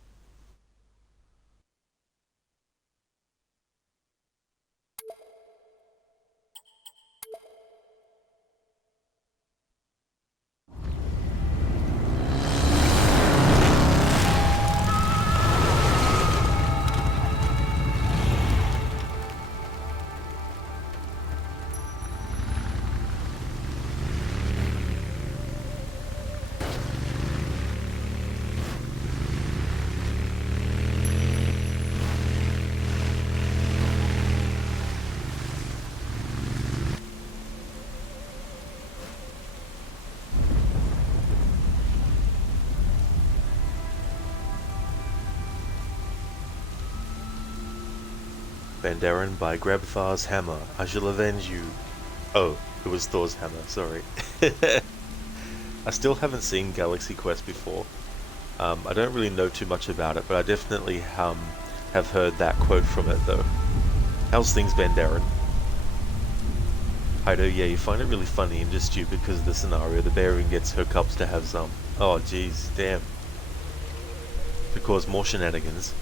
Bandaren by Grab Thor's hammer. I shall avenge you. Oh, it was Thor's hammer, sorry. I still haven't seen Galaxy Quest before. I don't really know too much about it, but I definitely have heard that quote from it though. How's things, Bandaren? Hido, yeah, you find it really funny and just stupid because of the scenario. The bear even gets her cubs to have some. Oh jeez, damn. To cause more shenanigans.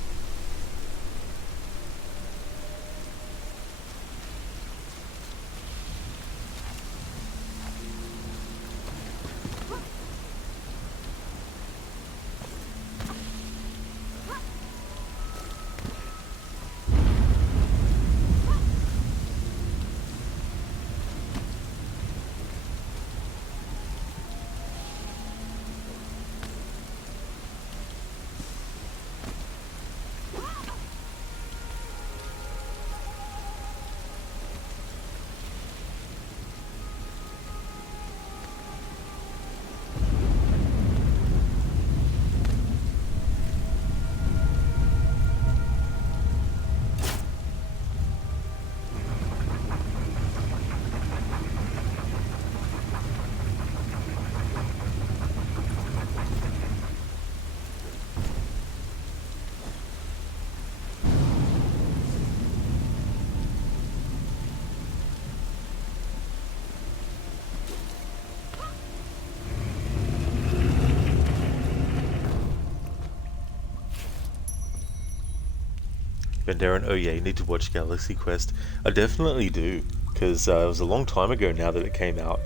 Bandaren, oh yeah, you need to watch Galaxy Quest. I definitely do, because it was a long time ago now that it came out.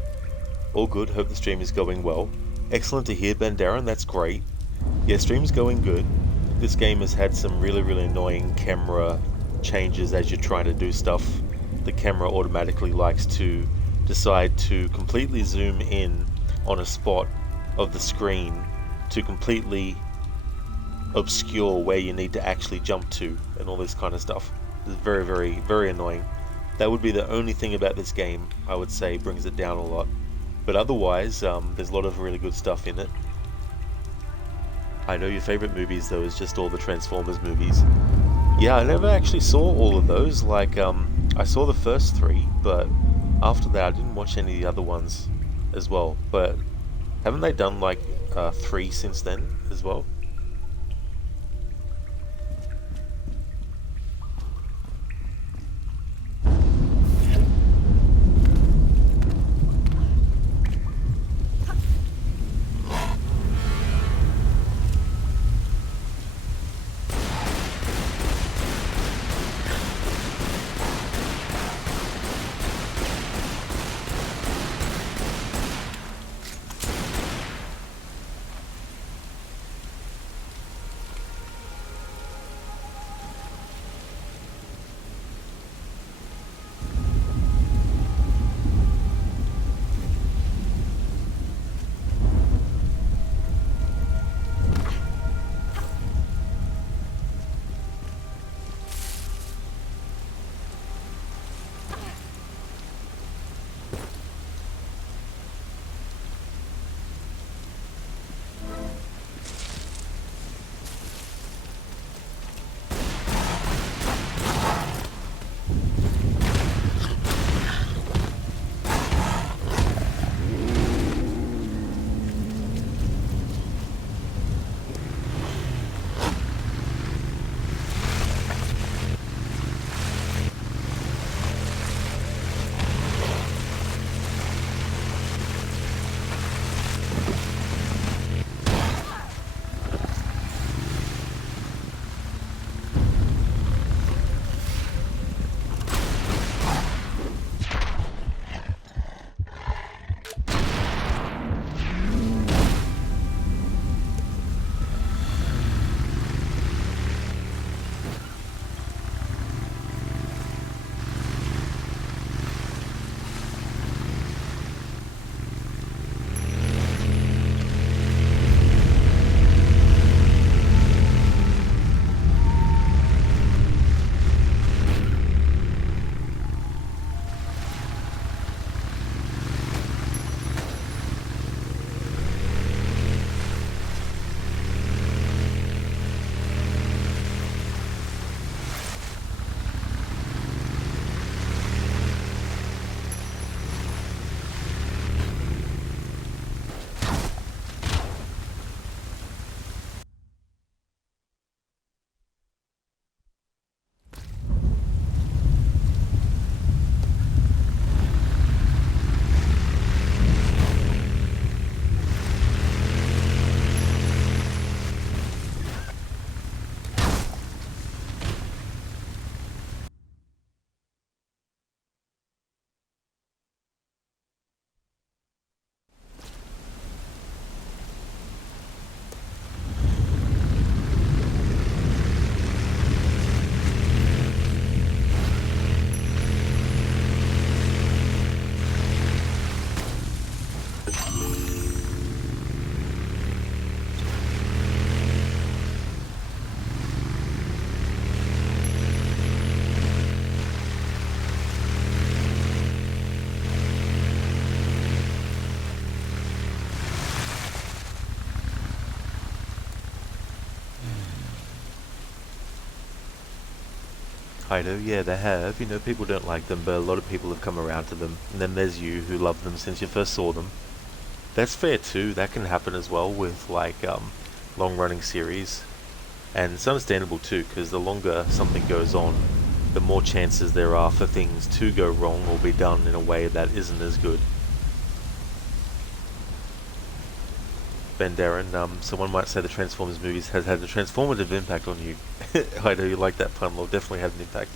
All good, hope the stream is going well. Excellent to hear, Ben Darren, that's great. Yeah, stream's going good. This game has had some really annoying camera changes as you're trying to do stuff. The camera automatically likes to decide to completely zoom in on a spot of the screen to completely obscure where you need to actually jump to and all this kind of stuff. It's very annoying. That would be the only thing about this game I would say brings it down a lot. But otherwise, there's a lot of really good stuff in it. I know your favorite movies though is just all the Transformers movies. Yeah, I never actually saw all of those. Like, I saw the first 3, but after that I didn't watch any of the other ones as well. But haven't they done like 3 since then as well? I know, yeah, they have. You know, people don't like them, but a lot of people have come around to them. And then there's you who love them since you first saw them. That's fair too. That can happen as well with like long-running series, and it's understandable too, because the longer something goes on, the more chances there are for things to go wrong or be done in a way that isn't as good. Ben Darren, someone might say the Transformers movies has had a transformative impact on you. I know you like that pun, well, definitely had an impact.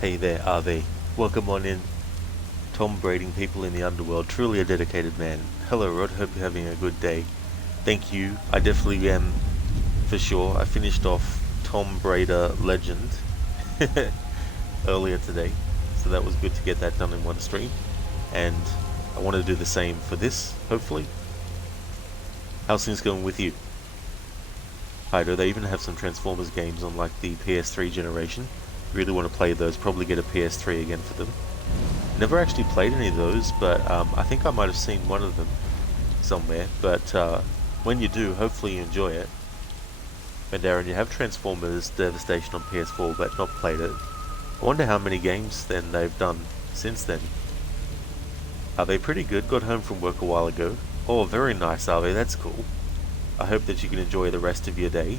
Hey there, RV. Welcome on in. Tom braiding people in the underworld. Truly a dedicated man. Hello, Rod. Hope you're having a good day. Thank you. I definitely am, for sure. I finished off Tom Braider Legend earlier today, so that was good to get that done in one stream. And I want to do the same for this, hopefully. How's things going with you? Hi, do they even have some Transformers games on like the PS3 generation? Really want to play those, probably get a PS3 again for them. Never actually played any of those, but I think I might have seen one of them somewhere. But when you do, hopefully you enjoy it. And Darren, you have Transformers Devastation on PS4, but not played it. I wonder how many games then they've done since then. Are they pretty good? Got home from work a while ago. Oh, very nice, RV, that's cool. I hope that you can enjoy the rest of your day.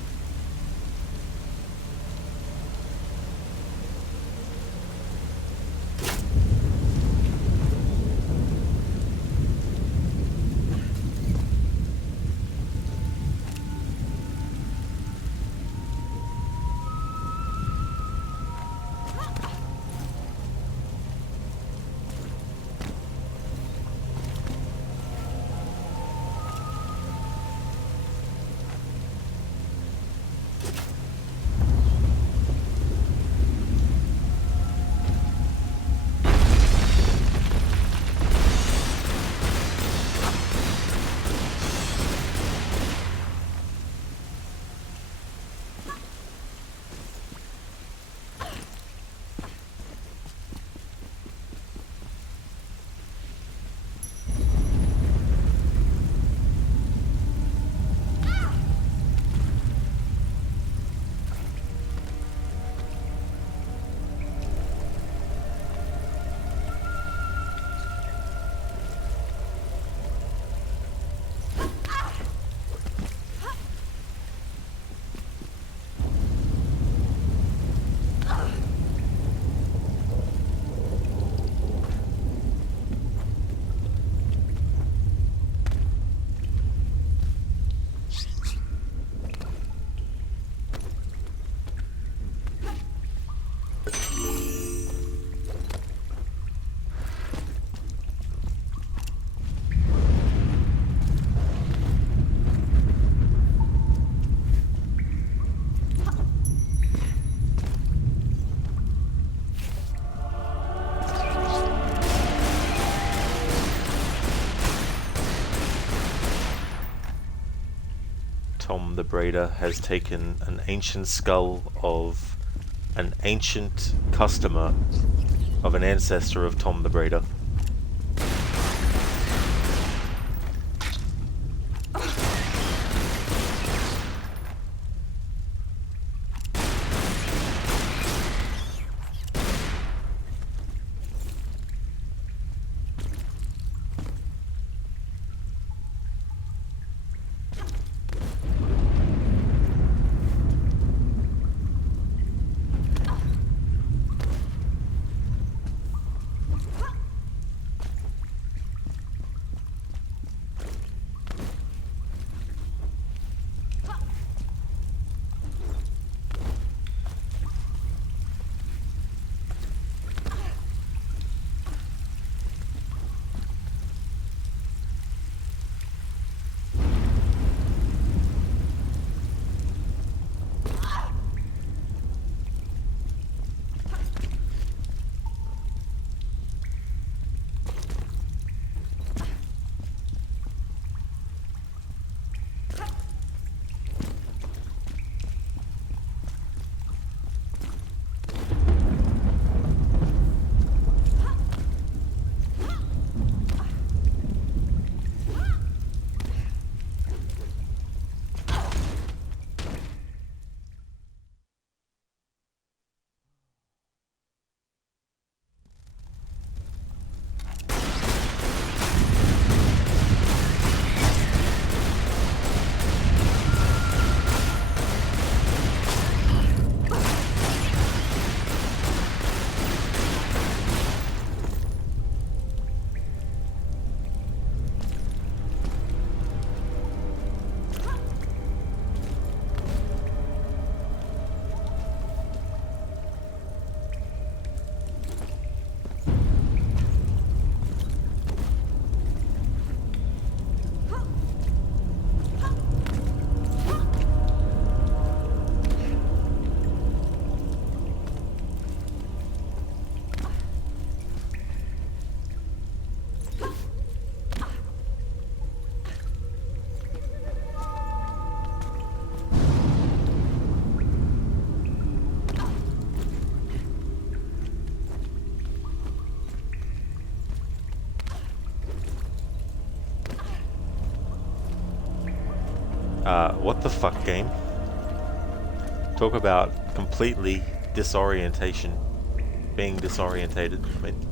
Tom the Braider has taken an ancient skull of an ancient customer of an ancestor of Tom the Braider. What the fuck game? Talk about completely disorientation. Being disorientated. I mean,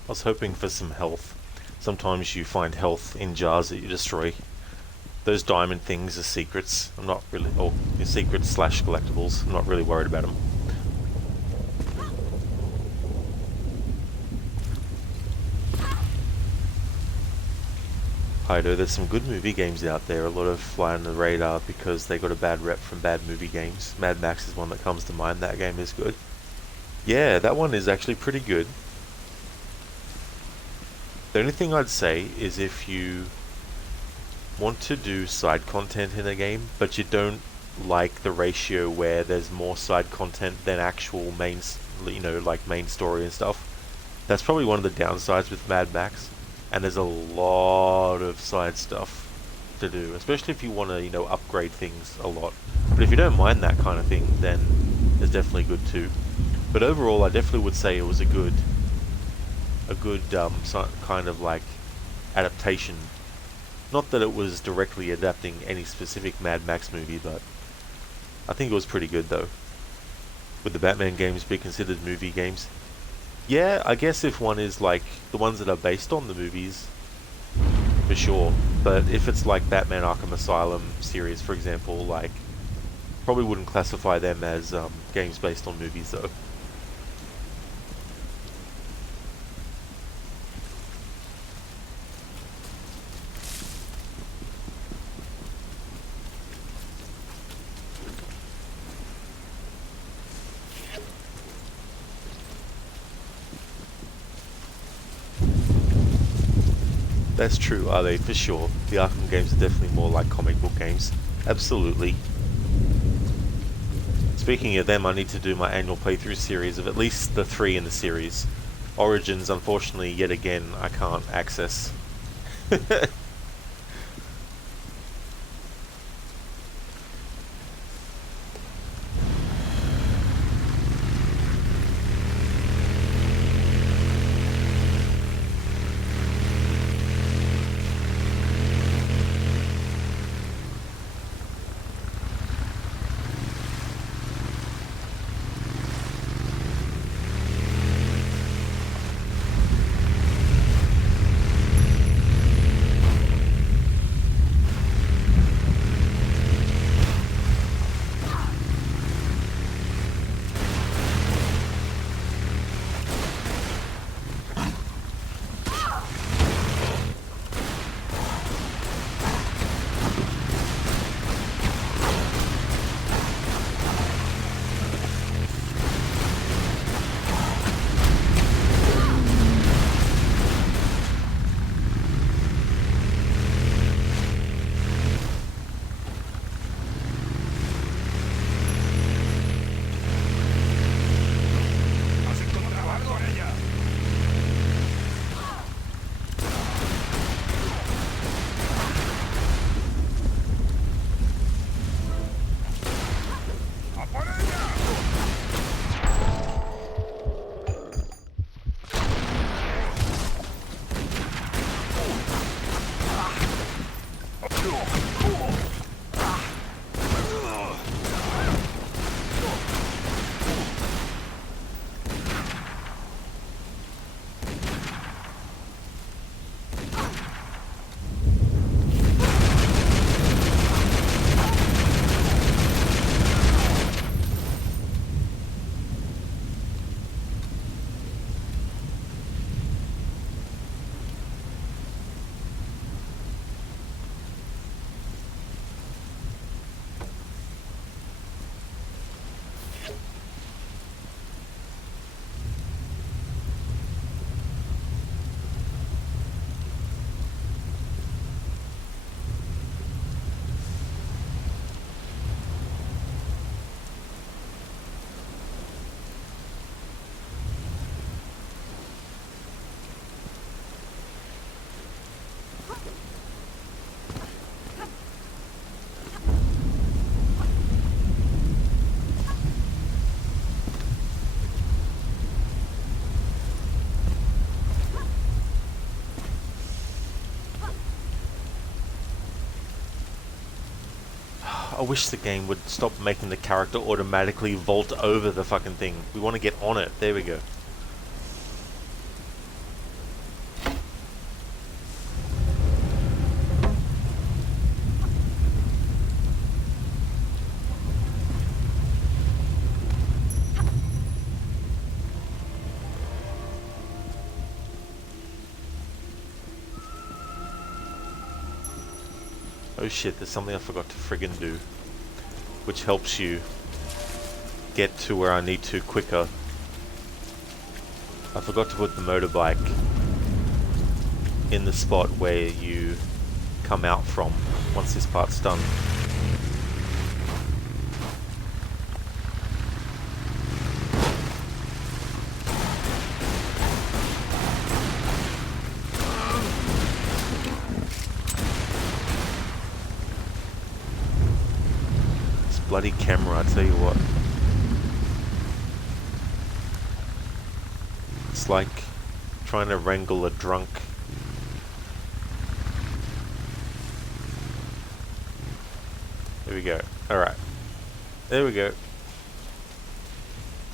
I was hoping for some health. Sometimes you find health in jars that you destroy. Those diamond things are secrets. I'm not really... Oh, secrets slash collectibles. I'm not really worried about them. I know there's some good movie games out there. A lot of fly on the radar because they got a bad rep from bad movie games. Mad Max is one that comes to mind. That game is good. Yeah, that one is actually pretty good. The only thing I'd say is if you want to do side content in a game, but you don't like the ratio where there's more side content than actual main, like main story and stuff, that's probably one of the downsides with Mad Max. And there's a lot of side stuff to do, especially if you want to, upgrade things a lot. But if you don't mind that kind of thing, then it's definitely good too. But overall, I definitely would say it was a good kind of like adaptation. Not that it was directly adapting any specific Mad Max movie, but I think it was pretty good though. Would the Batman games be considered movie games? Yeah, I guess if one is like the ones that are based on the movies, for sure. But if it's like Batman Arkham Asylum series, for example, like probably wouldn't classify them as games based on movies though. That's true, are they? For sure. The Arkham games are definitely more like comic book games. Absolutely. Speaking of them, I need to do my annual playthrough series of at least the 3 in the series. Origins, unfortunately, yet again, I can't access. I wish the game would stop making the character automatically vault over the fucking thing. We want to get on it. There we go. Oh shit, there's something I forgot to friggin' do, which helps you get to where I need to quicker. I forgot to put the motorbike in the spot where you come out from once this part's done. Bloody camera, I tell you what. It's like trying to wrangle a drunk. There we go. Alright. There we go.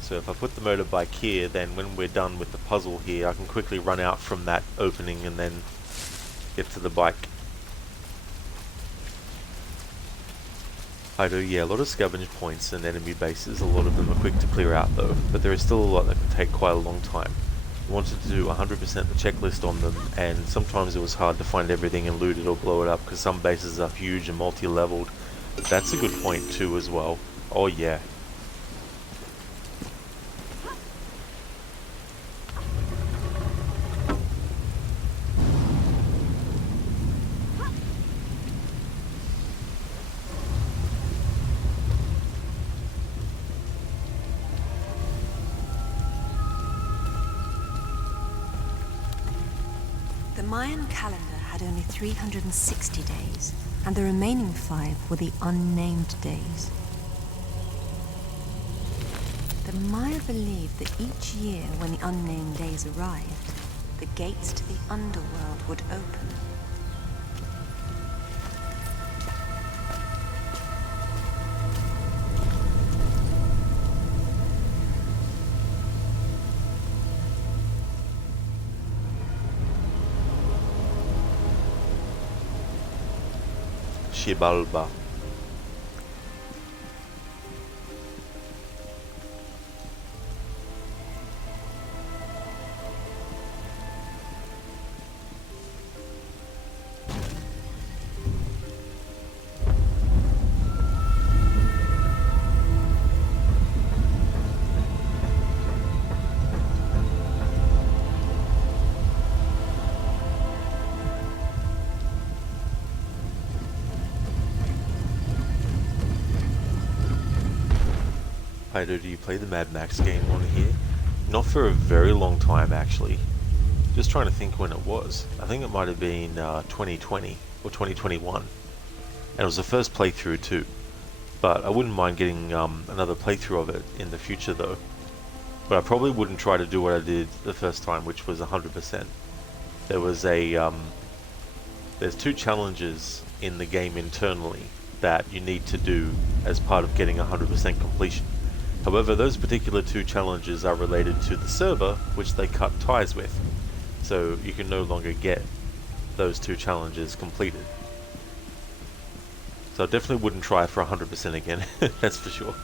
So if I put the motorbike here, then when we're done with the puzzle here, I can quickly run out from that opening and then get to the bike. I do, yeah, a lot of scavenge points and enemy bases. A lot of them are quick to clear out though, but there is still a lot that can take quite a long time. I wanted to do 100% the checklist on them, and sometimes it was hard to find everything and loot it or blow it up because some bases are huge and multi-leveled. That's a good point too as well. Oh yeah. The Mayan calendar had only 360 days, and the remaining 5 were the unnamed days. The Maya believed that each year when the unnamed days arrived, the gates to the Underworld would open. Xibalba. Do you play the Mad Max game on here? Not for a very long time actually. Just trying to think when it was. I think it might have been 2020 or 2021. And it was the first playthrough too. But I wouldn't mind getting another playthrough of it in the future though. But I probably wouldn't try to do what I did the first time, which was 100%. There was there's 2 challenges in the game internally that you need to do as part of getting 100% completion. However, those particular 2 challenges are related to the server, which they cut ties with. So you can no longer get those 2 challenges completed. So I definitely wouldn't try for 100% again, that's for sure.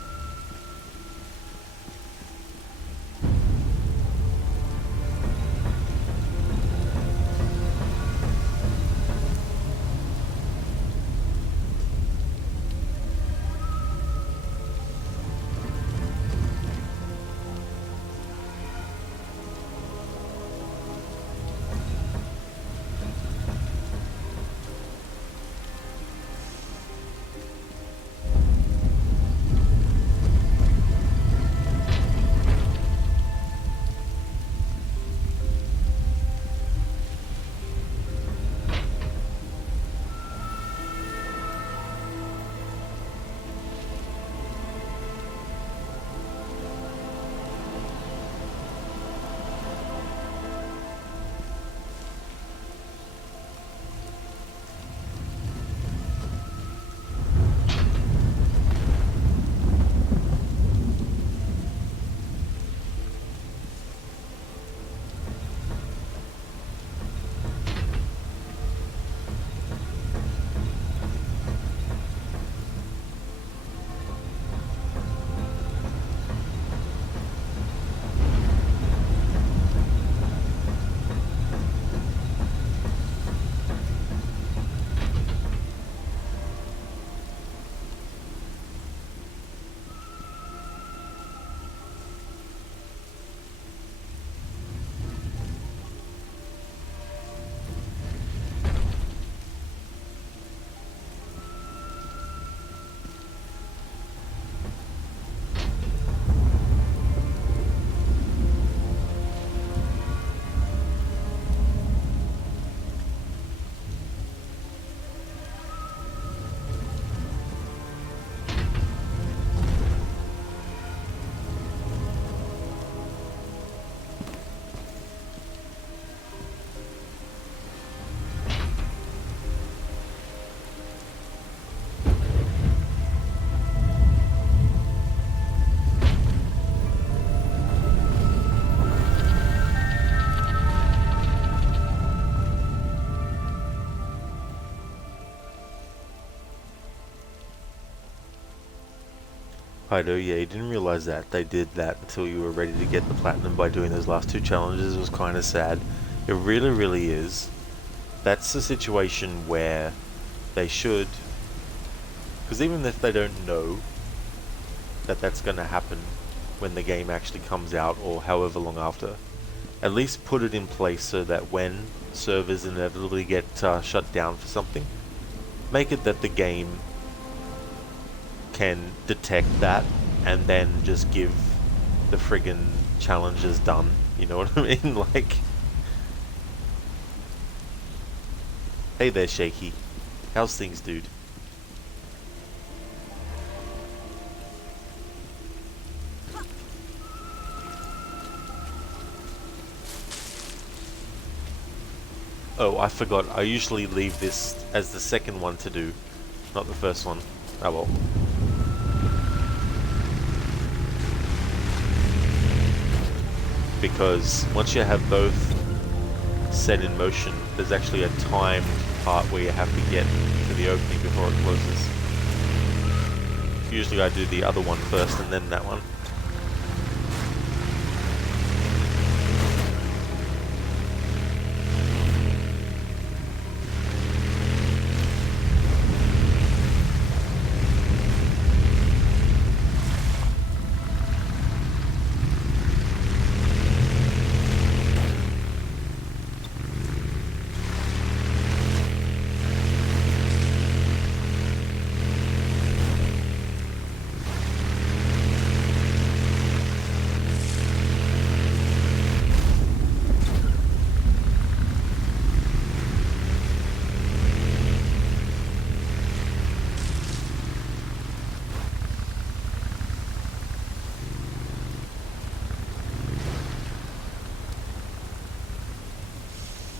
I know, yeah, you didn't realize that they did that until you were ready to get the platinum by doing those last two challenges. It was kind of sad. It really, really is. That's a situation where they should, because even if they don't know that that's going to happen when the game actually comes out or however long after, at least put it in place so that when servers inevitably get shut down for something, make it that the game can detect that and then just give the friggin' challenges done. You know what I mean? Like, hey there, Shaky. How's things, dude? Oh, I forgot. I usually leave this as the second one to do, not the first one. Oh well. Because once you have both set in motion, there's actually a timed part where you have to get to the opening before it closes. Usually I do the other one first and then that one.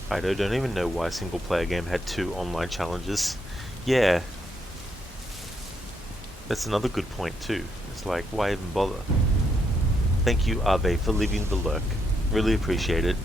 I don't even know why a single player game had 2 online challenges. Yeah. That's another good point too. It's like, why even bother? Thank you, Abe, for leaving the lurk. Really appreciate it.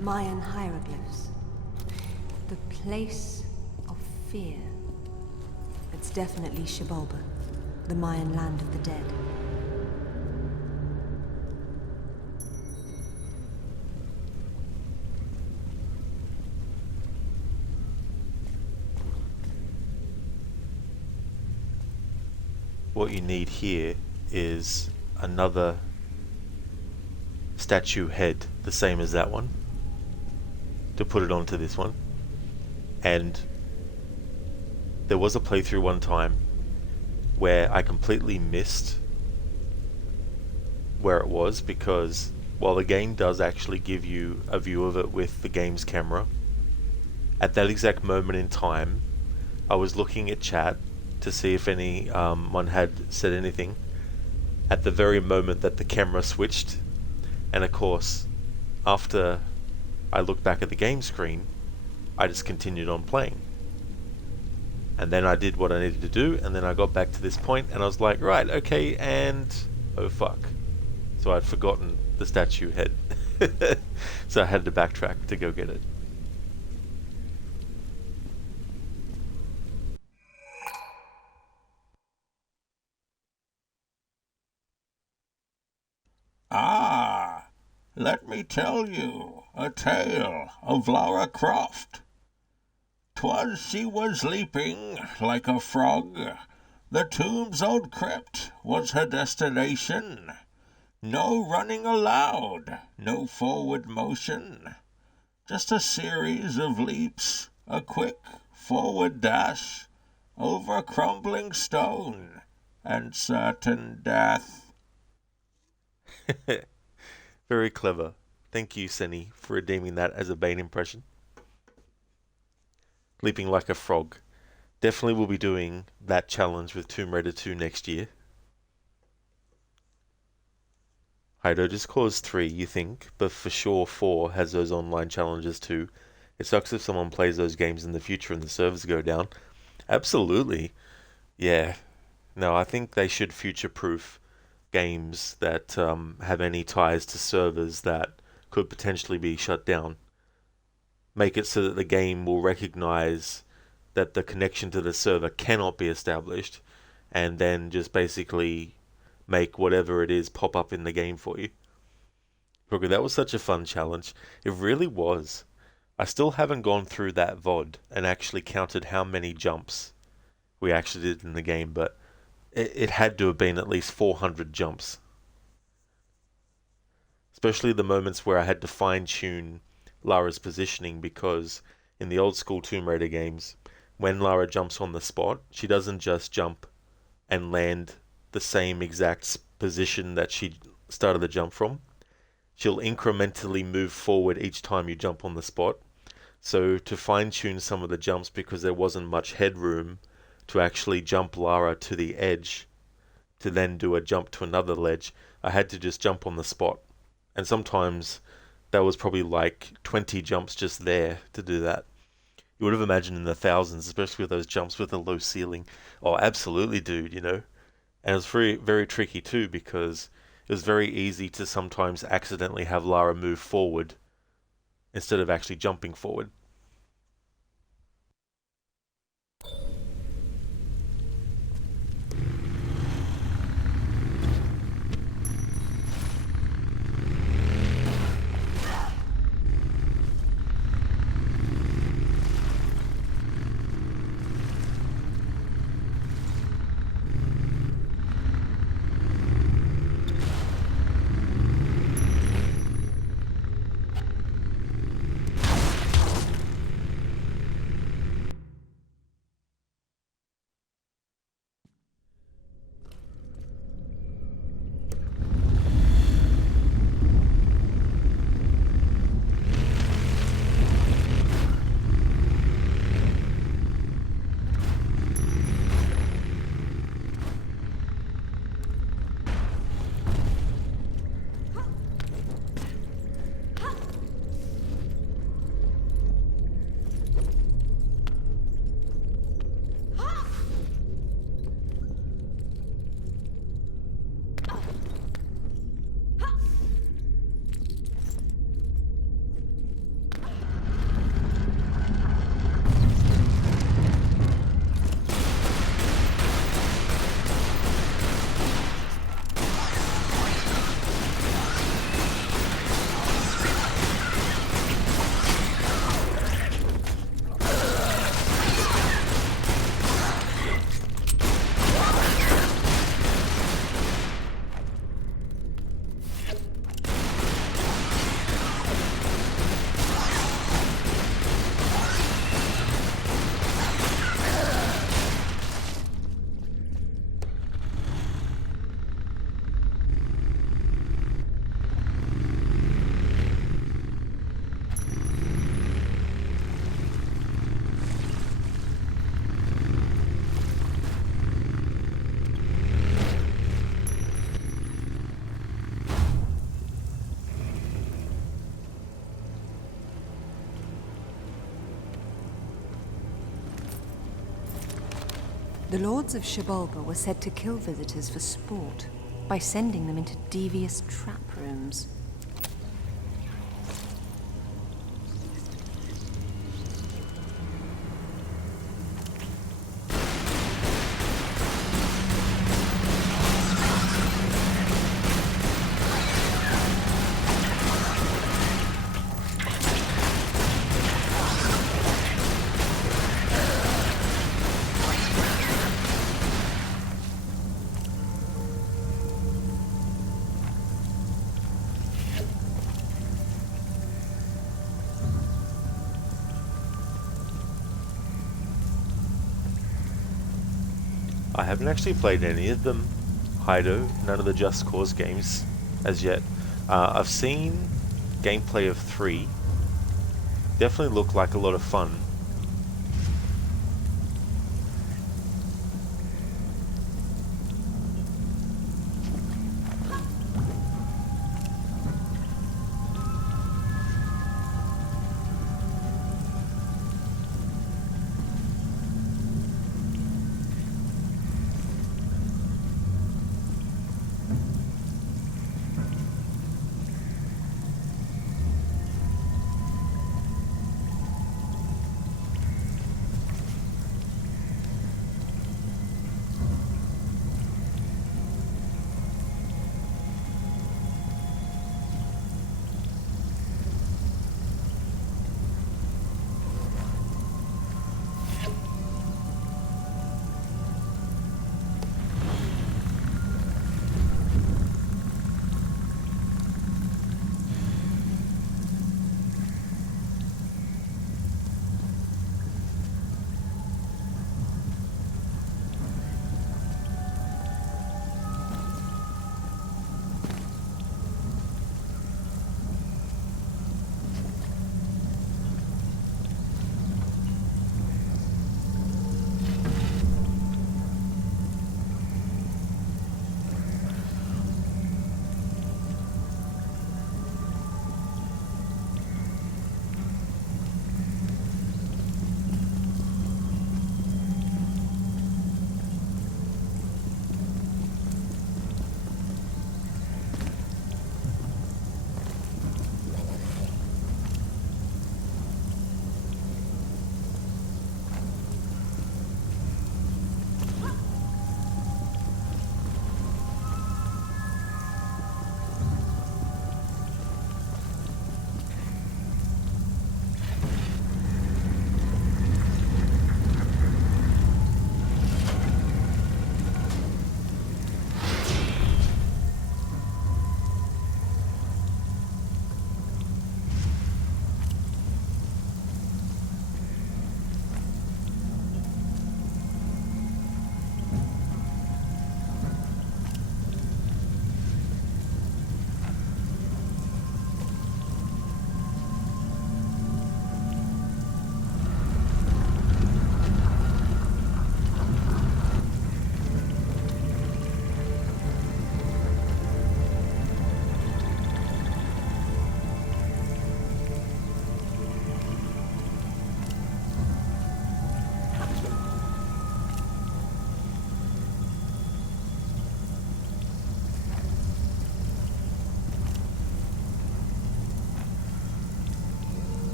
Mayan hieroglyphs. The place of fear. It's definitely Xibalba, the Mayan land of the dead. what you need here is another statue head, the same as that one, to put it onto this one. And there was a playthrough one time where I completely missed where it was, because while the game does actually give you a view of it with the game's camera, at that exact moment in time I was looking at chat to see if anyone had said anything at the very moment that the camera switched. And of course, after I looked back at the game screen, I just continued on playing. And then I did what I needed to do, and then I got back to this point, and I was like, right, okay, and oh fuck. So I'd forgotten the statue head. So I had to backtrack to go get it. Ah, let me tell you a tale of Lara Croft. 'Twas she was leaping like a frog. The tomb's old crypt was her destination. No running allowed, no forward motion. Just a series of leaps, a quick forward dash, over crumbling stone, and certain death. Very clever. Thank you, Senny, for redeeming that as a Bane impression. Leaping like a frog. Definitely will be doing that challenge with Tomb Raider 2 next year. Hido just caused 3, you think, but for sure 4 has those online challenges too. It sucks if someone plays those games in the future and the servers go down. Absolutely. Yeah. No, I think they should future-proof games that have any ties to servers that could potentially be shut down. Make it so that the game will recognize that the connection to the server cannot be established, and then just basically make whatever it is pop up in the game for you. Because that was such a fun challenge. It really was. I still haven't gone through that VOD and actually counted how many jumps we actually did in the game, but it had to have been at least 400 jumps. Especially the moments where I had to fine-tune Lara's positioning, because in the old school Tomb Raider games, when Lara jumps on the spot, she doesn't just jump and land the same exact position that she started the jump from. She'll incrementally move forward each time you jump on the spot. So to fine-tune some of the jumps, because there wasn't much headroom to actually jump Lara to the edge to then do a jump to another ledge, I had to just jump on the spot. And sometimes that was probably like 20 jumps just there to do that. You would have imagined in the thousands, especially with those jumps with a low ceiling. Oh, absolutely, dude, you know. And it was very, very tricky too, because it was very easy to sometimes accidentally have Lara move forward instead of actually jumping forward. The Lords of Shibolba were said to kill visitors for sport by sending them into devious trap rooms. I haven't actually played any of them, Hido, none of the Just Cause games as yet. I've seen gameplay of 3. Definitely looked like a lot of fun.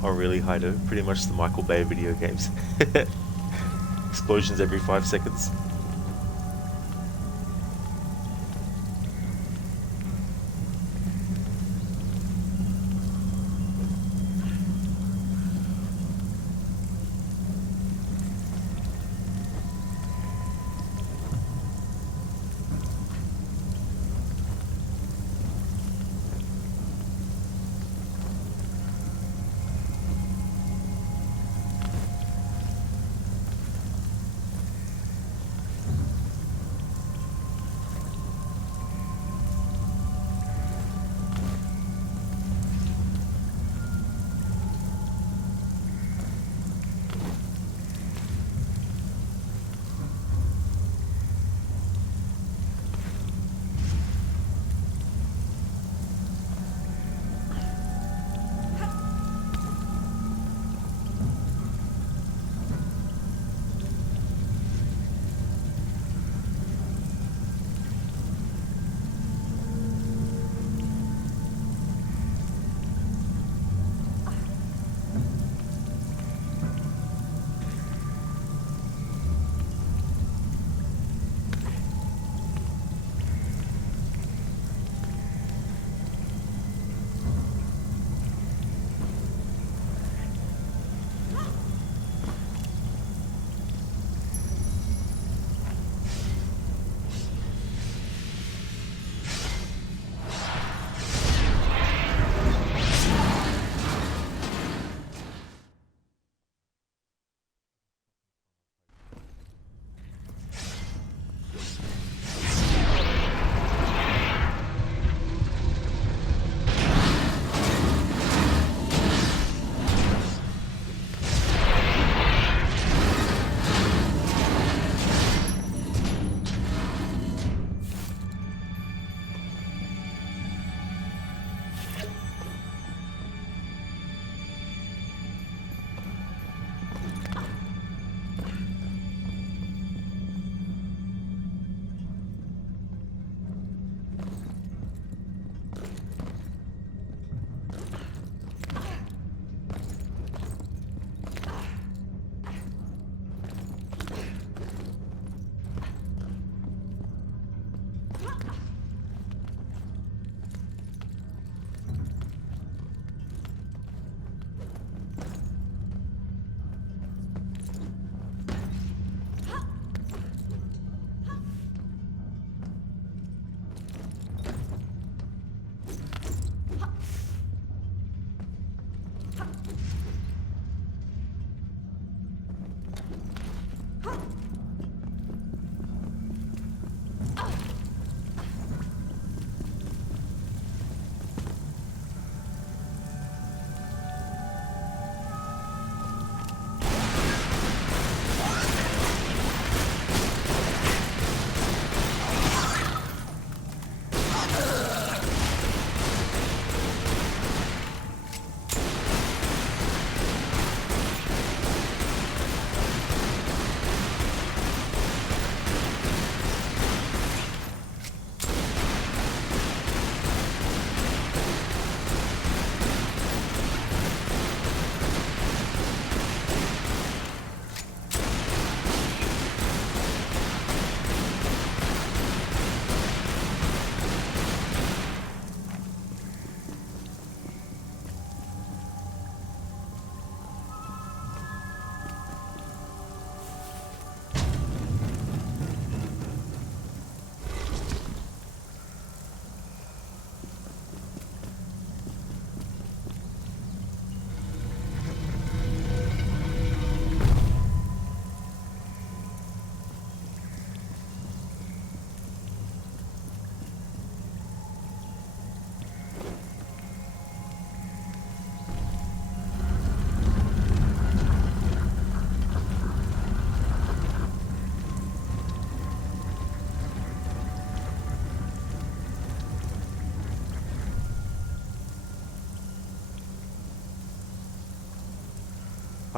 Oh really, Hido? Pretty much the Michael Bay video games. Explosions every 5 seconds.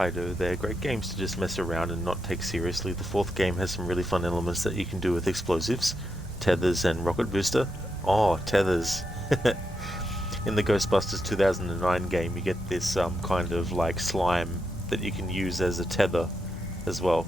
Kaido, they're great games to just mess around and not take seriously. The fourth game has some really fun elements that you can do with explosives, tethers, and rocket booster. Oh, tethers. In the Ghostbusters 2009 game, you get this kind of like slime that you can use as a tether as well.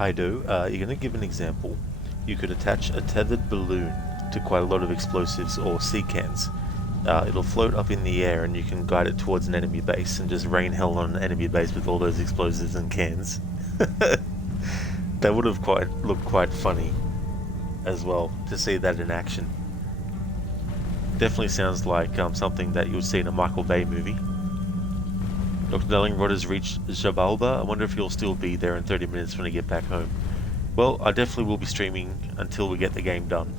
I do. You're going to give an example. You could attach a tethered balloon to quite a lot of explosives or sea cans. It'll float up in the air and you can guide it towards an enemy base and just rain hell on an enemy base with all those explosives and cans. That would have looked quite funny as well to see that in action. Definitely sounds like something that you would see in a Michael Bay movie. Dr. Darling, Rod has reached Jabalba. I wonder if he'll still be there in 30 minutes when I get back home. Well, I definitely will be streaming until we get the game done.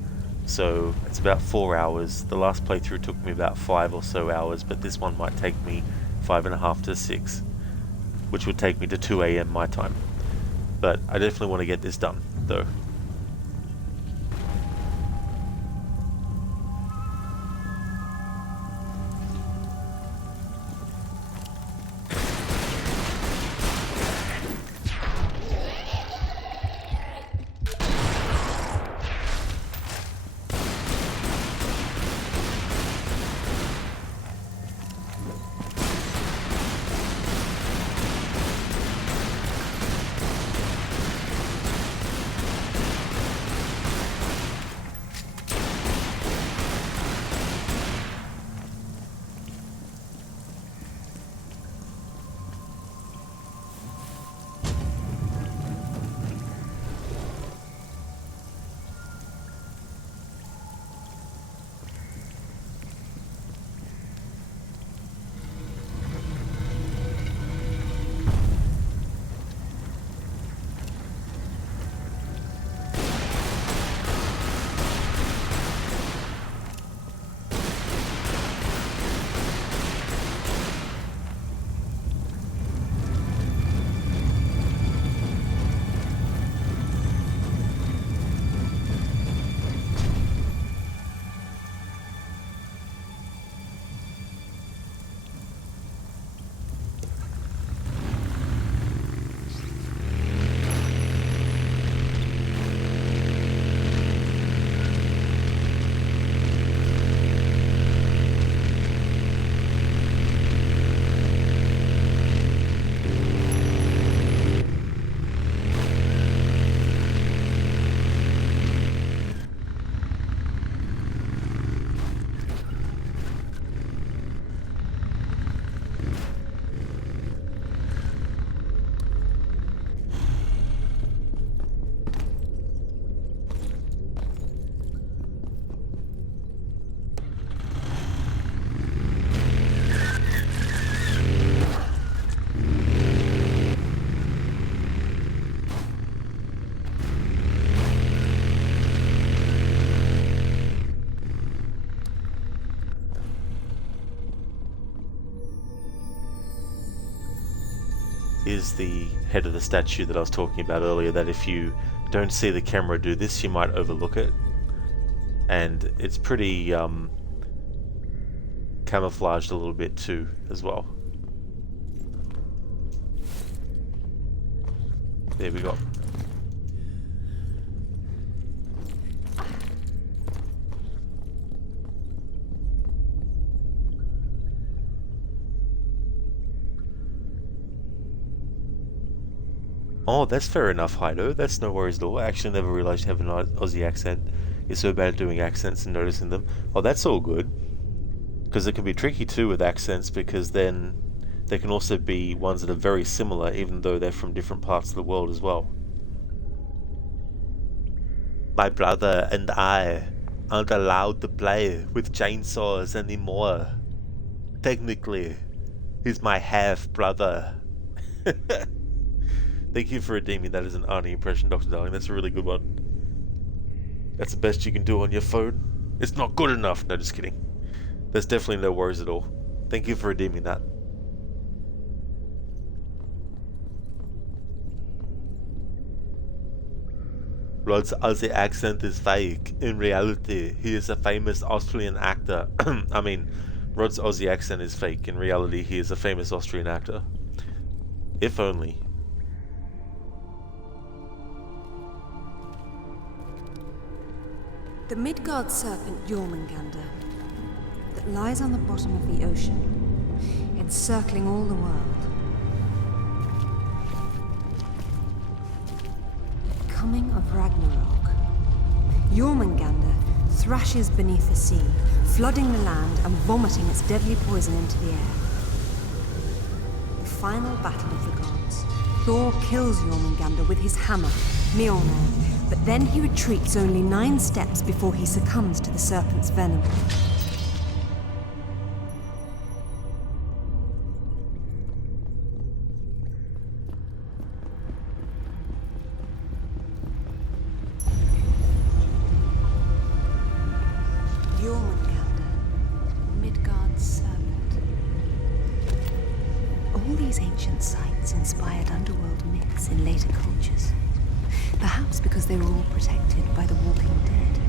So, it's about 4 hours. The last playthrough took me about 5 or so hours, but this one might take me 5.5 to 6. Which would take me to 2 AM my time. But I definitely want to get this done, though. Is the head of the statue that I was talking about earlier, that if you don't see the camera do this, you might overlook it. And it's pretty camouflaged a little bit too, as well. There we go. Oh, that's fair enough, Hido. That's no worries at all. I actually never realised you have an Aussie accent. You're so bad at doing accents and noticing them. Oh, that's all good. Because it can be tricky too with accents, because then there can also be ones that are very similar, even though they're from different parts of the world as well. My brother and I aren't allowed to play with chainsaws anymore. Technically, he's my half-brother. Thank you for redeeming that as an Arnie impression, Dr. Darling. That's a really good one. That's the best you can do on your phone. It's not good enough. No, just kidding. There's definitely no worries at all. Thank you for redeeming that. Rod's Aussie accent is fake. In reality, he is a famous Austrian actor. I mean, Rod's Aussie accent is fake. In reality, he is a famous Austrian actor. If only. The Midgard serpent Jormungandr, that lies on the bottom of the ocean, encircling all the world. of Ragnarok. Jormungandr thrashes beneath the sea, flooding the land and vomiting its deadly poison into the air. The final battle of the gods. Thor kills Jormungandr with his hammer, Mjolnir, but then he retreats only 9 steps before he succumbs to the serpent's venom. Ancient sites inspired underworld myths in later cultures. Perhaps because they were all protected by the Walking Dead.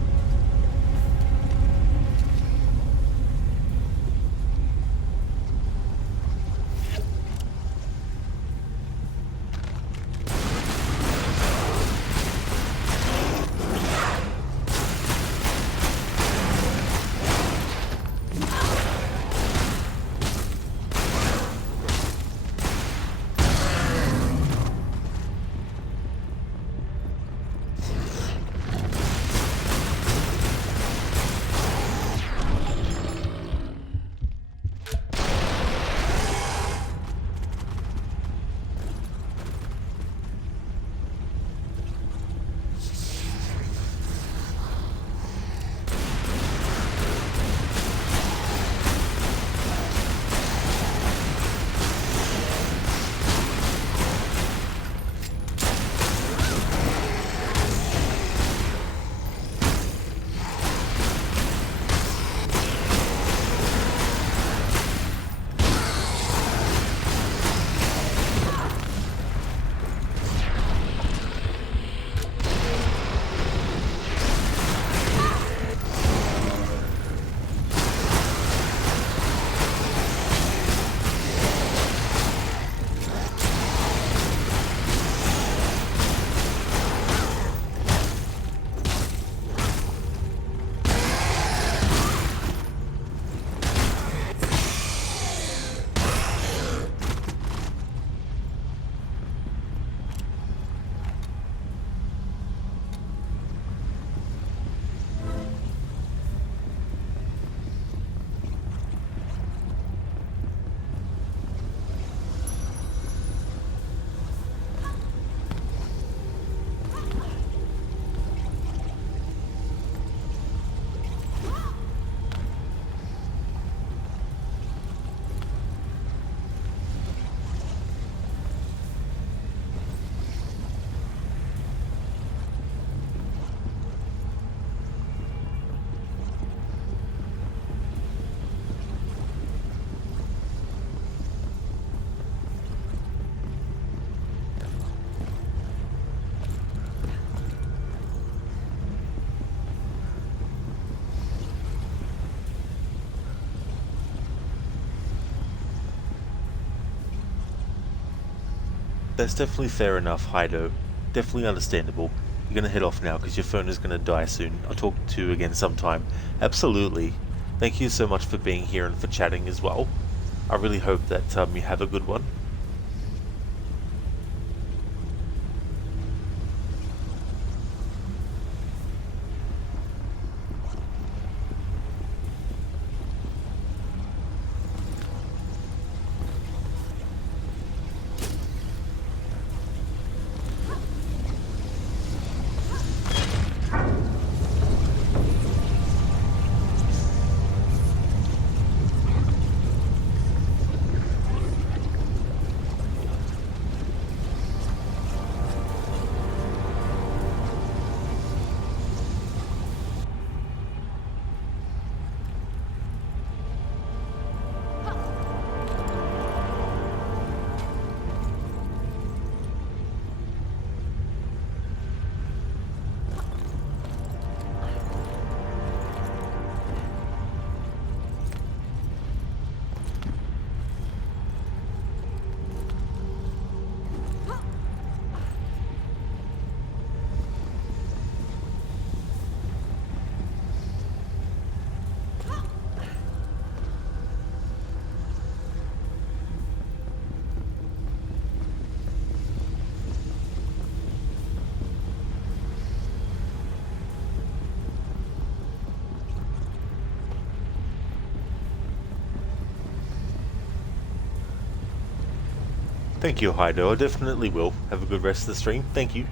That's definitely fair enough, Hido. Definitely understandable. You're gonna head off now because your phone is gonna die soon. I'll talk to you again sometime. Absolutely. Thank you so much for being here and for chatting as well. I really hope that you have a good one. Thank you, Heido. I definitely will. Have a good rest of the stream. Thank you.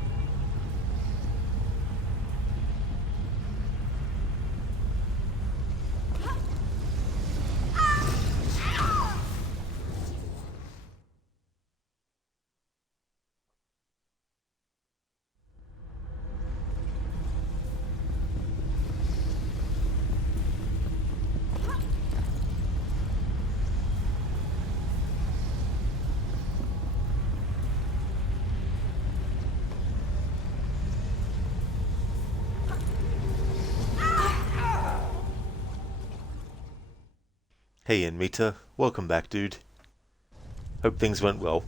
Hey, Anmita. Welcome back, dude. Hope things went well.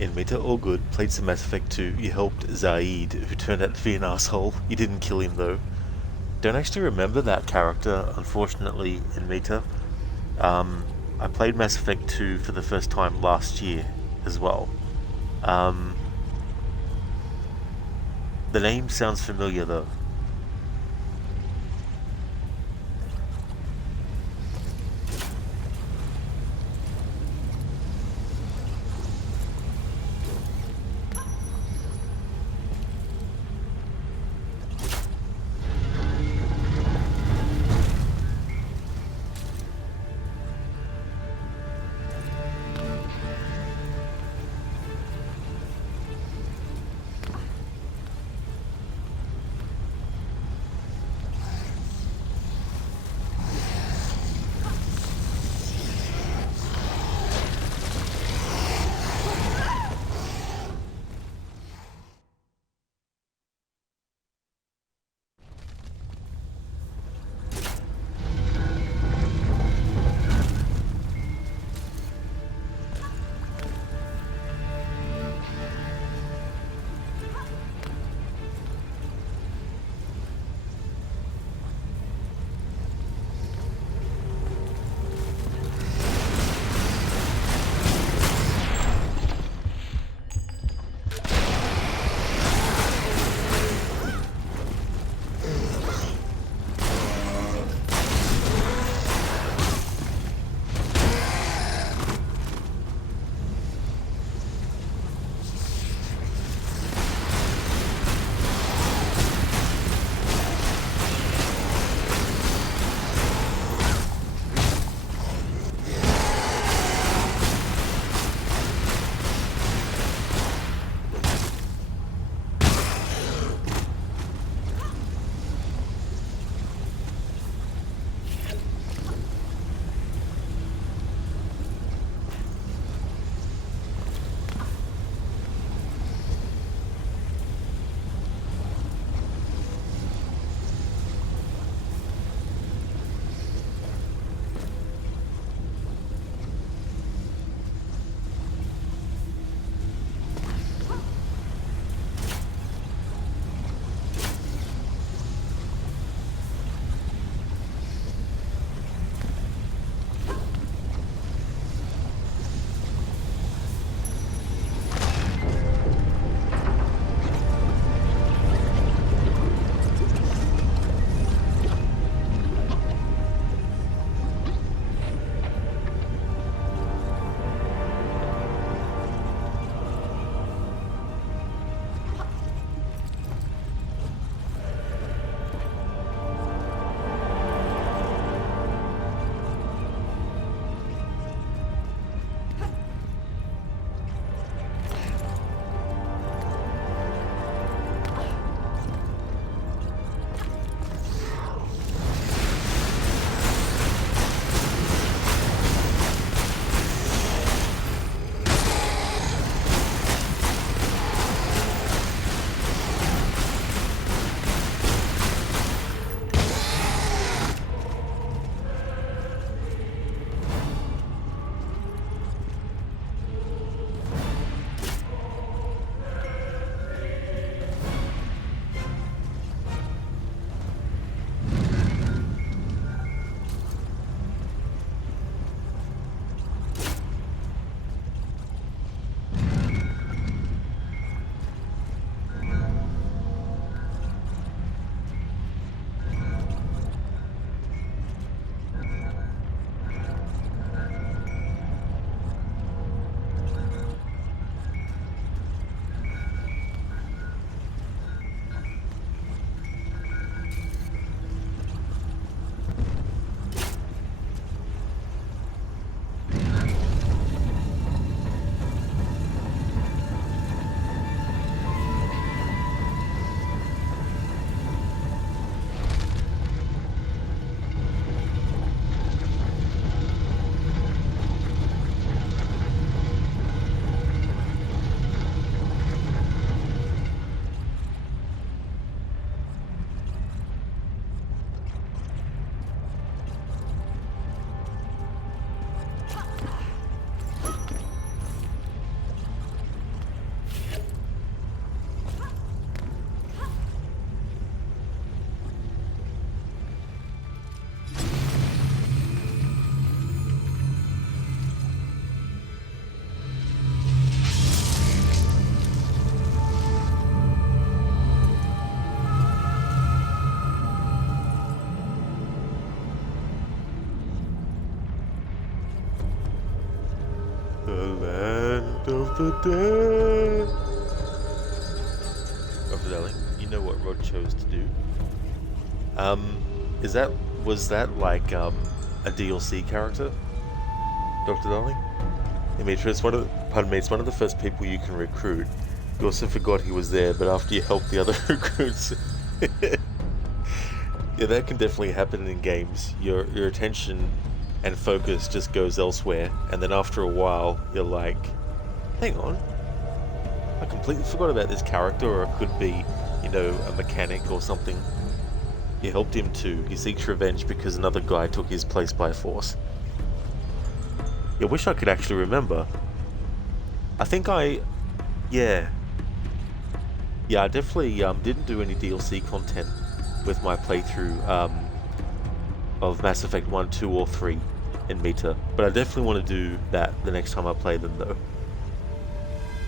Anmita, all good. Played some Mass Effect 2. You helped Zaid, who turned out to be an asshole. You didn't kill him, though. Don't actually remember that character, unfortunately, Anmita. I played Mass Effect 2 for the first time last year as well. The name sounds familiar, though. the dead. Dr. Darling, you know what Rod chose to do. Was that like a DLC character, Dr. Darling? Dimitri, it's one of the first people you can recruit. You also forgot he was there, but after you help the other recruits. Yeah, that can definitely happen in games. Your attention and focus just goes elsewhere, and then after a while, you're like, hang on, I completely forgot about this character, or it could be, you know, a mechanic or something. You helped him too. He seeks revenge because another guy took his place by force. I wish I could actually remember. I think yeah, I definitely didn't do any DLC content with my playthrough of Mass Effect 1, 2, or 3 in beta, but I definitely want to do that the next time I play them though.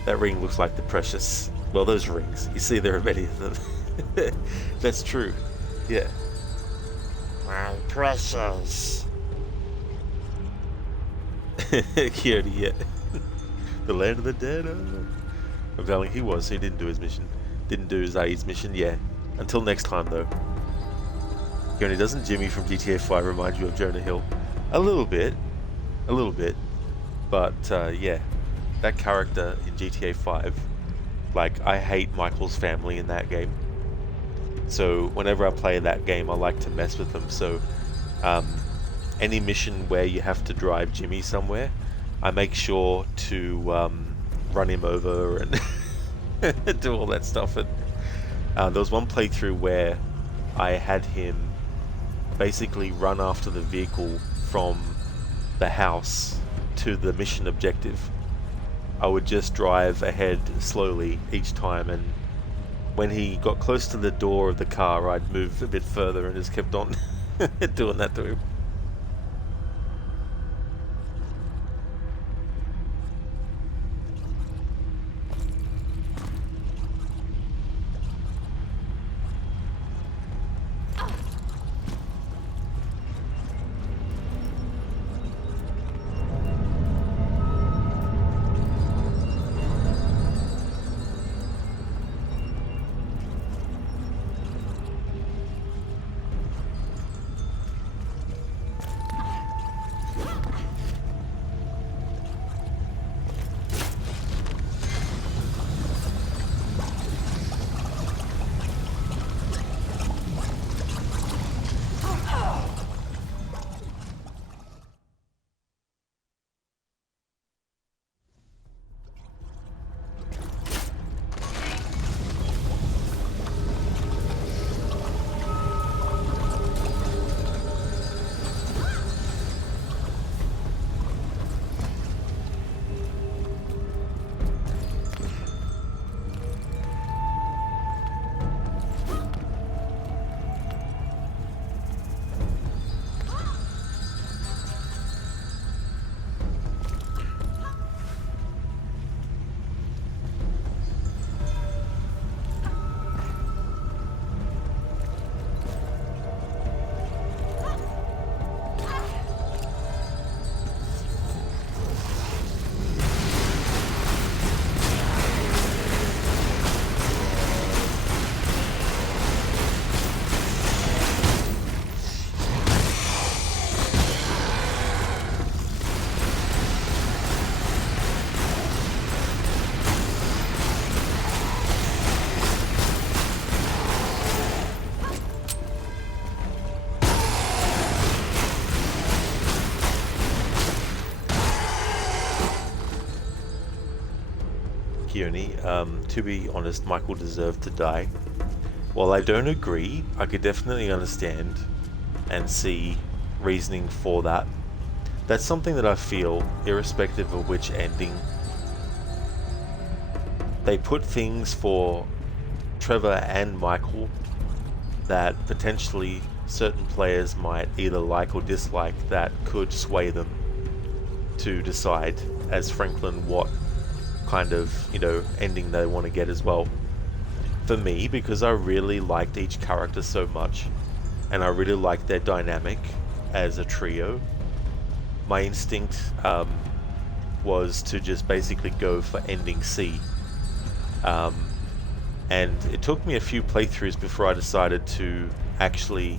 That ring looks like the precious. Well, those rings. You see, there are many of them. That's true. Yeah. My precious. Coyote, yeah. The land of the dead. I'm telling he was. He didn't do his mission. Didn't do Zaid's mission. Yeah. Until next time, though. Coyote, doesn't Jimmy from GTA 5 remind you of Jonah Hill? A little bit. A little bit. But, yeah. That character in GTA 5, like, I hate Michael's family in that game. So whenever I play that game, I like to mess with them. So any mission where you have to drive Jimmy somewhere, I make sure to run him over and do all that stuff. And there was one playthrough where I had him basically run after the vehicle from the house to the mission objective. I would just drive ahead slowly each time, and when he got close to the door of the car, I'd move a bit further and just kept on doing that to him. Keone, to be honest, Michael deserved to die. While I don't agree, I could definitely understand and see reasoning for that. That's something that I feel, irrespective of which ending. They put things for Trevor and Michael that potentially certain players might either like or dislike that could sway them to decide as Franklin what kind of, you know, ending they want to get as well. For me, because I really liked each character so much and I really liked their dynamic as a trio, my instinct was to just basically go for ending C. And it took me a few playthroughs before I decided to actually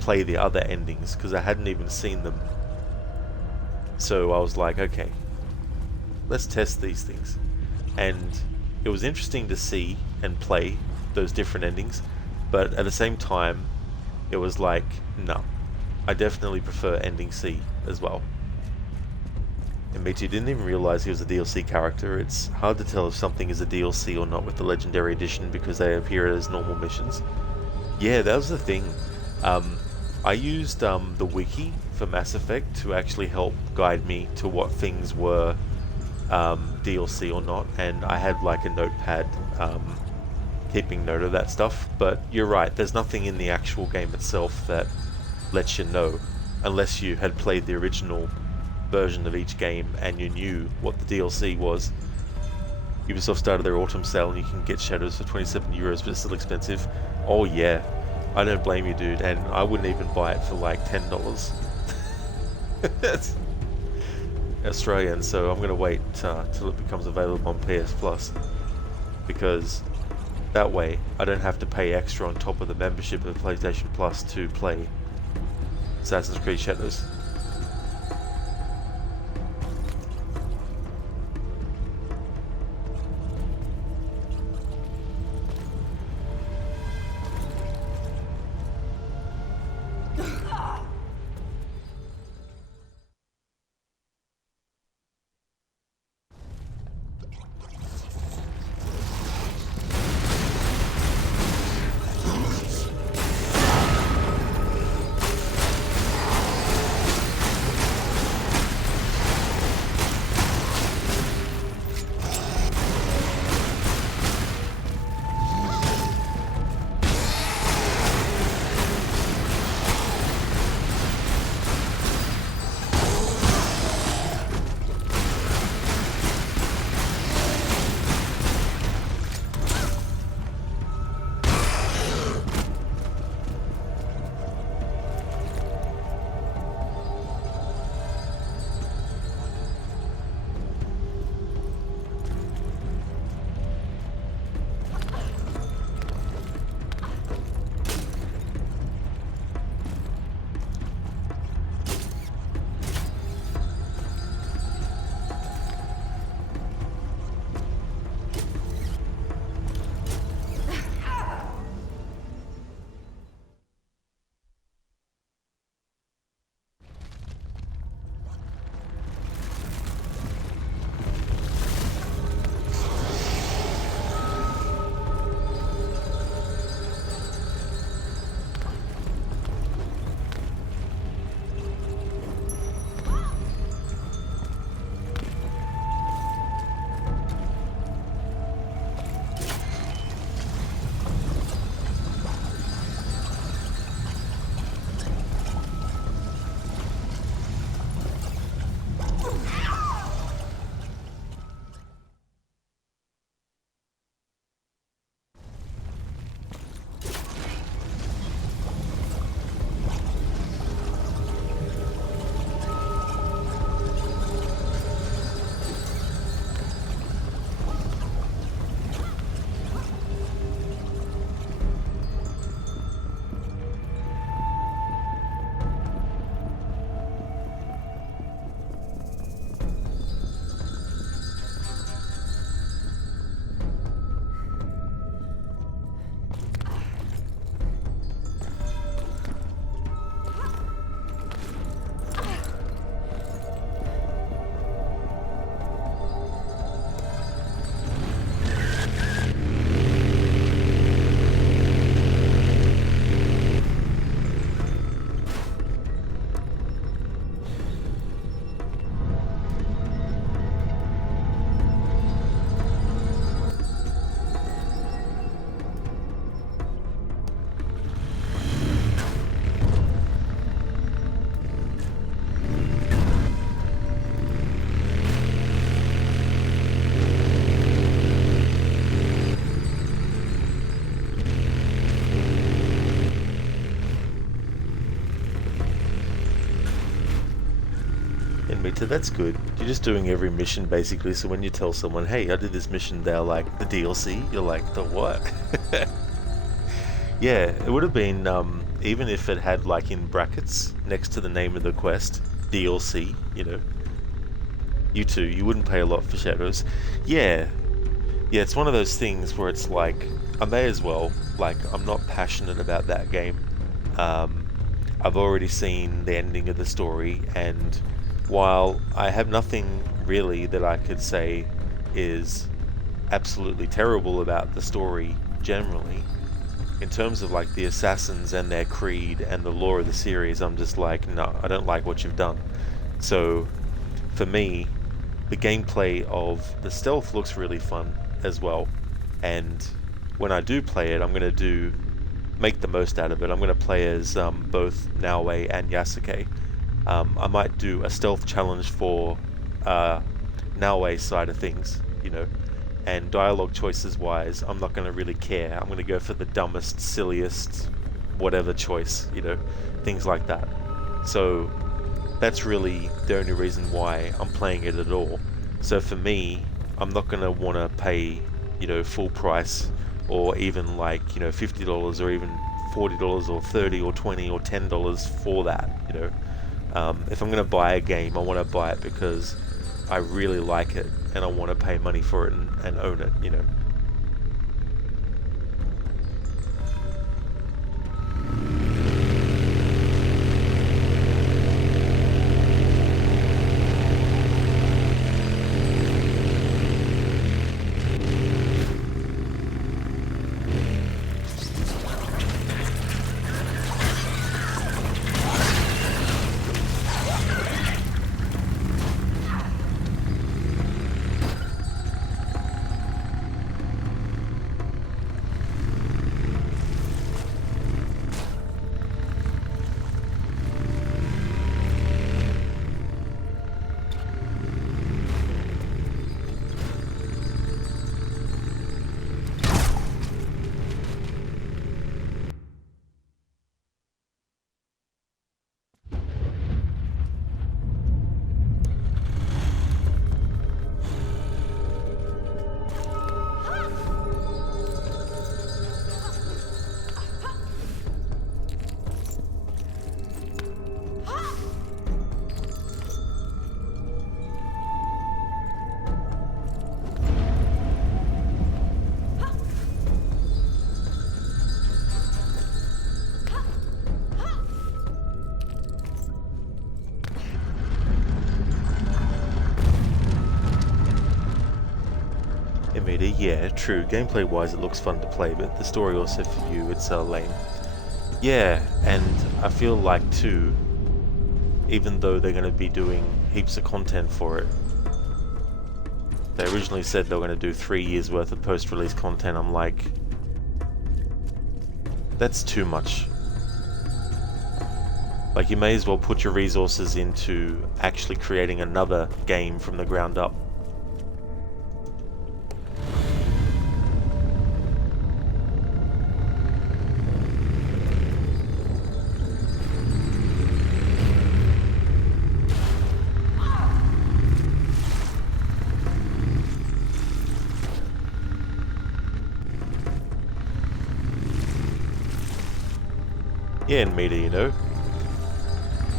play the other endings, because I hadn't even seen them. So I was like, okay, let's test these things. And it was interesting to see and play those different endings, but at the same time, it was like, no, I definitely prefer ending C as well. And me too, didn't even realize he was a DLC character. It's hard to tell if something is a DLC or not with the Legendary Edition because they appear as normal missions. Yeah, that was the thing. I used the wiki for Mass Effect to actually help guide me to what things were DLC or not, and I had like a notepad keeping note of that stuff. But you're right, there's nothing in the actual game itself that lets you know, unless you had played the original version of each game and you knew what the DLC was. Ubisoft started their autumn sale and you can get Shadows for 27 euros, but it's still expensive. Oh yeah, I don't blame you, dude, and I wouldn't even buy it for like $10. That's Australian, so I'm gonna wait till it becomes available on PS Plus, because that way I don't have to pay extra on top of the membership of PlayStation Plus to play Assassin's Creed Shadows. Mita, that's good. You're just doing every mission basically, so when you tell someone, hey, I did this mission, they're like, the DLC? You're like, the what? Yeah, it would have been, even if it had like in brackets next to the name of the quest, DLC, you know. You too, you wouldn't pay a lot for Shadows. Yeah, it's one of those things where it's like, I may as well, like, I'm not passionate about that game. I've already seen the ending of the story, and while I have nothing really that I could say is absolutely terrible about the story generally, in terms of like the assassins and their creed and the lore of the series, I'm just like, no, I don't like what you've done. So for me, the gameplay of the stealth looks really fun as well, and when I do play it, I'm going to make the most out of it. I'm going to play as both Naoe and Yasuke. I might do a stealth challenge for Naoe's side of things, you know, and dialogue choices wise, I'm not going to really care. I'm going to go for the dumbest, silliest, whatever choice, you know, things like that. So that's really the only reason why I'm playing it at all. So for me, I'm not going to want to pay, you know, full price, or even like, you know, $50 or even $40 or $30 or $20 or $10 for that, you know. If I'm going to buy a game, I want to buy it because I really like it and I want to pay money for it and own it, you know. Yeah, true. Gameplay wise it looks fun to play, but the story also for you, it's lame. Yeah, and I feel like too, even though they're going to be doing heaps of content for it, they originally said they were going to do 3 years worth of post-release content. I'm like, that's too much. Like, you may as well put your resources into actually creating another game from the ground up. Yeah, and Mita, you know,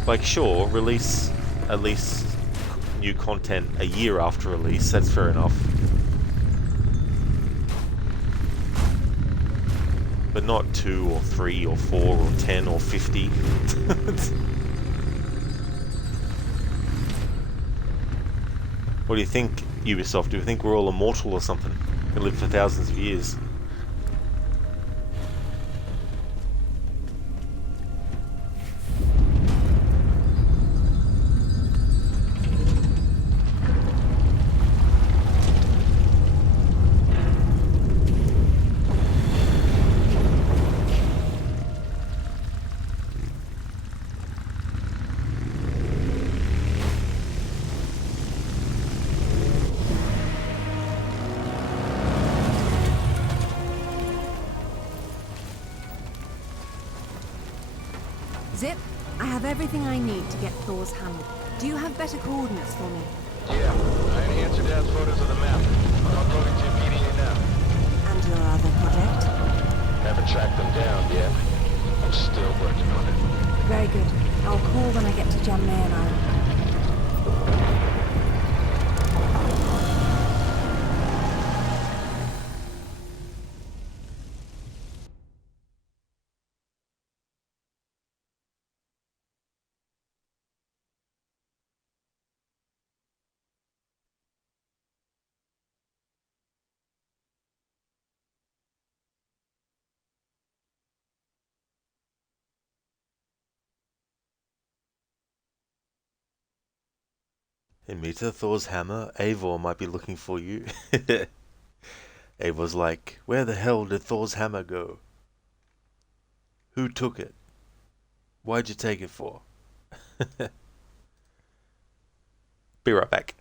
like, sure, release at least new content a year after release, that's fair enough. But not 2 or 3 or 4 or 10 or 50. What do you think, Ubisoft? Do you think we're all immortal or something? We live for thousands of years. Zip, I have everything I need to get Thor's hammer. Do you have better coordinates for me? Yeah, I enhanced your dad's photos of the map. I'm uploading to your PDA now. And your other project? Haven't tracked them down yet. I'm still working on it. Very good. I'll call when I get to Jammayan Island. Amita, Thor's hammer. Eivor might be looking for you. Eivor's like, where the hell did Thor's hammer go? Who took it? Why'd you take it for? Be right back.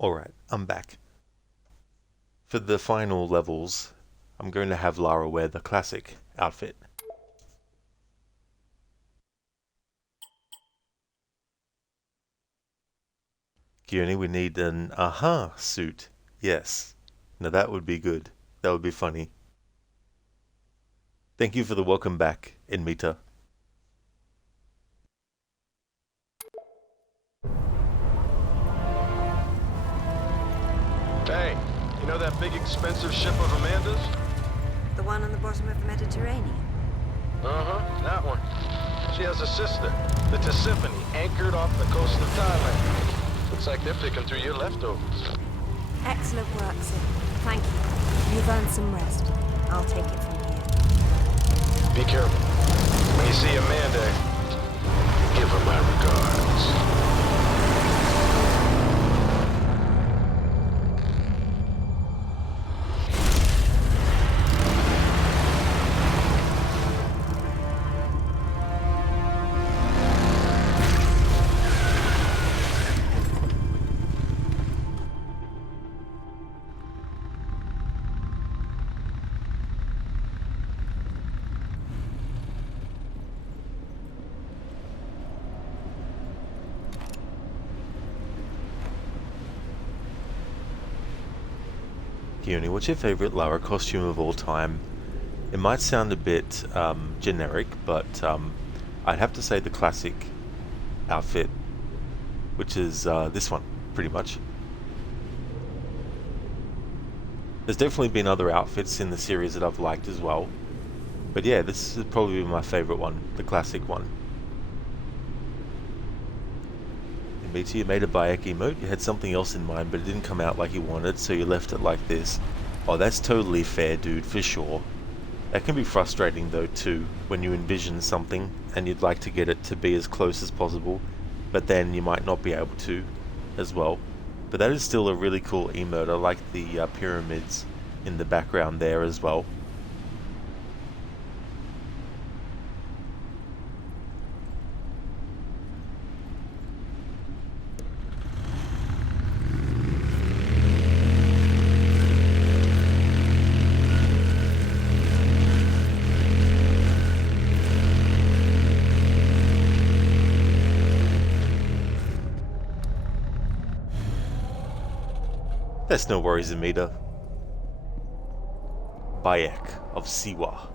Alright, I'm back. For the final levels, I'm going to have Lara wear the classic outfit. Keone, we need an aha suit. Yes. Now that would be good. That would be funny. Thank you for the welcome back, Enmita. Hey, you know that big expensive ship of Amanda's? The one on the bottom of the Mediterranean? Uh-huh, that one. She has a sister, the Tisiphone, anchored off the coast of Thailand. Looks like they're picking through your leftovers. Excellent work, Sid. Thank you. You've earned some rest. I'll take it from here. Be careful. When you see Amanda, give her my regards. Keone, what's your favourite Lara costume of all time? It might sound a bit generic, but I'd have to say the classic outfit, which is this one, pretty much. There's definitely been other outfits in the series that I've liked as well, but yeah, this is probably my favourite one, the classic one. Mita, you made a Bayek emote, you had something else in mind, but it didn't come out like you wanted, so you left it like this. Oh, that's totally fair, dude, for sure. That can be frustrating, though, too, when you envision something, and you'd like to get it to be as close as possible, but then you might not be able to, as well. But that is still a really cool emote. I like the pyramids in the background there as well. That's no worries, Amita. Bayek of Siwa.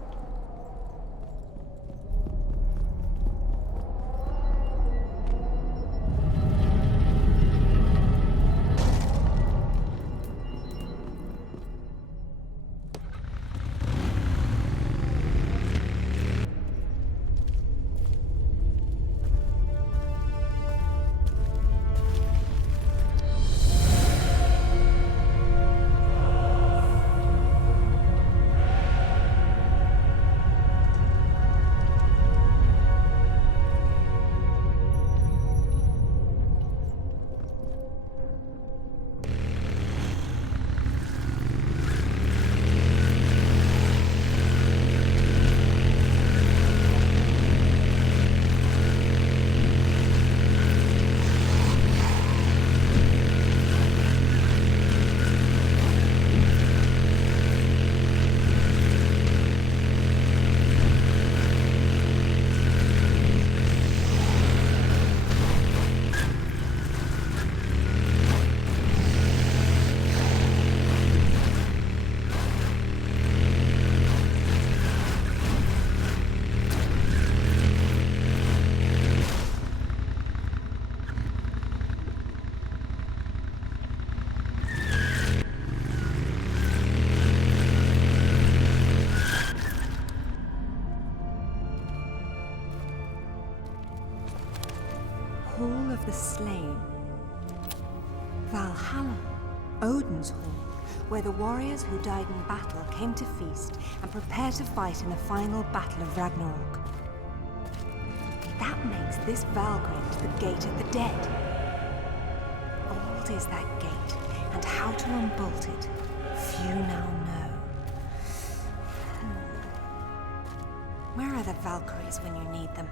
Hall of the Slain. Valhalla, Odin's Hall, where the warriors who died in battle came to feast and prepare to fight in the final battle of Ragnarok. That makes this Valgrind the Gate of the Dead. Old is that gate, and how to unbolt it, few now know. Where are the Valkyries when you need them?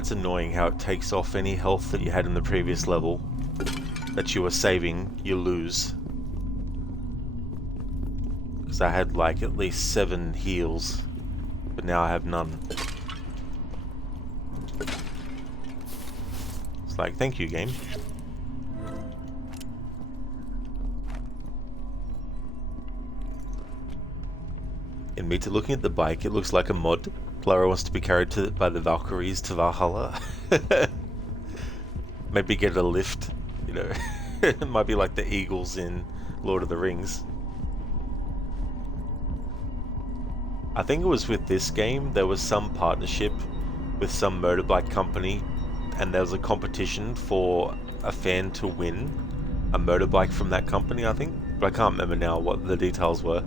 That's annoying how it takes off any health that you had in the previous level that you were saving, you lose. Because I had like at least 7 heals, but now I have none. It's like, thank you, game. In Mita, looking at the bike, it looks like a mod. Lara wants to be carried by the Valkyries to Valhalla. Maybe get a lift, you know. It might be like the Eagles in Lord of the Rings. I think it was with this game, there was some partnership with some motorbike company, and there was a competition for a fan to win a motorbike from that company, I think. But I can't remember now what the details were.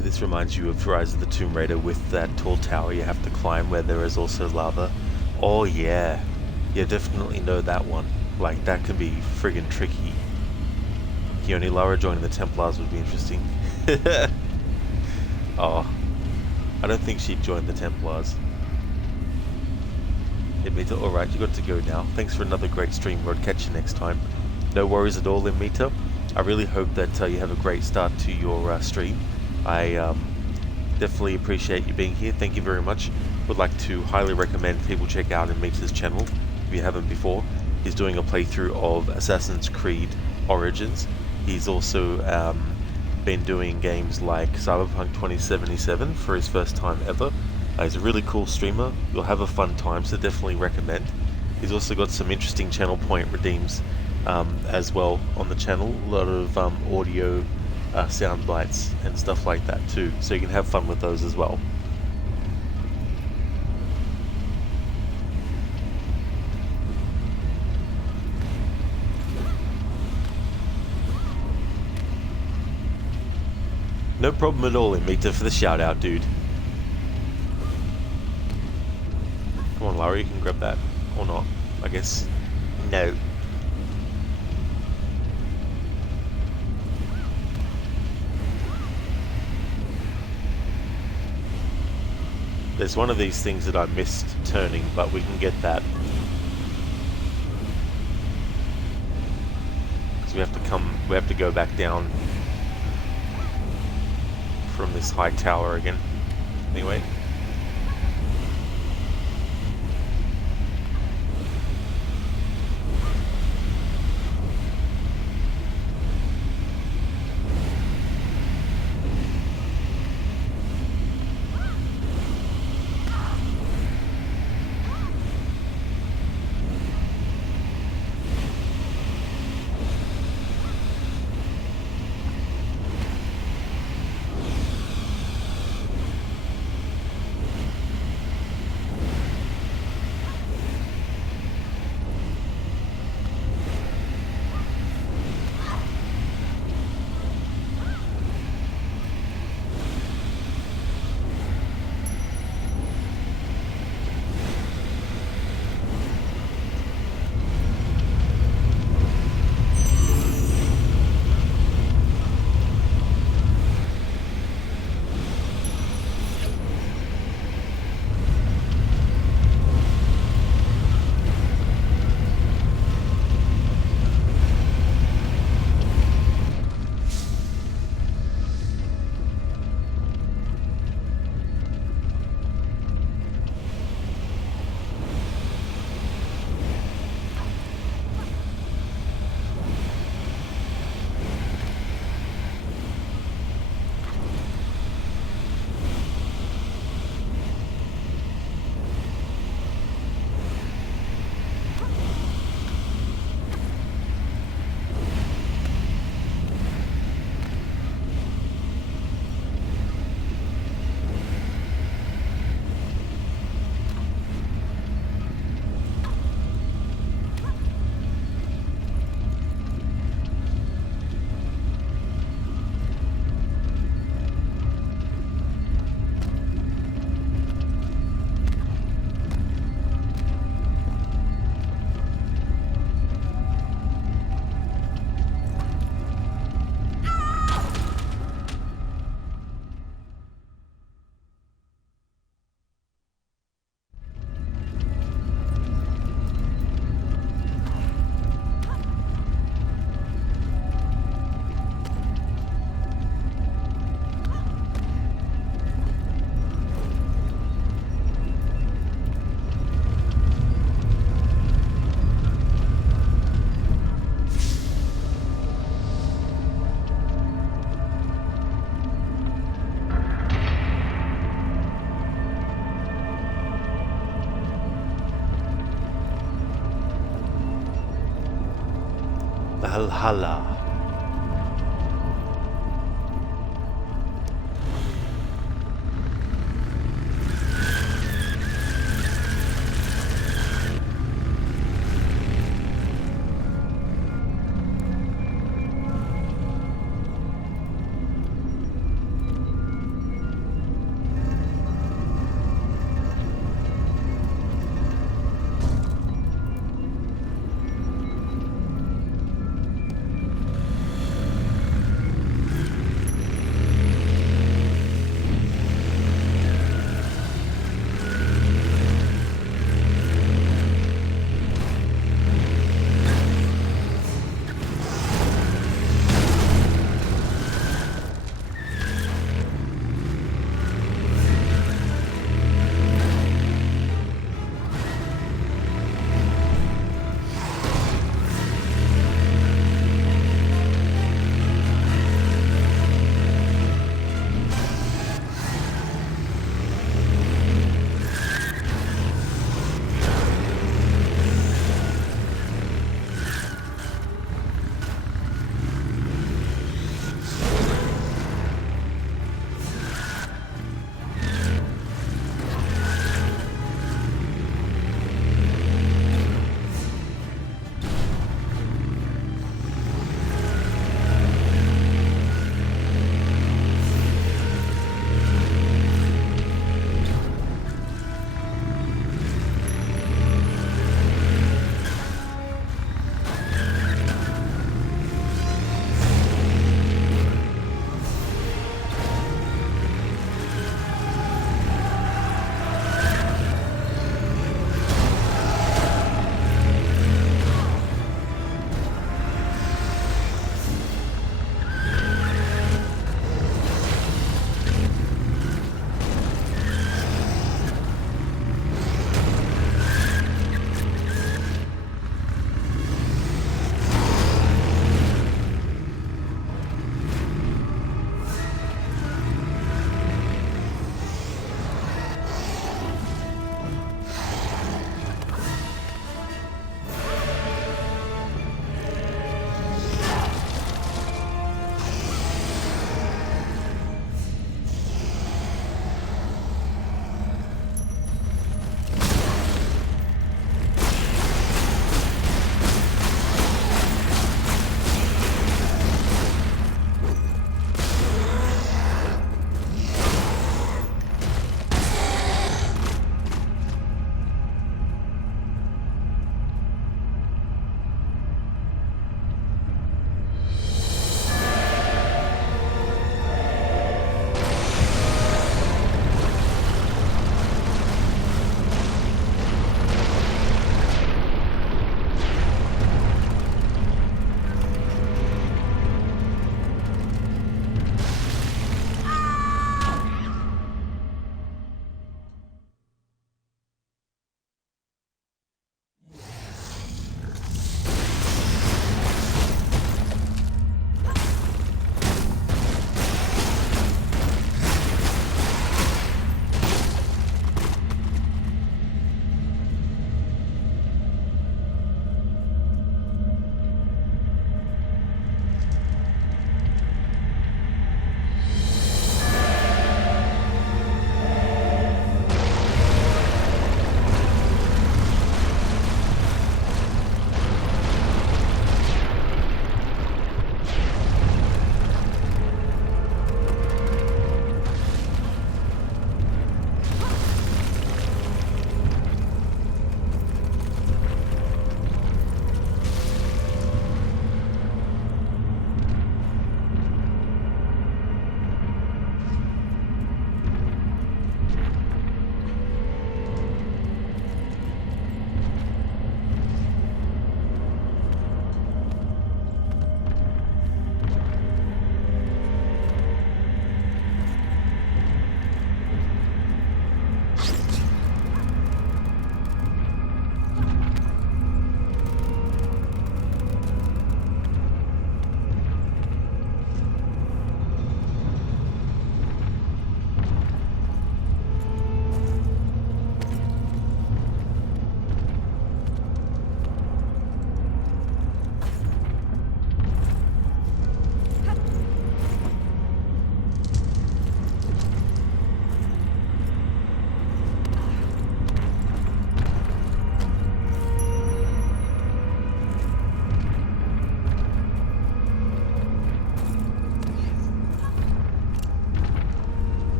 This reminds you of Rise of the Tomb Raider with that tall tower you have to climb where there is also lava. Oh yeah, you definitely know that one. Like, that can be friggin' tricky. Keone Lara joining the Templars would be interesting. Oh, I don't think she'd join the Templars. Mita, alright, you got to go now. Thanks for another great stream, Rod. Catch you next time. No worries at all, Mita. I really hope that you have a great start to your stream. I definitely appreciate you being here. Thank you very much. Would like to highly recommend people check out Mita's channel if you haven't before. He's doing a playthrough of Assassin's Creed Origins. He's also been doing games like Cyberpunk 2077 for his first time ever. He's a really cool streamer. You'll have a fun time, so definitely recommend. He's also got some interesting channel point redeems as well on the channel. A lot of audio sound bites and stuff like that too, so you can have fun with those as well. No problem at all, Imita, for the shout out, dude. Come on, Lara, you can grab that. Or not, I guess. No. There's one of these things that I missed turning, but we can get that. Because we have to go back down from this high tower again. Anyway. Valhalla.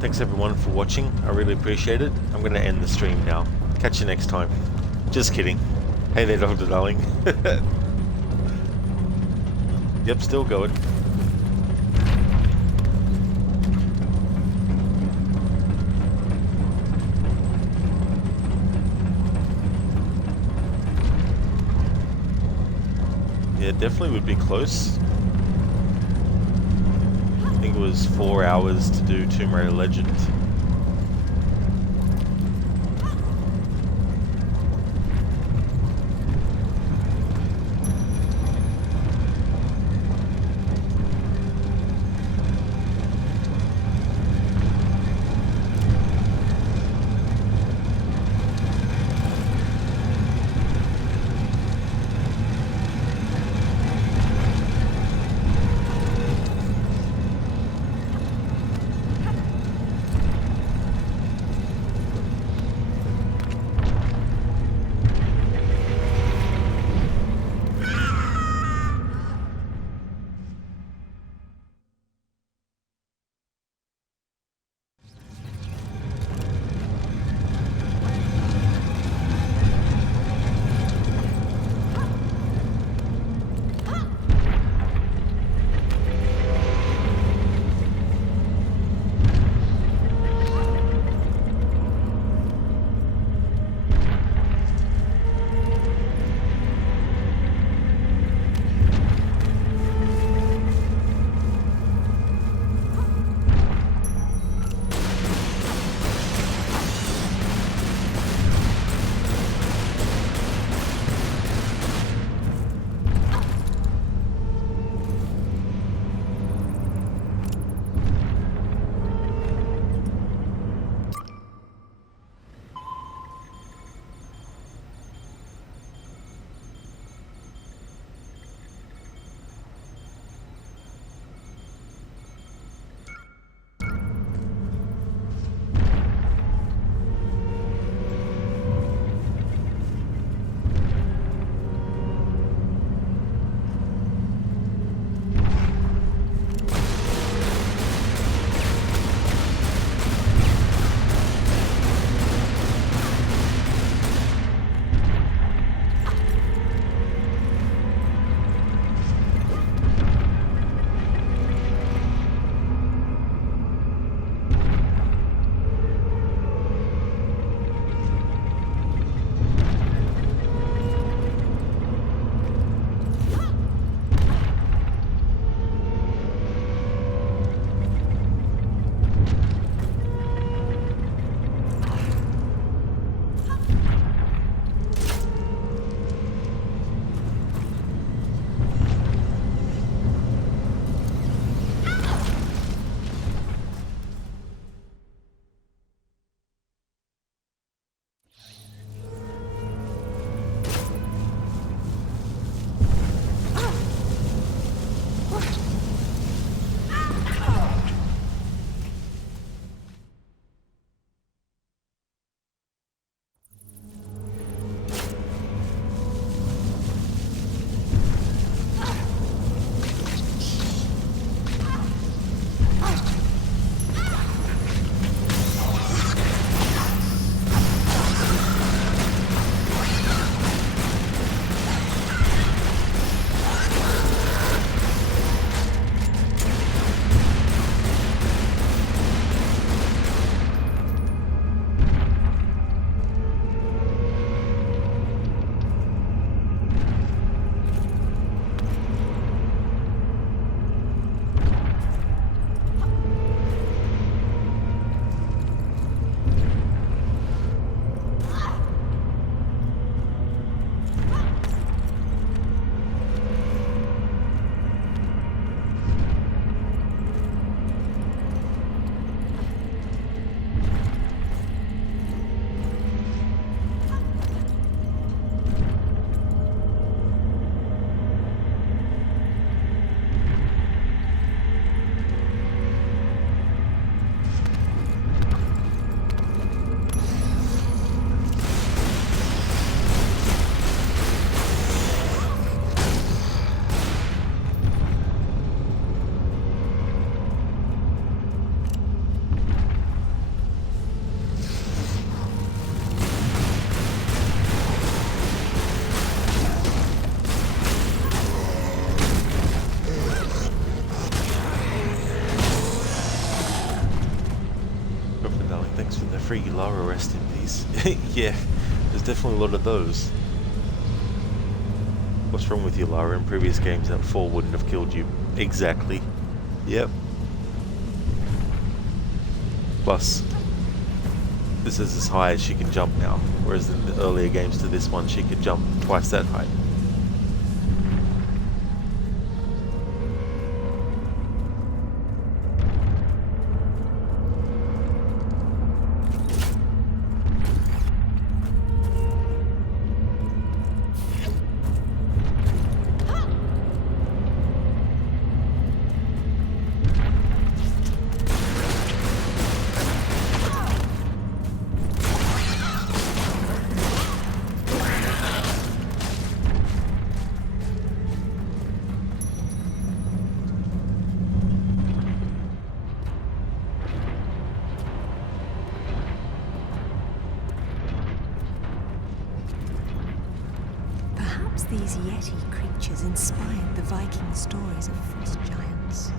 Thanks everyone for watching. I really appreciate it. I'm going to end the stream now. Catch you next time. Just kidding. Hey there, Dr. Darling. Yep, still going. Yeah, definitely would be close. I think it was 4 hours to do Tomb Raider Legends. free Lara, rest in peace. Yeah, there's definitely a lot of those. What's wrong with you, Lara? In previous games that fall wouldn't have killed you. Exactly. Yep. Plus, this is as high as she can jump now, whereas in the earlier games to this one she could jump twice that height. Perhaps these Yeti creatures inspired the Viking stories of frost giants.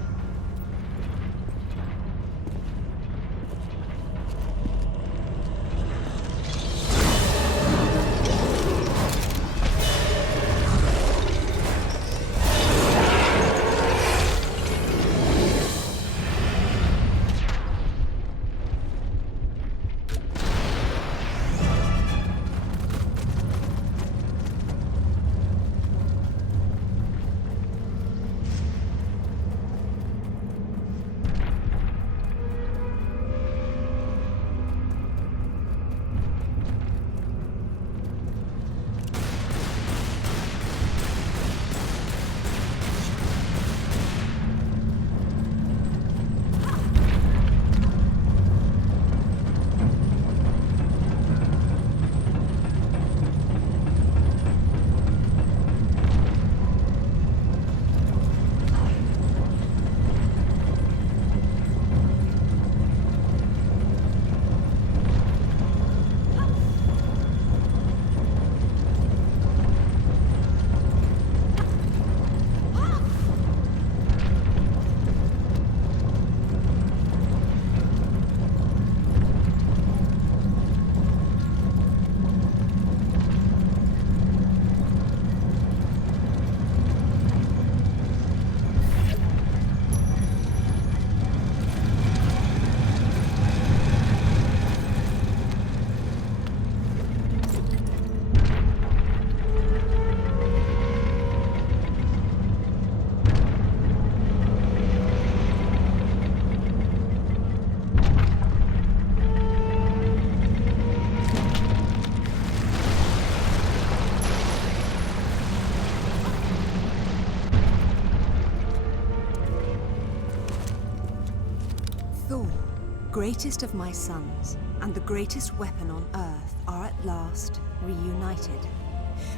Greatest of my sons, and the greatest weapon on earth, are at last reunited.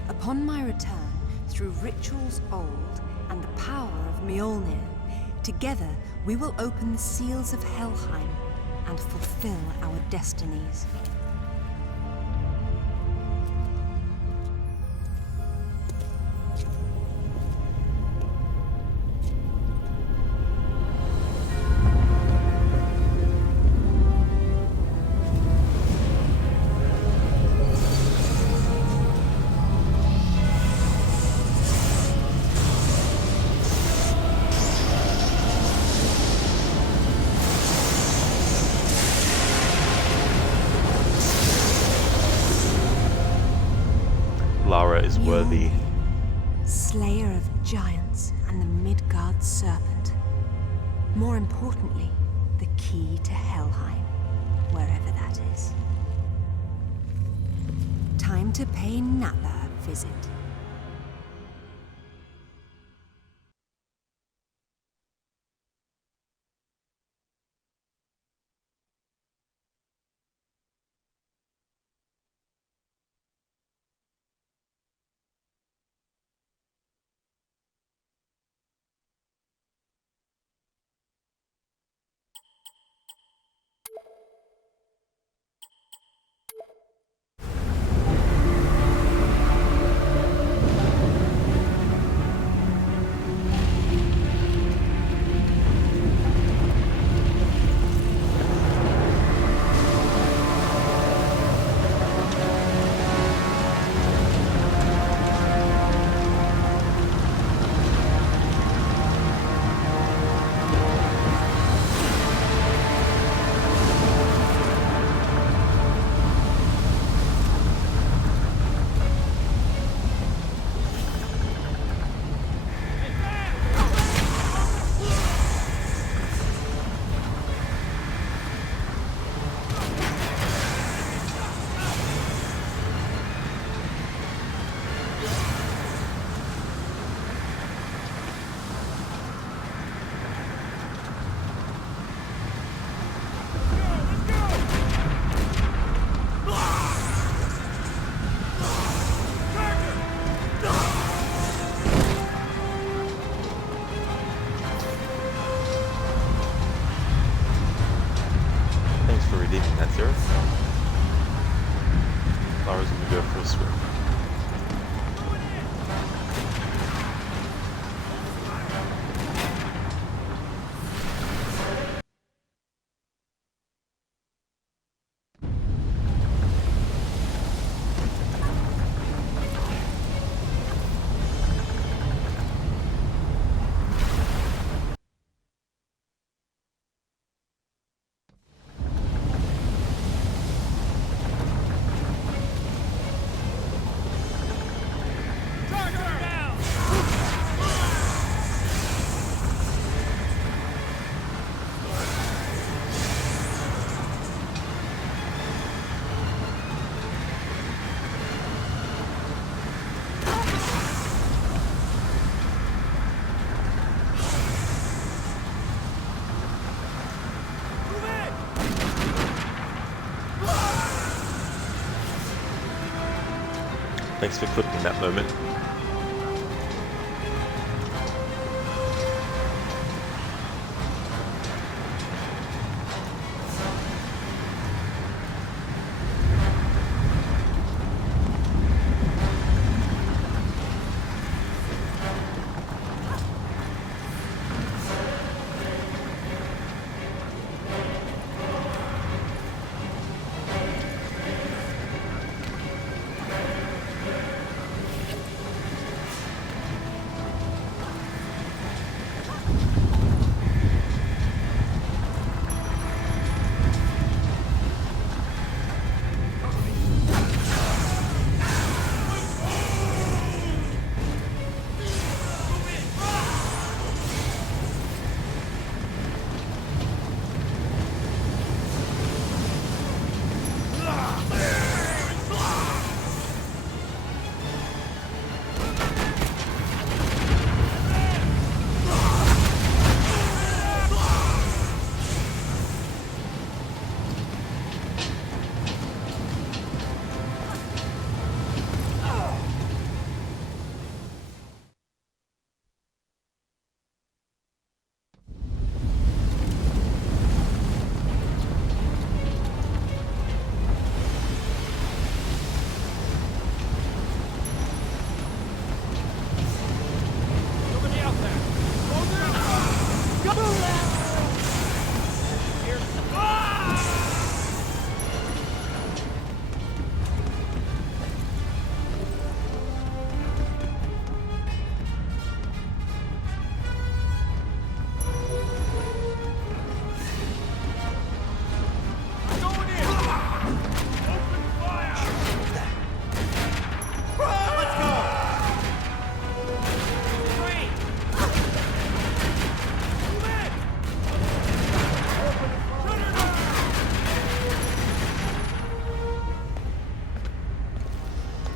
Upon my return, through rituals old and the power of Mjolnir, together we will open the seals of Helheim and fulfill our destinies. Lara is worthy. Slayer of giants and the Midgard serpent. More importantly, the key to Helheim, wherever that is. Time to pay Nala a visit. Thanks for clipping that moment.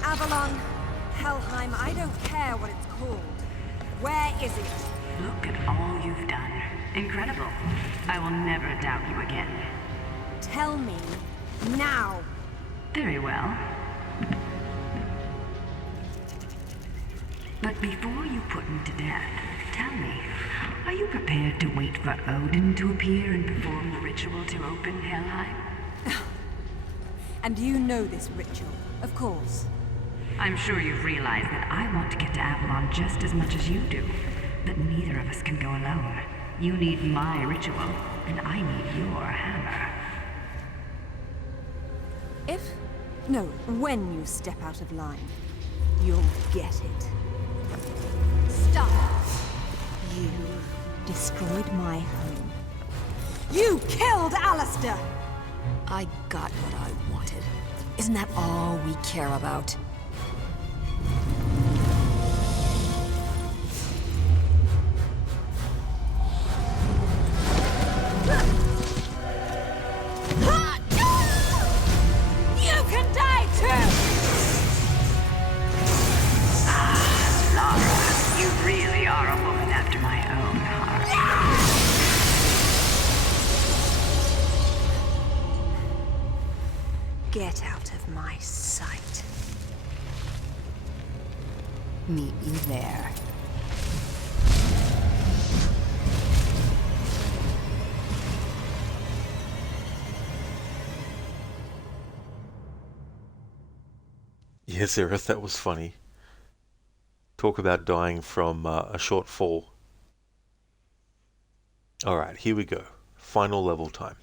Avalon, Helheim, I don't care what it's called. Where is it? Look at all you've done. Incredible. I will never doubt you again. Tell me, now. Very well. But before you put him to death, tell me, are you prepared to wait for Odin to appear and perform the ritual to open Helheim? And you know this ritual, of course. I'm sure you've realized that I want to get to Avalon just as much as you do. But neither of us can go alone. You need my ritual, and I need your hammer. When you step out of line, you'll get it. Stop! You destroyed my home. You killed Alistair! I got what I wanted. Isn't that all we care about? You can die too! Lara, you really are a woman after my own heart. Get out of my sight. Meet you there. Yes, Aerith, that was funny. Talk about dying from a short fall. Alright, here we go. Final level time.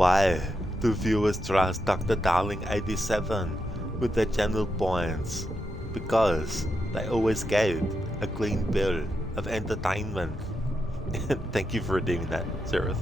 Why do viewers trust Dr. Darling 87 with their channel points? Because they always get a clean bill of entertainment. Thank you for redeeming that, Seraph.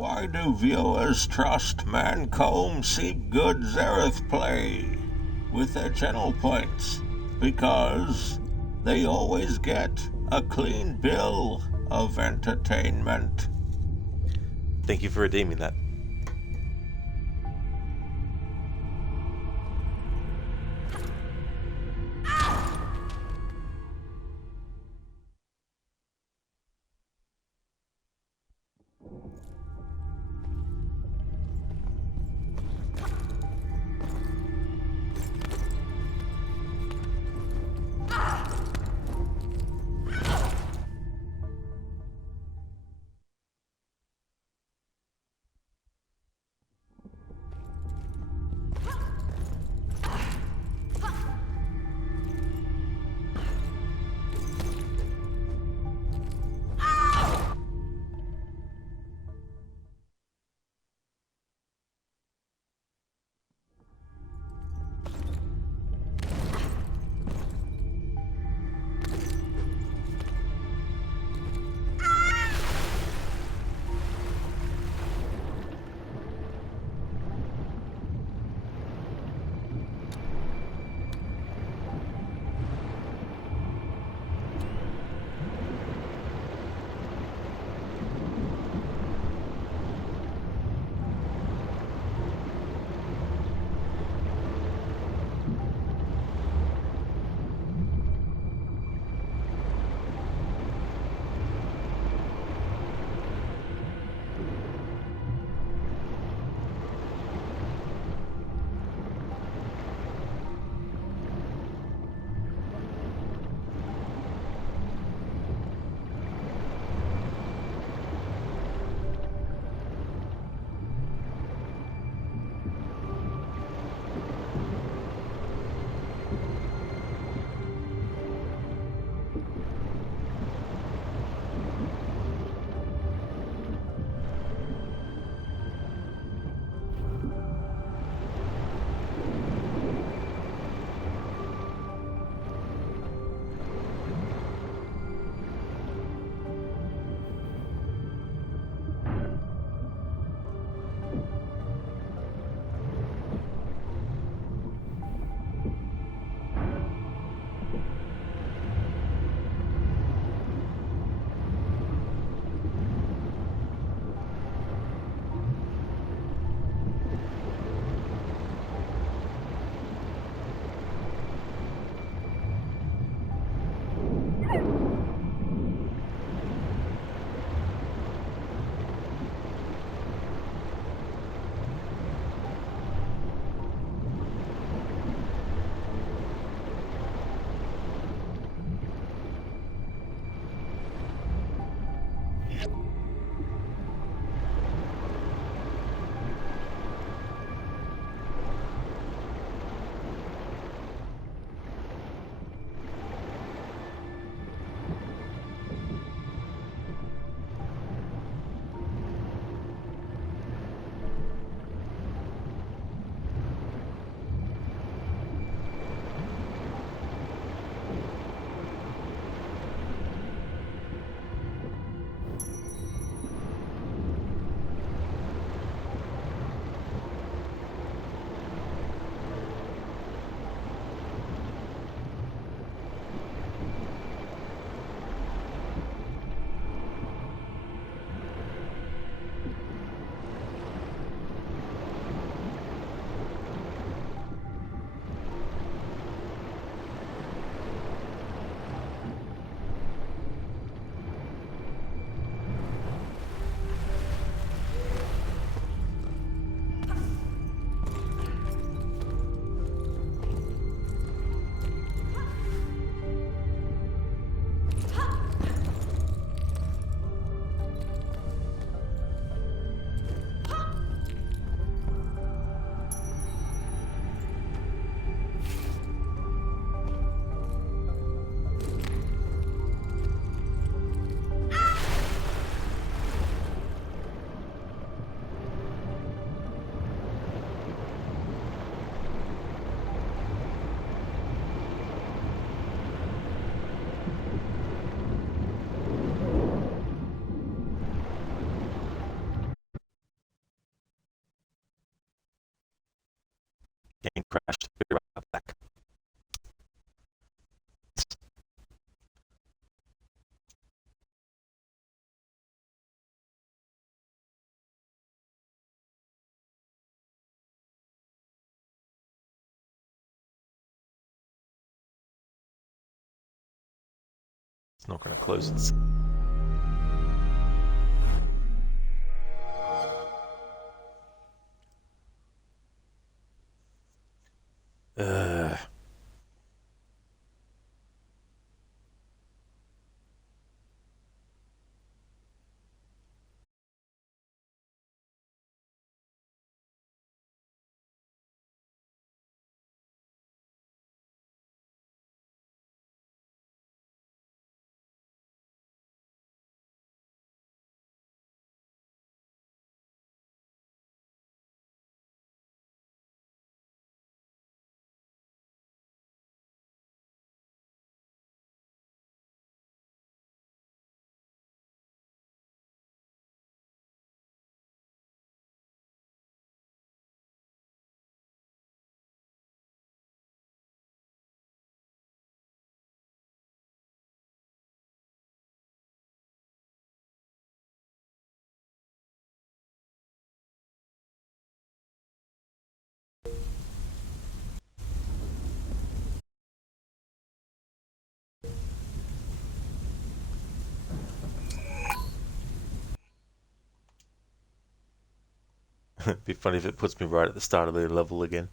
Why do viewers trust Mancomb Seepgood Zareth play with their channel points? Because they always get a clean bill of entertainment. Thank you for redeeming that. not going to close it. It'd be funny if it puts me right at the start of the level again.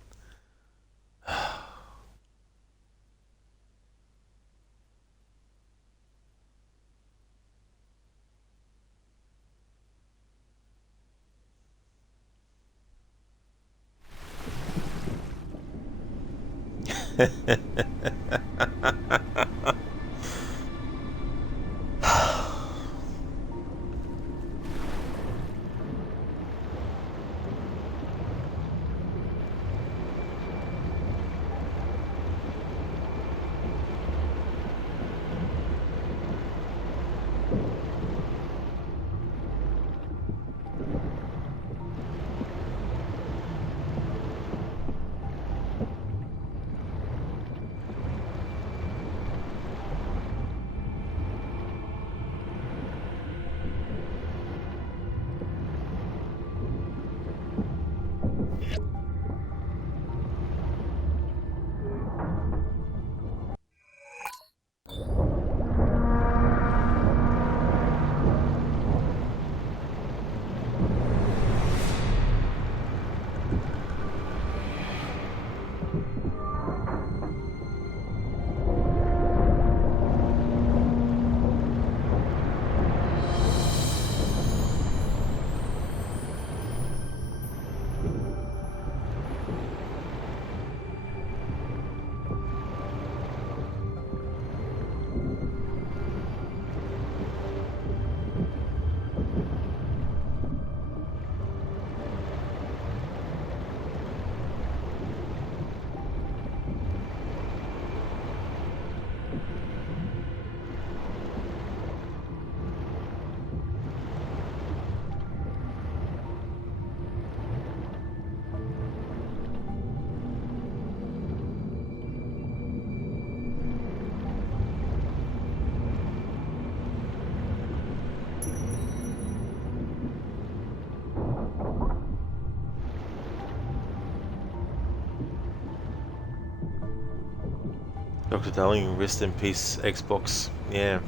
Dr. Darling, rest in peace, Xbox. Yeah.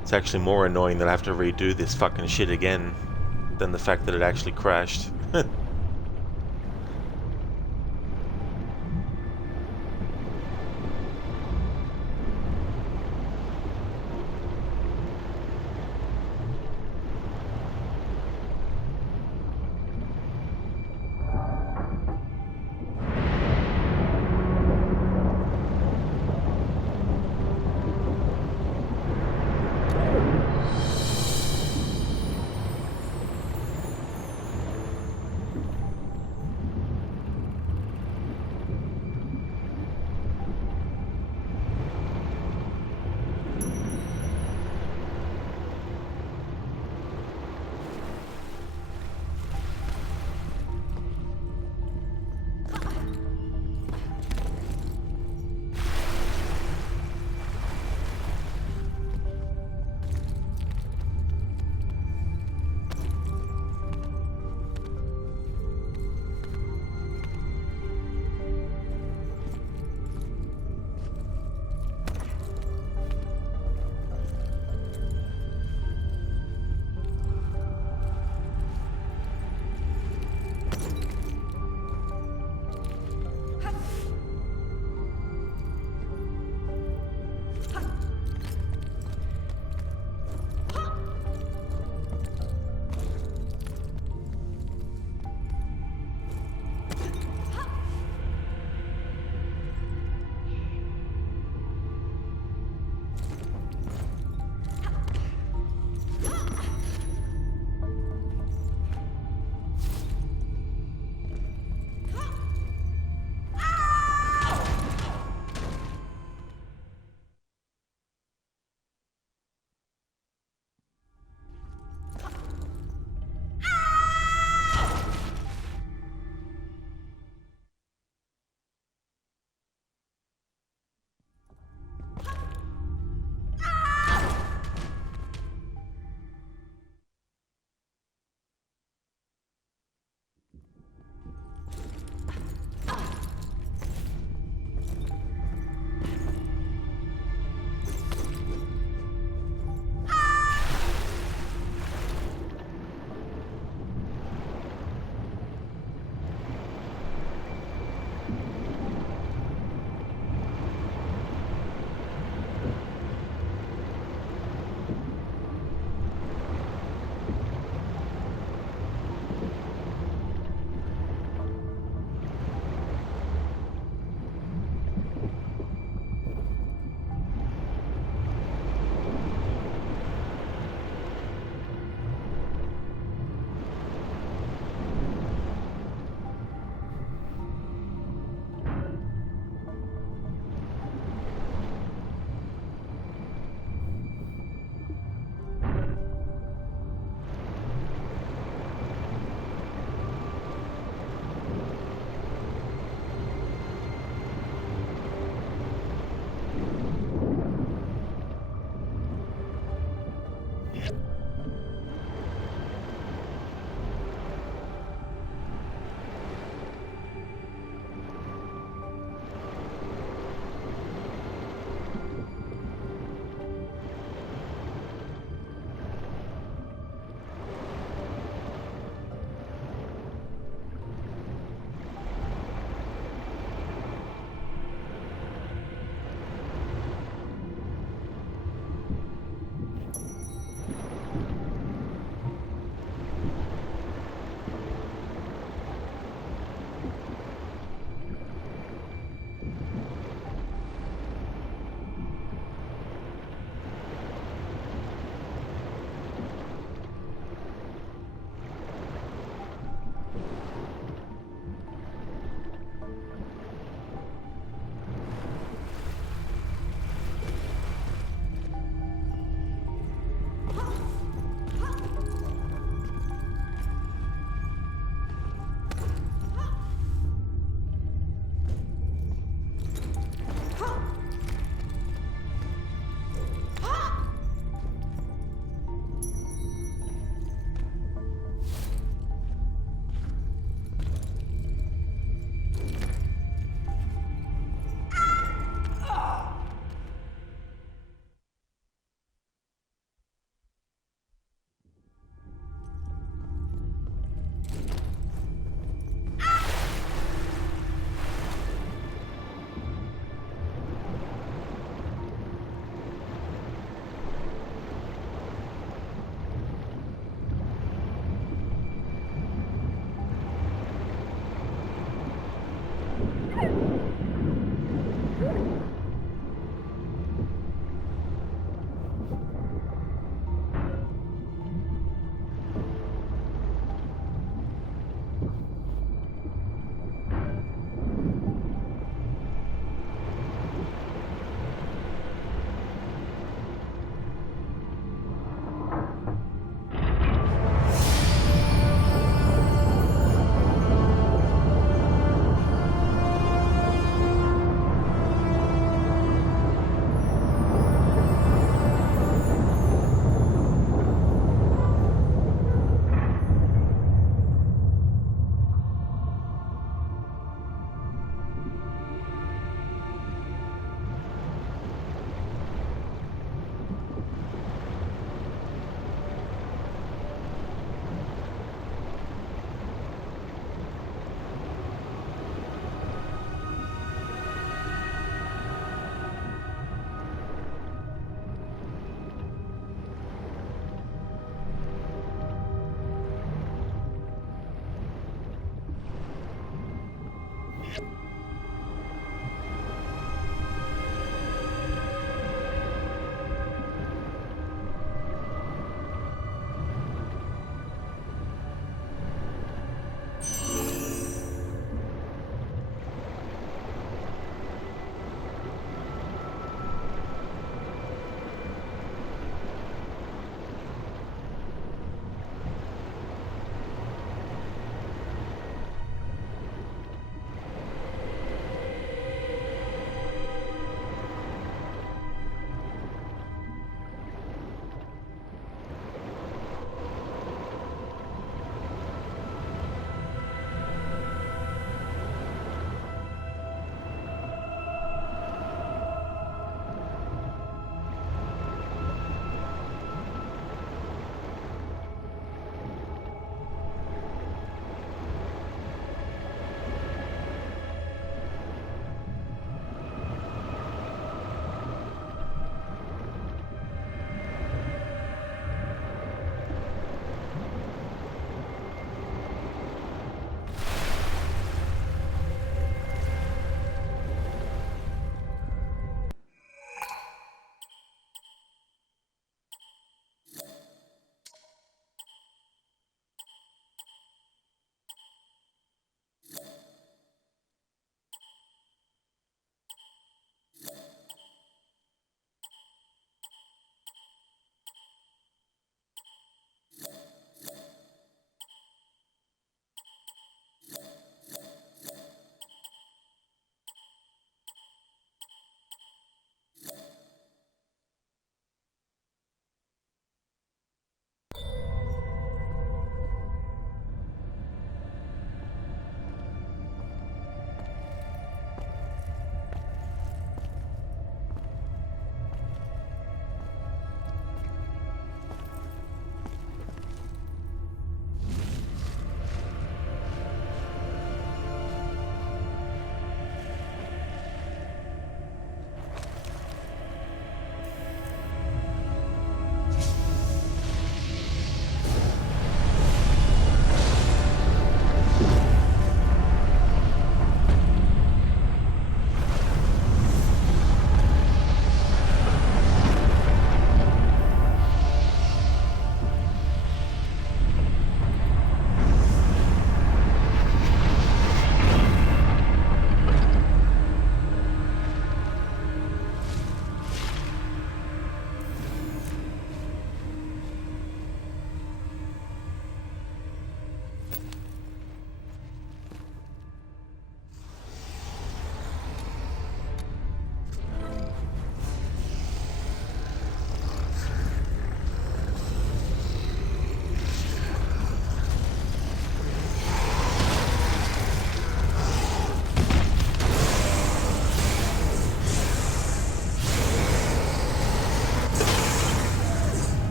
It's actually more annoying that I have to redo this fucking shit again than the fact that it actually crashed.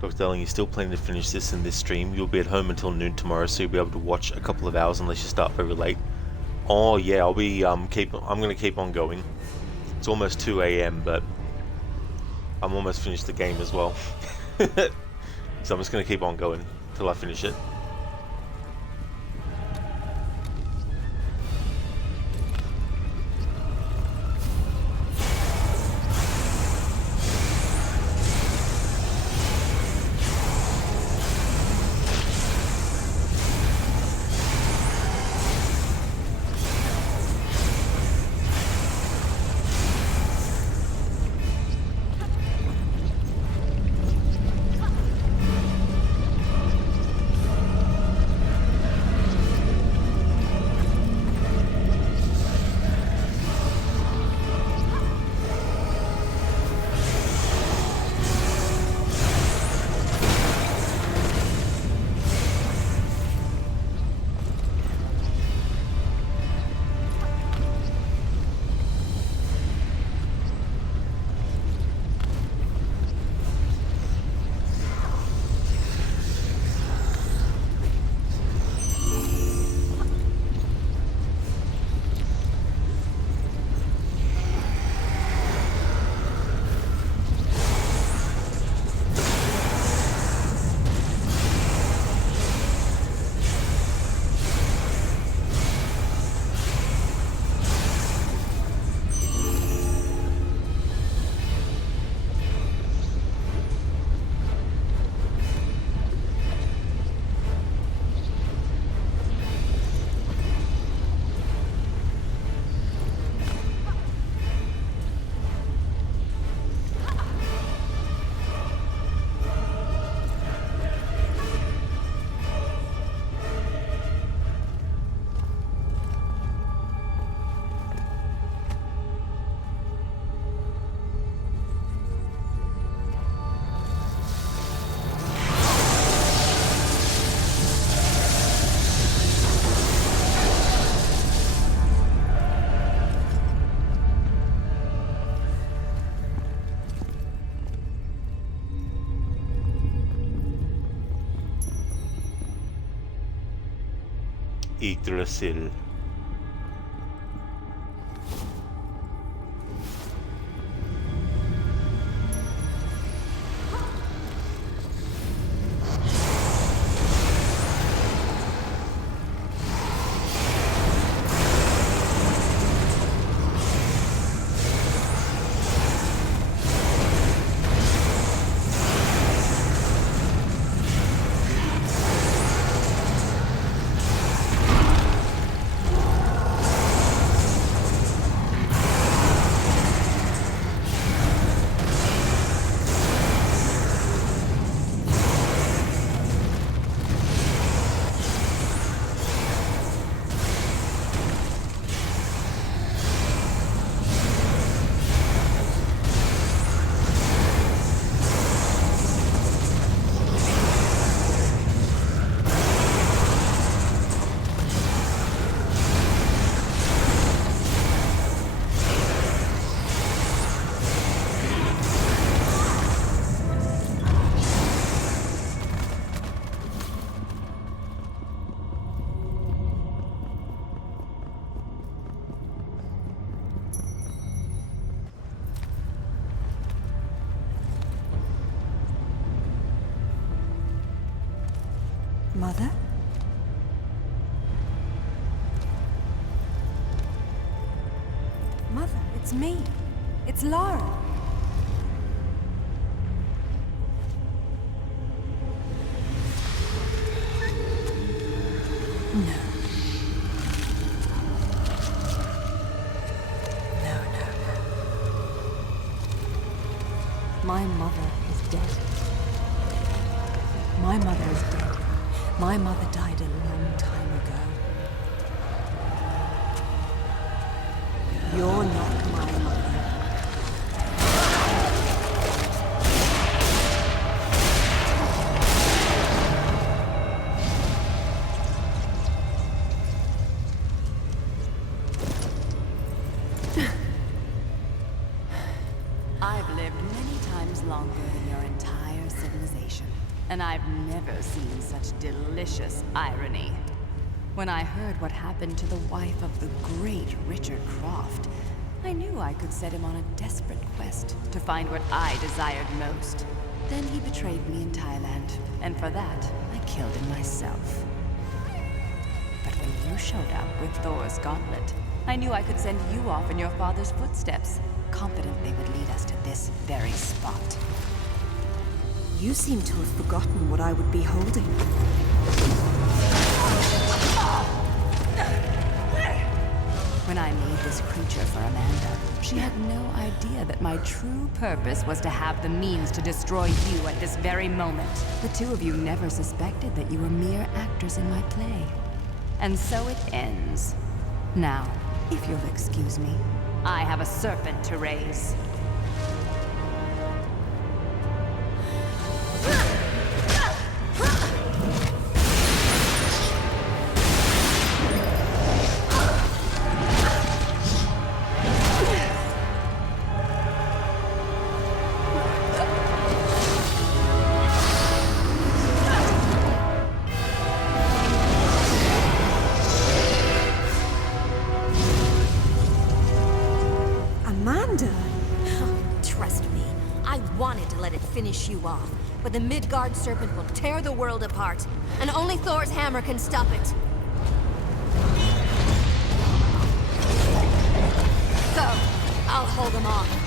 Dr. Darling, you're still planning to finish this in this stream. You'll be at home until noon tomorrow, so you'll be able to watch a couple of hours unless you start very late. Oh yeah, I'll be I'm gonna keep on going. It's almost 2 a.m. but I'm almost finished the game as well. So I'm just gonna keep on going till I finish it. Yggdrasil. Mother? Mother, it's me. It's Lara. No. No. My mother is dead. My mother is dead. My mother died a long time ago. You're not my mother. I've lived many times longer than your entire civilization. and I've never seen such delicious irony. When I heard what happened to the wife of the great Richard Croft, I knew I could set him on a desperate quest to find what I desired most. Then he betrayed me in Thailand, and for that, I killed him myself. But when you showed up with Thor's gauntlet, I knew I could send you off in your father's footsteps, confident they would lead us to this very spot. You seem to have forgotten what I would be holding. When I made this creature for Amanda, she had no idea that my true purpose was to have the means to destroy you at this very moment. The two of you never suspected that you were mere actors in my play. And so it ends. Now, if you'll excuse me, I have a serpent to raise. Finish you off, but the Midgard serpent will tear the world apart, and only Thor's hammer can stop it. So, I'll hold him off.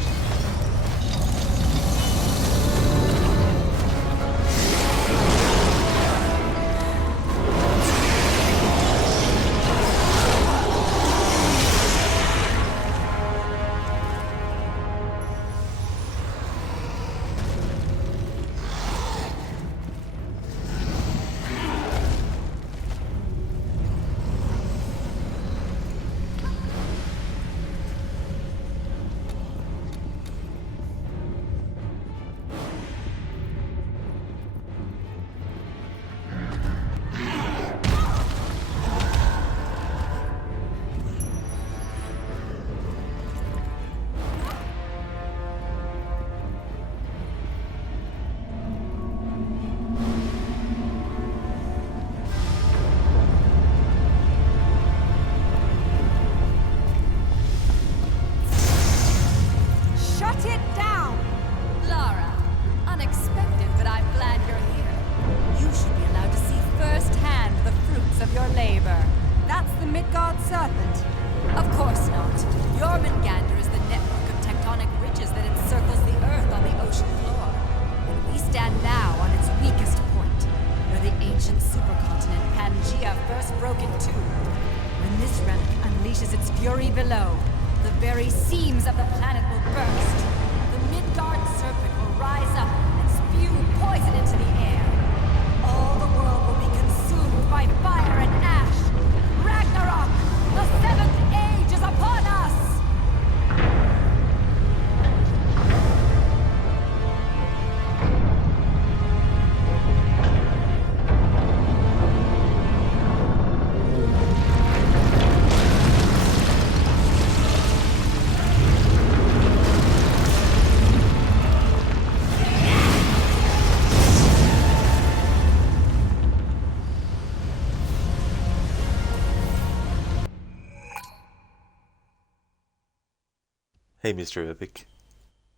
Hey, Mr. Epic.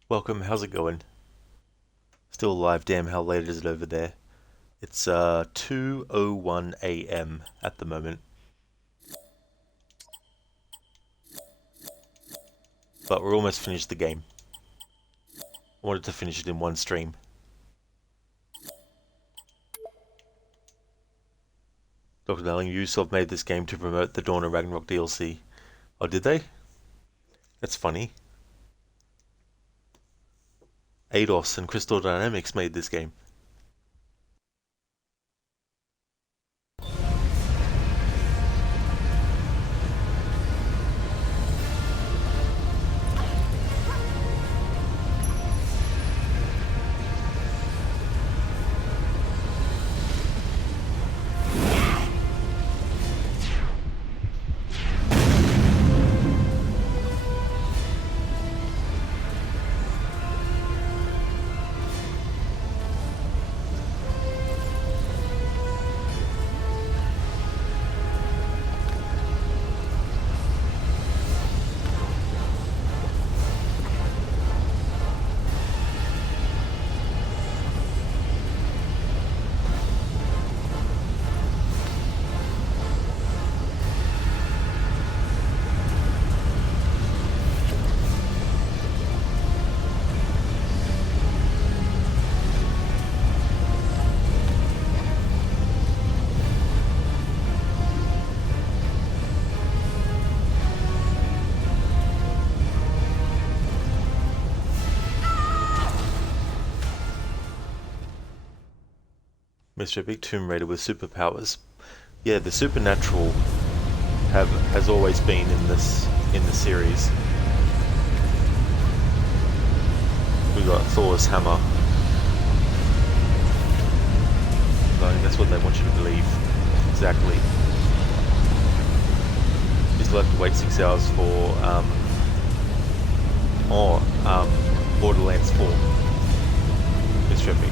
Welcome, how's it going? Still alive, damn, how late is it over there? It's 2:01 AM at the moment. But we're almost finished the game. I wanted to finish it in one stream. Dr. Darling, Ubisoft made this game to promote the Dawn of Ragnarok DLC. Oh, did they? That's funny. Eidos and Crystal Dynamics made this game. Mr. Big Tomb Raider with superpowers. Yeah, the supernatural has always been in the series. We got Thor's hammer. I think that's what they want you to believe. Exactly. You still have to wait 6 hours for Borderlands 4. It's trippy.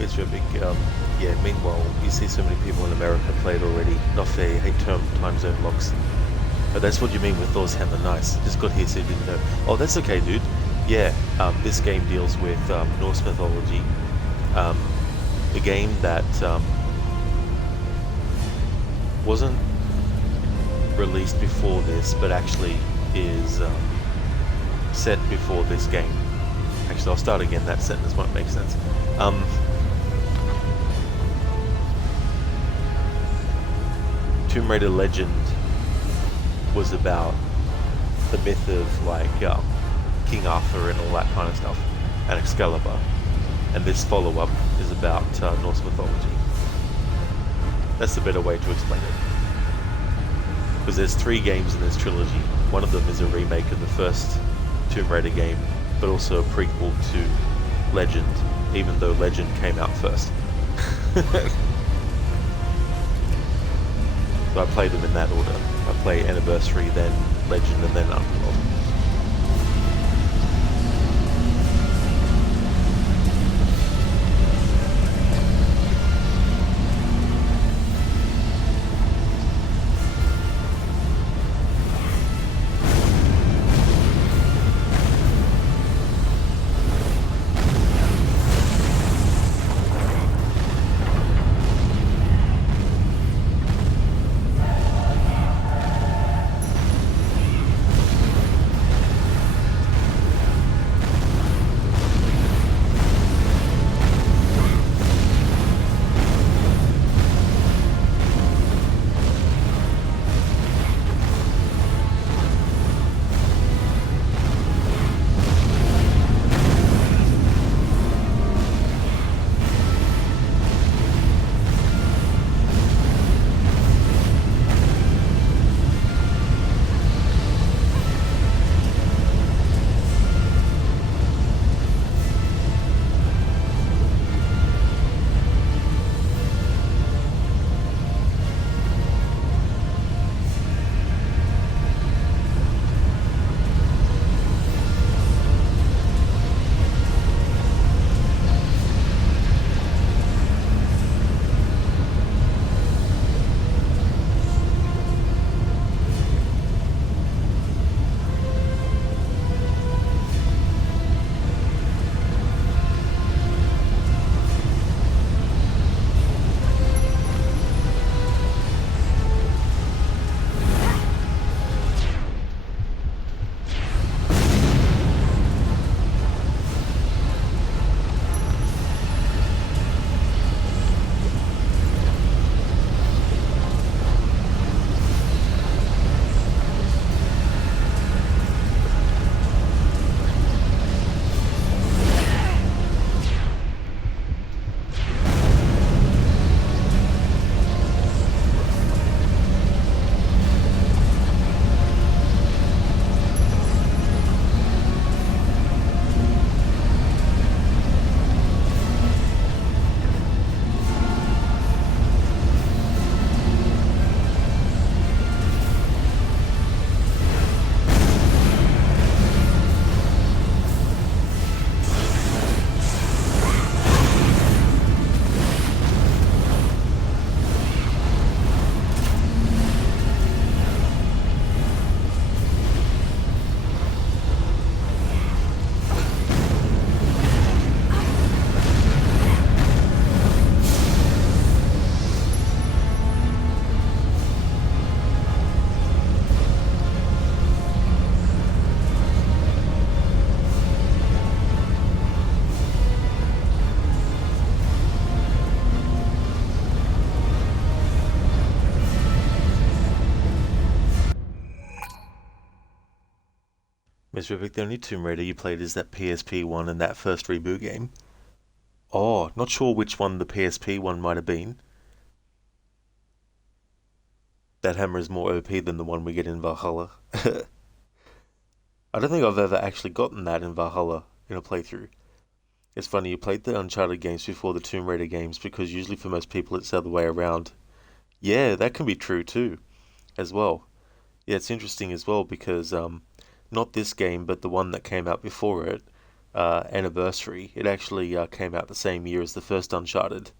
It's your big, yeah, meanwhile, you see so many people in America play it already. Not fair, you hate time zone locks. Oh, that's what you mean with Thor's hammer, nice. Just got here so you didn't know. Oh, that's okay, dude. Yeah, this game deals with Norse mythology. A game that wasn't released before this, but actually is set before this game. Actually, I'll start again, that sentence won't make sense. Tomb Raider Legend was about the myth of like King Arthur and all that kind of stuff, and Excalibur. And this follow-up is about Norse mythology. That's the better way to explain it. Because there's 3 games in this trilogy. One of them is a remake of the first Tomb Raider game, but also a prequel to Legend, even though Legend came out first. So I played them in that order. I play Anniversary, then Legend, and then Underworld. Mr. Vic, the only Tomb Raider you played is that PSP one and that first reboot game. Oh, not sure which one the PSP one might have been. That hammer is more OP than the one we get in Valhalla. I don't think I've ever actually gotten that in Valhalla in a playthrough. It's funny, you played the Uncharted games before the Tomb Raider games because usually for most people it's the other way around. Yeah, that can be true too, as well. Yeah, it's interesting as well because not this game, but the one that came out before it, Anniversary, it actually came out the same year as the first Uncharted.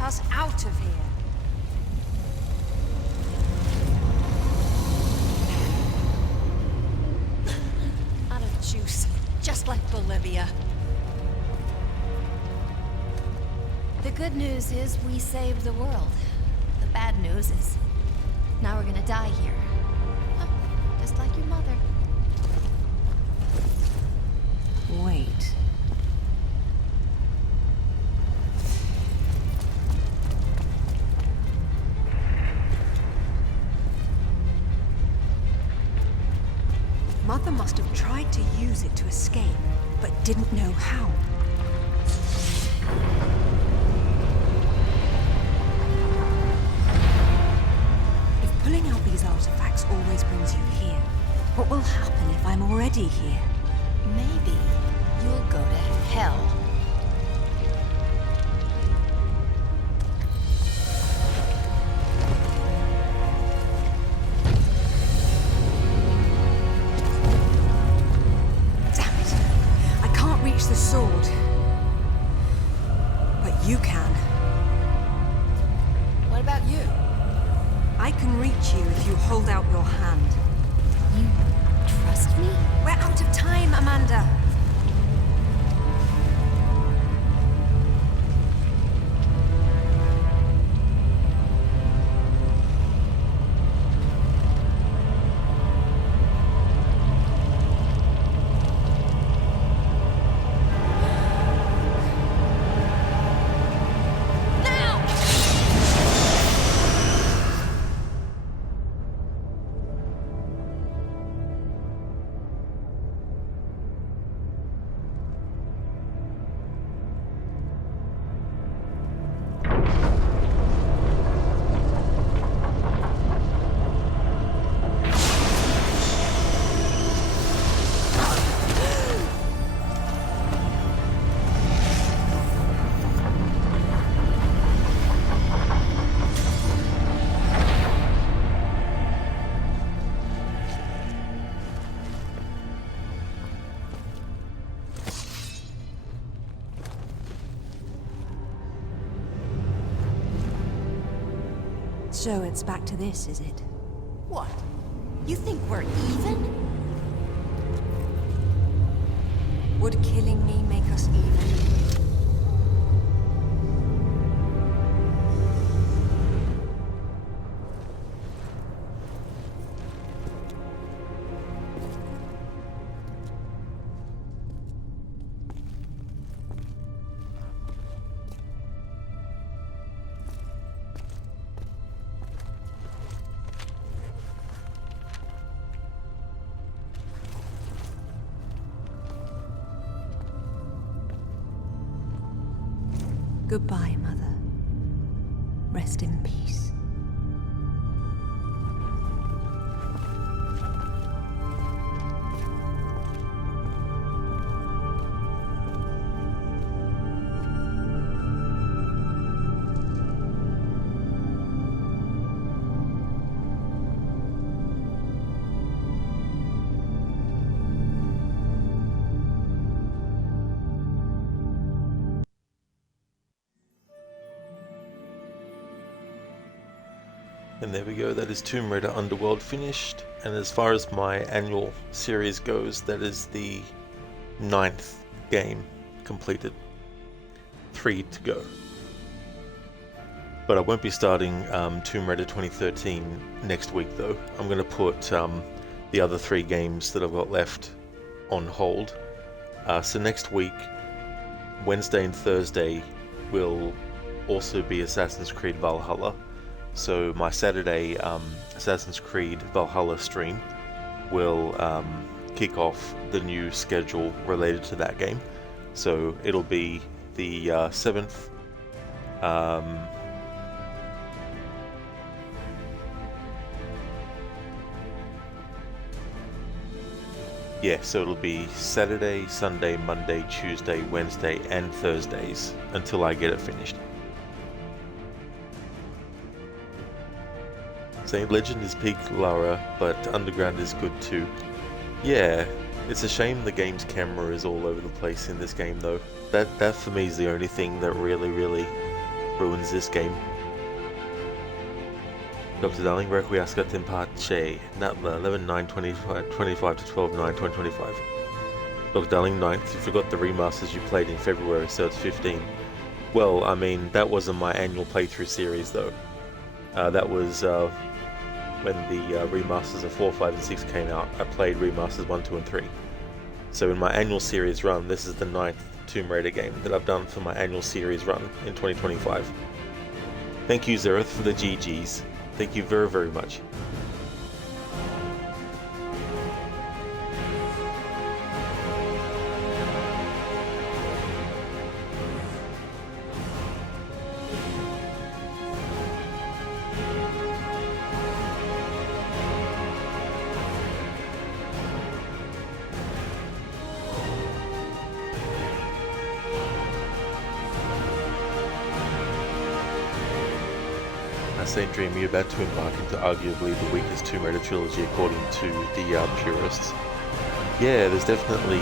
get us out of here. Out of juice, just like Bolivia. The good news is we saved the world. The bad news is now we're gonna die here. Huh, just like your mother. Wait. Mother must have tried to use it to escape, but didn't know how. If pulling out these artifacts always brings you here, what will happen if I'm already here? Maybe you'll go to hell. Damn it! I can't reach the sword. But you can. What about you? I can reach you if you hold out your hand. You trust me? We're out of time, Amanda. So it's back to this, is it? What? You think we're even? Would killing me make us even? Goodbye, Mother. Rest in peace. And there we go, that is Tomb Raider Underworld finished. And as far as my annual series goes, that is the 9th game completed. 3 to go. But I won't be starting Tomb Raider 2013 next week though. I'm going to put the other 3 games that I've got left on hold. So next week, Wednesday and Thursday, will also be Assassin's Creed Valhalla. So my Saturday Assassin's Creed Valhalla stream will kick off the new schedule related to that game. So it'll be the 7th. Yeah, so it'll be Saturday, Sunday, Monday, Tuesday, Wednesday, and Thursdays until I get it finished. Saint Legend is peak Lara, but Underground is good too. Yeah, it's a shame the game's camera is all over the place in this game though. That for me is the only thing that really ruins this game. Dr. Darling, Requiescat in Pace, Natla, 11/9/25 to 12/9/2025. Dr. Darling, 9th, you forgot the remasters you played in February, so it's 15. Well, I mean, that wasn't my annual playthrough series, though. That was when the remasters of 4, 5, and 6 came out. I played remasters 1, 2, and 3. So in my annual series run, this is the 9th Tomb Raider game that I've done for my annual series run in 2025. Thank you, Zereth, for the GGs. Thank you very, very much. St. Dream, you're about to embark into arguably the weakest Tomb Raider trilogy according to the purists. Yeah, there's definitely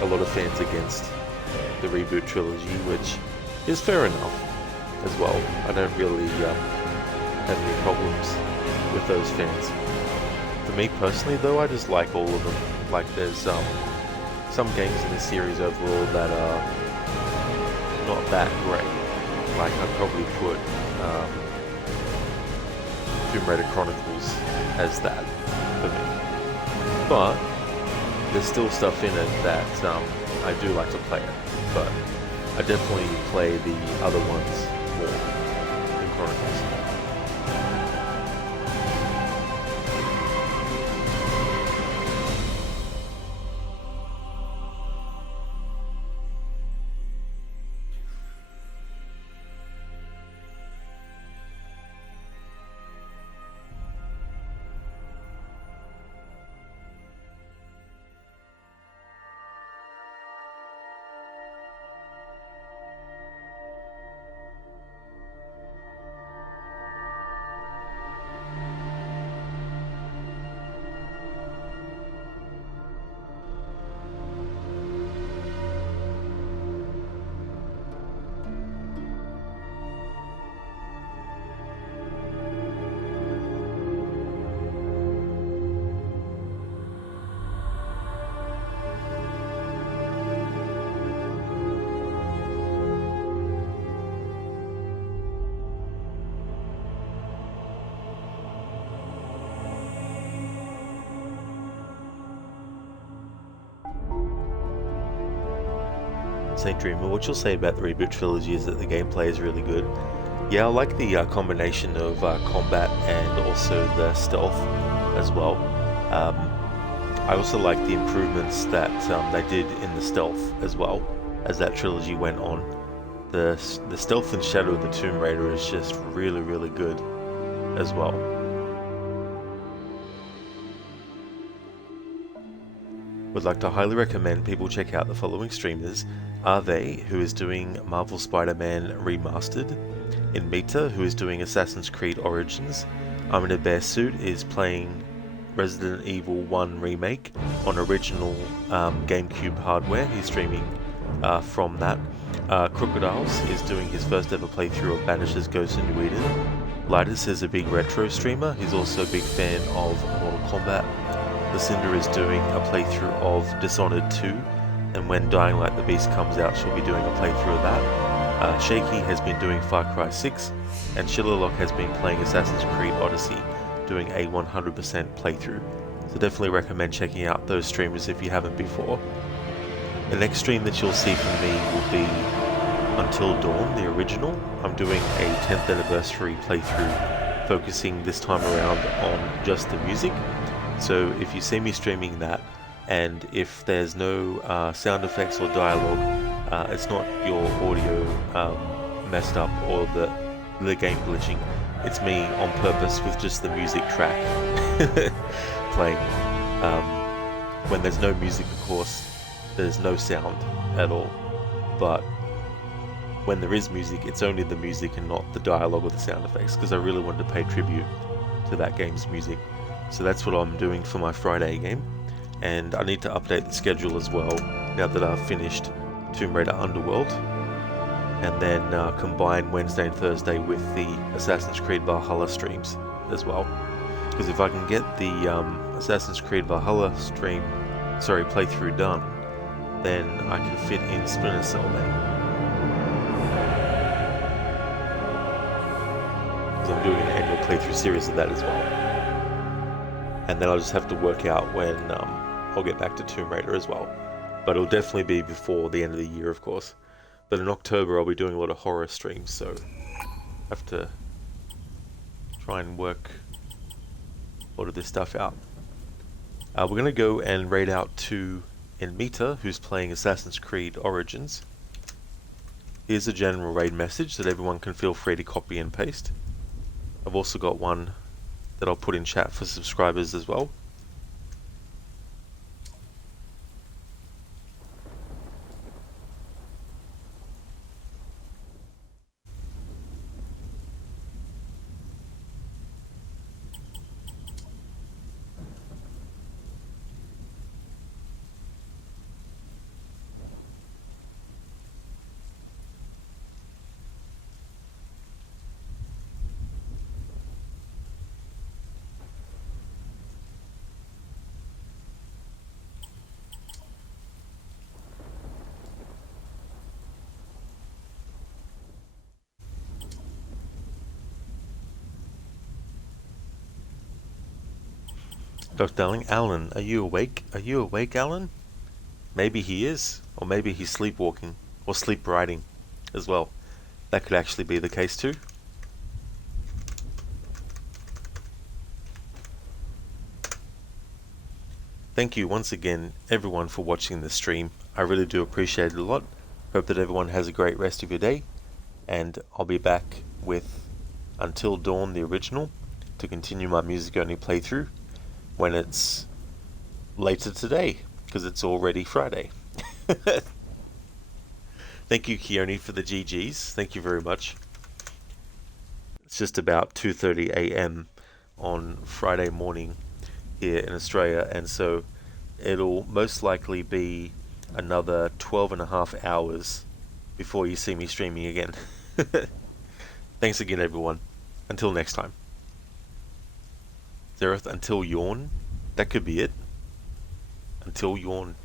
a lot of fans against the reboot trilogy, which is fair enough as well. I don't really have any problems with those fans. For me personally though, I just like all of them. Like there's some games in the series overall that are not that great. Like I'd probably put Tomb Raider Chronicles as that for me. But there's still stuff in it that I do like to play it. But I definitely play the other ones more than Chronicles. St. Dreamer, what you'll say about the reboot trilogy is that the gameplay is really good. Yeah, I like the combination of combat and also the stealth as well. I also like the improvements that they did in the stealth as well as that trilogy went on. The stealth in Shadow of the Tomb Raider is just really, really good as well. Would like to highly recommend people check out the following streamers. Arve, who is doing Marvel Spider-Man Remastered, Inmita, who is doing Assassin's Creed Origins, I'm in a Bear Suit is playing Resident Evil 1 Remake on original GameCube hardware. He's streaming from that. Crocodiles is doing his first ever playthrough of Banish's Ghost in New Eden. Lightus is a big retro streamer. He's also a big fan of Mortal Kombat. Lucinda is doing a playthrough of Dishonored 2, and when Dying Like the Beast comes out, she'll be doing a playthrough of that. Shaky has been doing Far Cry 6, and Shillerlock has been playing Assassin's Creed Odyssey, doing a 100% playthrough. So definitely recommend checking out those streamers if you haven't before. The next stream that you'll see from me will be Until Dawn, the original. I'm doing a 10th anniversary playthrough, focusing this time around on just the music. So if you see me streaming that, and if there's no sound effects or dialogue, it's not your audio messed up or the game glitching. It's me on purpose with just the music track playing. When there's no music, of course, there's no sound at all. But when there is music, it's only the music and not the dialogue or the sound effects, because I really wanted to pay tribute to that game's music. So that's what I'm doing for my Friday game, and I need to update the schedule as well now that I've finished Tomb Raider Underworld. and then combine Wednesday and Thursday with the Assassin's Creed Valhalla streams as well. Because if I can get the Assassin's Creed Valhalla playthrough done, then I can fit in Splinter Cell Day. Because I'm doing an annual playthrough series of that as well. And then I'll just have to work out when I'll get back to Tomb Raider as well. But it'll definitely be before the end of the year, of course. But in October I'll be doing a lot of horror streams, so I have to try and work a lot of this stuff out. We're going to go and raid out to Enmita, who's playing Assassin's Creed Origins. Here's a general raid message that everyone can feel free to copy and paste. I've also got one that I'll put in chat for subscribers as well. Dr. Darling, Alan, are you awake? Are you awake, Alan? Maybe he is, or maybe he's sleepwalking, or sleep riding as well. That could actually be the case too. Thank you once again, everyone, for watching this stream. I really do appreciate it a lot. Hope that everyone has a great rest of your day, and I'll be back with Until Dawn, the original, to continue my music-only playthrough when it's later today, because it's already Friday. Thank you, Keone, for the GGs. Thank you very much. It's just about 2:30 a.m. on Friday morning here in Australia, and so it'll most likely be another 12.5 hours before you see me streaming again. Thanks again, everyone. Until next time. Zereth, until yawn? That could be it. Until yawn.